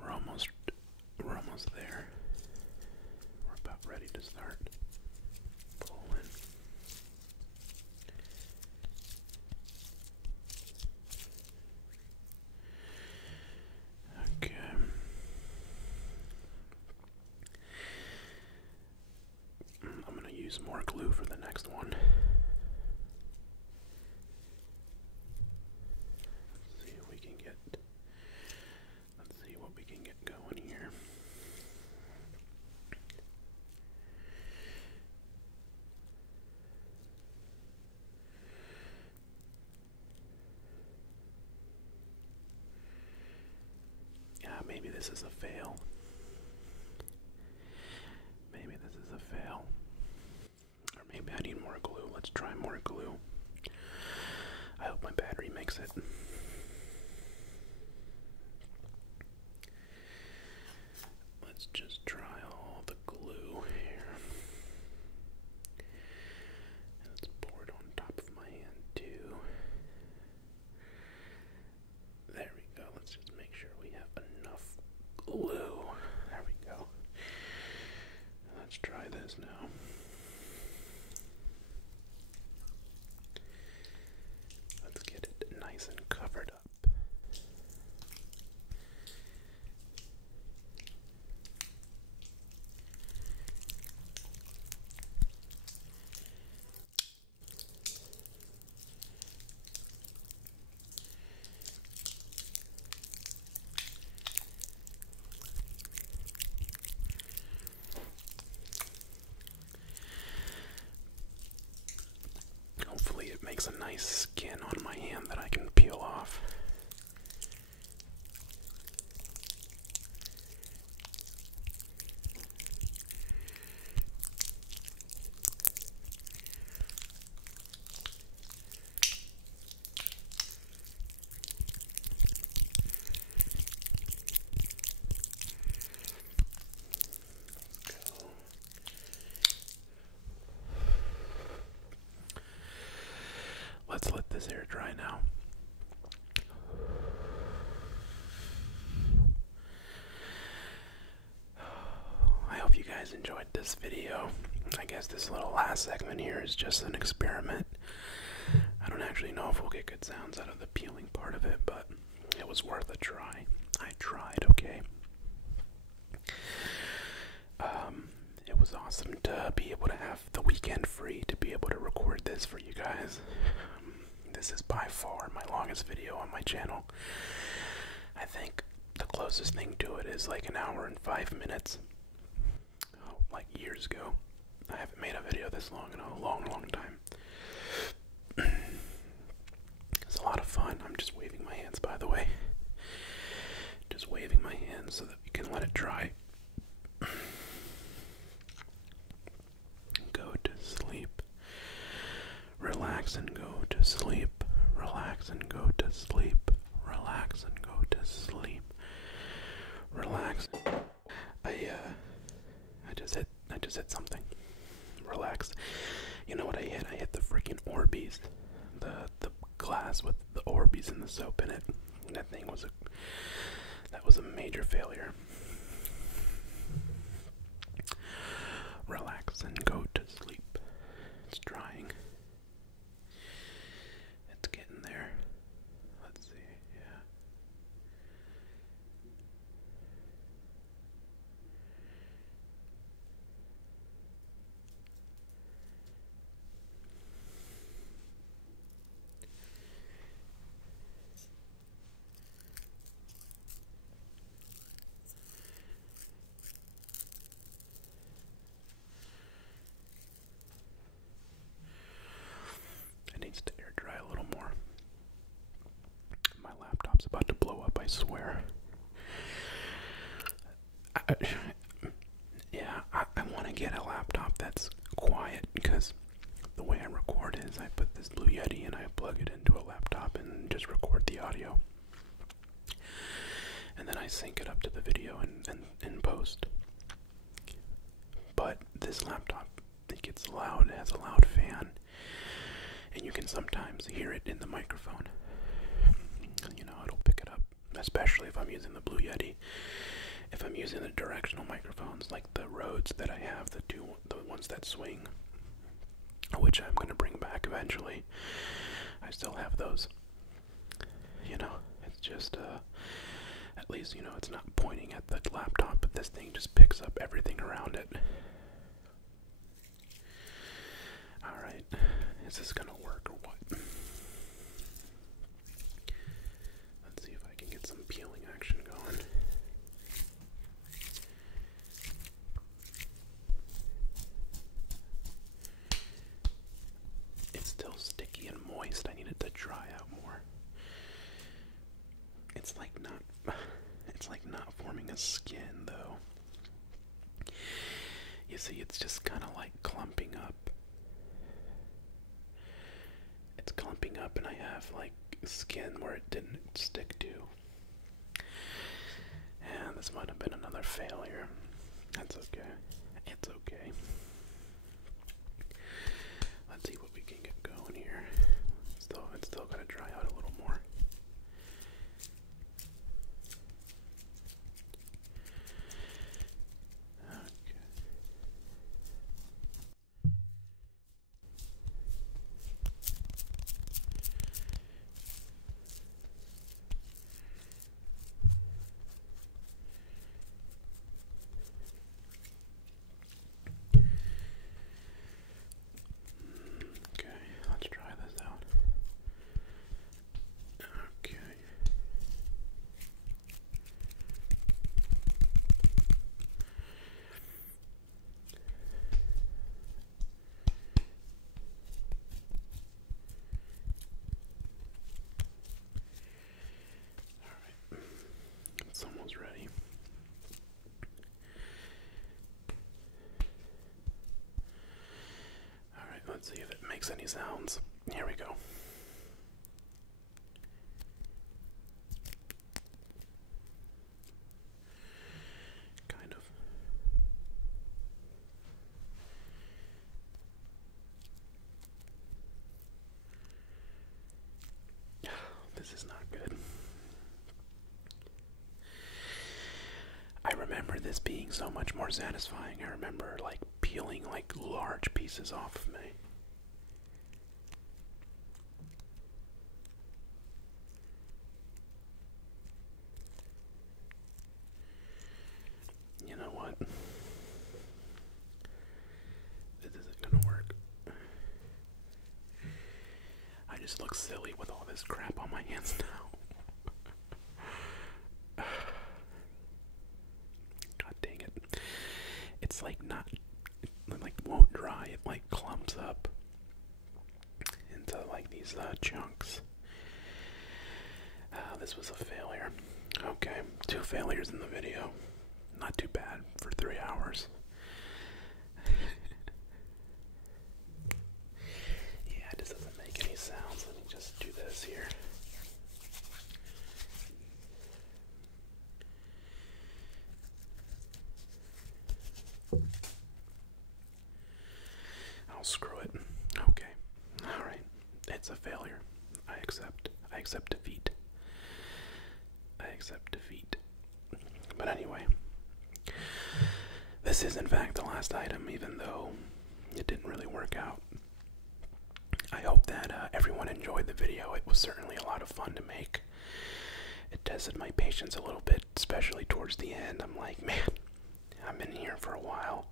We're almost there. We're about ready to start pulling. Okay. I'm going to use more glue for the next one. Let's see what we can get going here. Yeah, maybe this is a fail. Maybe this is a fail. Or maybe I need more glue. Let's try more glue. I hope my battery makes it. makes a nice skin on my hand that I can peel off. Let's let this air dry now. I hope you guys enjoyed this video. I guess this little last segment here is just an experiment. I don't actually know if we'll get good sounds out of the peeling part of it, but it was worth a try. I tried, okay? It was awesome to be able to have the weekend free to be able to record this for you guys. This is by far my longest video on my channel. I think the closest thing to it is like an hour and 5 minutes. Oh, like years ago. I haven't made a video this long in a long, long time. It's a lot of fun. I'm just waving my hands, by the way. Just waving my hands so that we can let it dry. Go to sleep. Relax and go to sleep. Relax and go to sleep. Relax and go to sleep. Relax. I just hit something. Relax. You know what I hit? I hit the freaking Orbeez. The glass with the Orbeez and the soap in it. And that thing was a major failure. Relax and go to sleep. It's drying. It's getting there. Let's see, yeah. It needs to air dry a little more. My laptop's about to blow up, I swear. I want to get a laptop that's quiet, because the way I record is I put this Blue Yeti and I plug it into a laptop and just record the audio. And then I sync it up to the video and post. But this laptop, it gets loud, it has a loud fan, and you can sometimes hear it in the microphone. You know, it'll pick it up, especially if I'm using the Blue Yeti. If I'm using the directional microphones, like the Rhodes that I have, the ones that swing, which I'm going to bring back eventually, I still have those. You know, it's just, at least, you know, it's not pointing at the laptop, but this thing just picks up everything around it. Alright, is this going to work or what? Let's see if I can get some peeling action going. It's still sticky and moist. I need it to dry out more. It's like not forming a skin though. You see, it's just kind of like clumping up. It's clumping up, and I have like skin where it didn't stick to. And this might have been another failure. That's okay. It's okay. Let's see what we can get going here. It's still gotta dry out a little more. Okay. makes any sounds. Here we go. Kind of. This is not good. I remember this being so much more satisfying. I remember like peeling like large pieces off of me. You know what? This isn't gonna work. I just look silly with all this crap on my hands now. God dang it. It's like not, like won't dry. It like clumps up into like these chunks. This was a failure. Okay, 2 failures in the video. Not too bad for 3 hours. Yeah, it just doesn't make any sounds. Let me just do this here. I'll screw it. Okay. Alright. It's a failure. I accept. I accept defeat. I accept defeat. But anyway, this is in fact the last item, even though it didn't really work out. I hope that everyone enjoyed the video. It was certainly a lot of fun to make. It tested my patience a little bit, especially towards the end. I'm like, man, I'm in here for a while.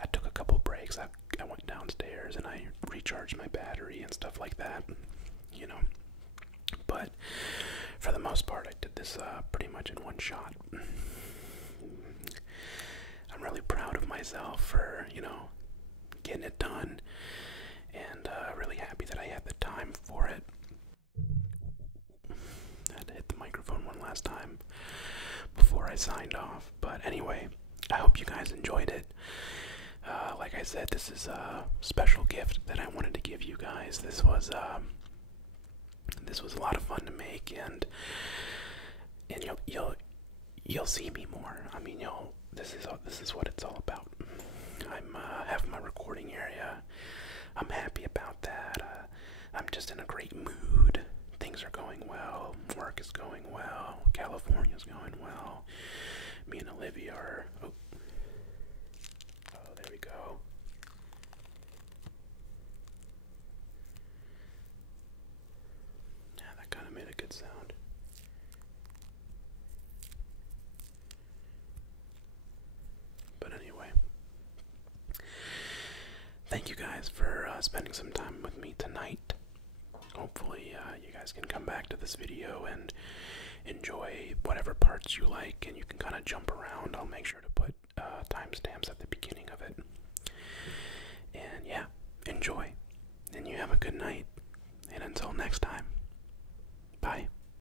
I took a couple breaks. I went downstairs and I recharged my battery and stuff like that, you know. But for the most part, I did this pretty much in one shot. I'm really proud of myself for, you know, getting it done, and really happy that I had the time for it. I had to hit the microphone one last time before I signed off. But anyway, I hope you guys enjoyed it. Like I said, this is a special gift that I wanted to give you guys. This was a lot of fun to make, and you'll see me more. I mean, this is what it's all about. I'm have my recording area. I'm happy about that. I'm just in a great mood. Things are going well. Work is going well. California's going well. Me and Olivia are. Oh, there we go. Yeah, that kind of made a good sound. But anyway, thank you guys for spending some time with me tonight. Hopefully you guys can come back to this video and enjoy whatever parts you like, and you can kind of jump around. I'll make sure to put timestamps at the beginning of it. And yeah, enjoy. And you have a good night.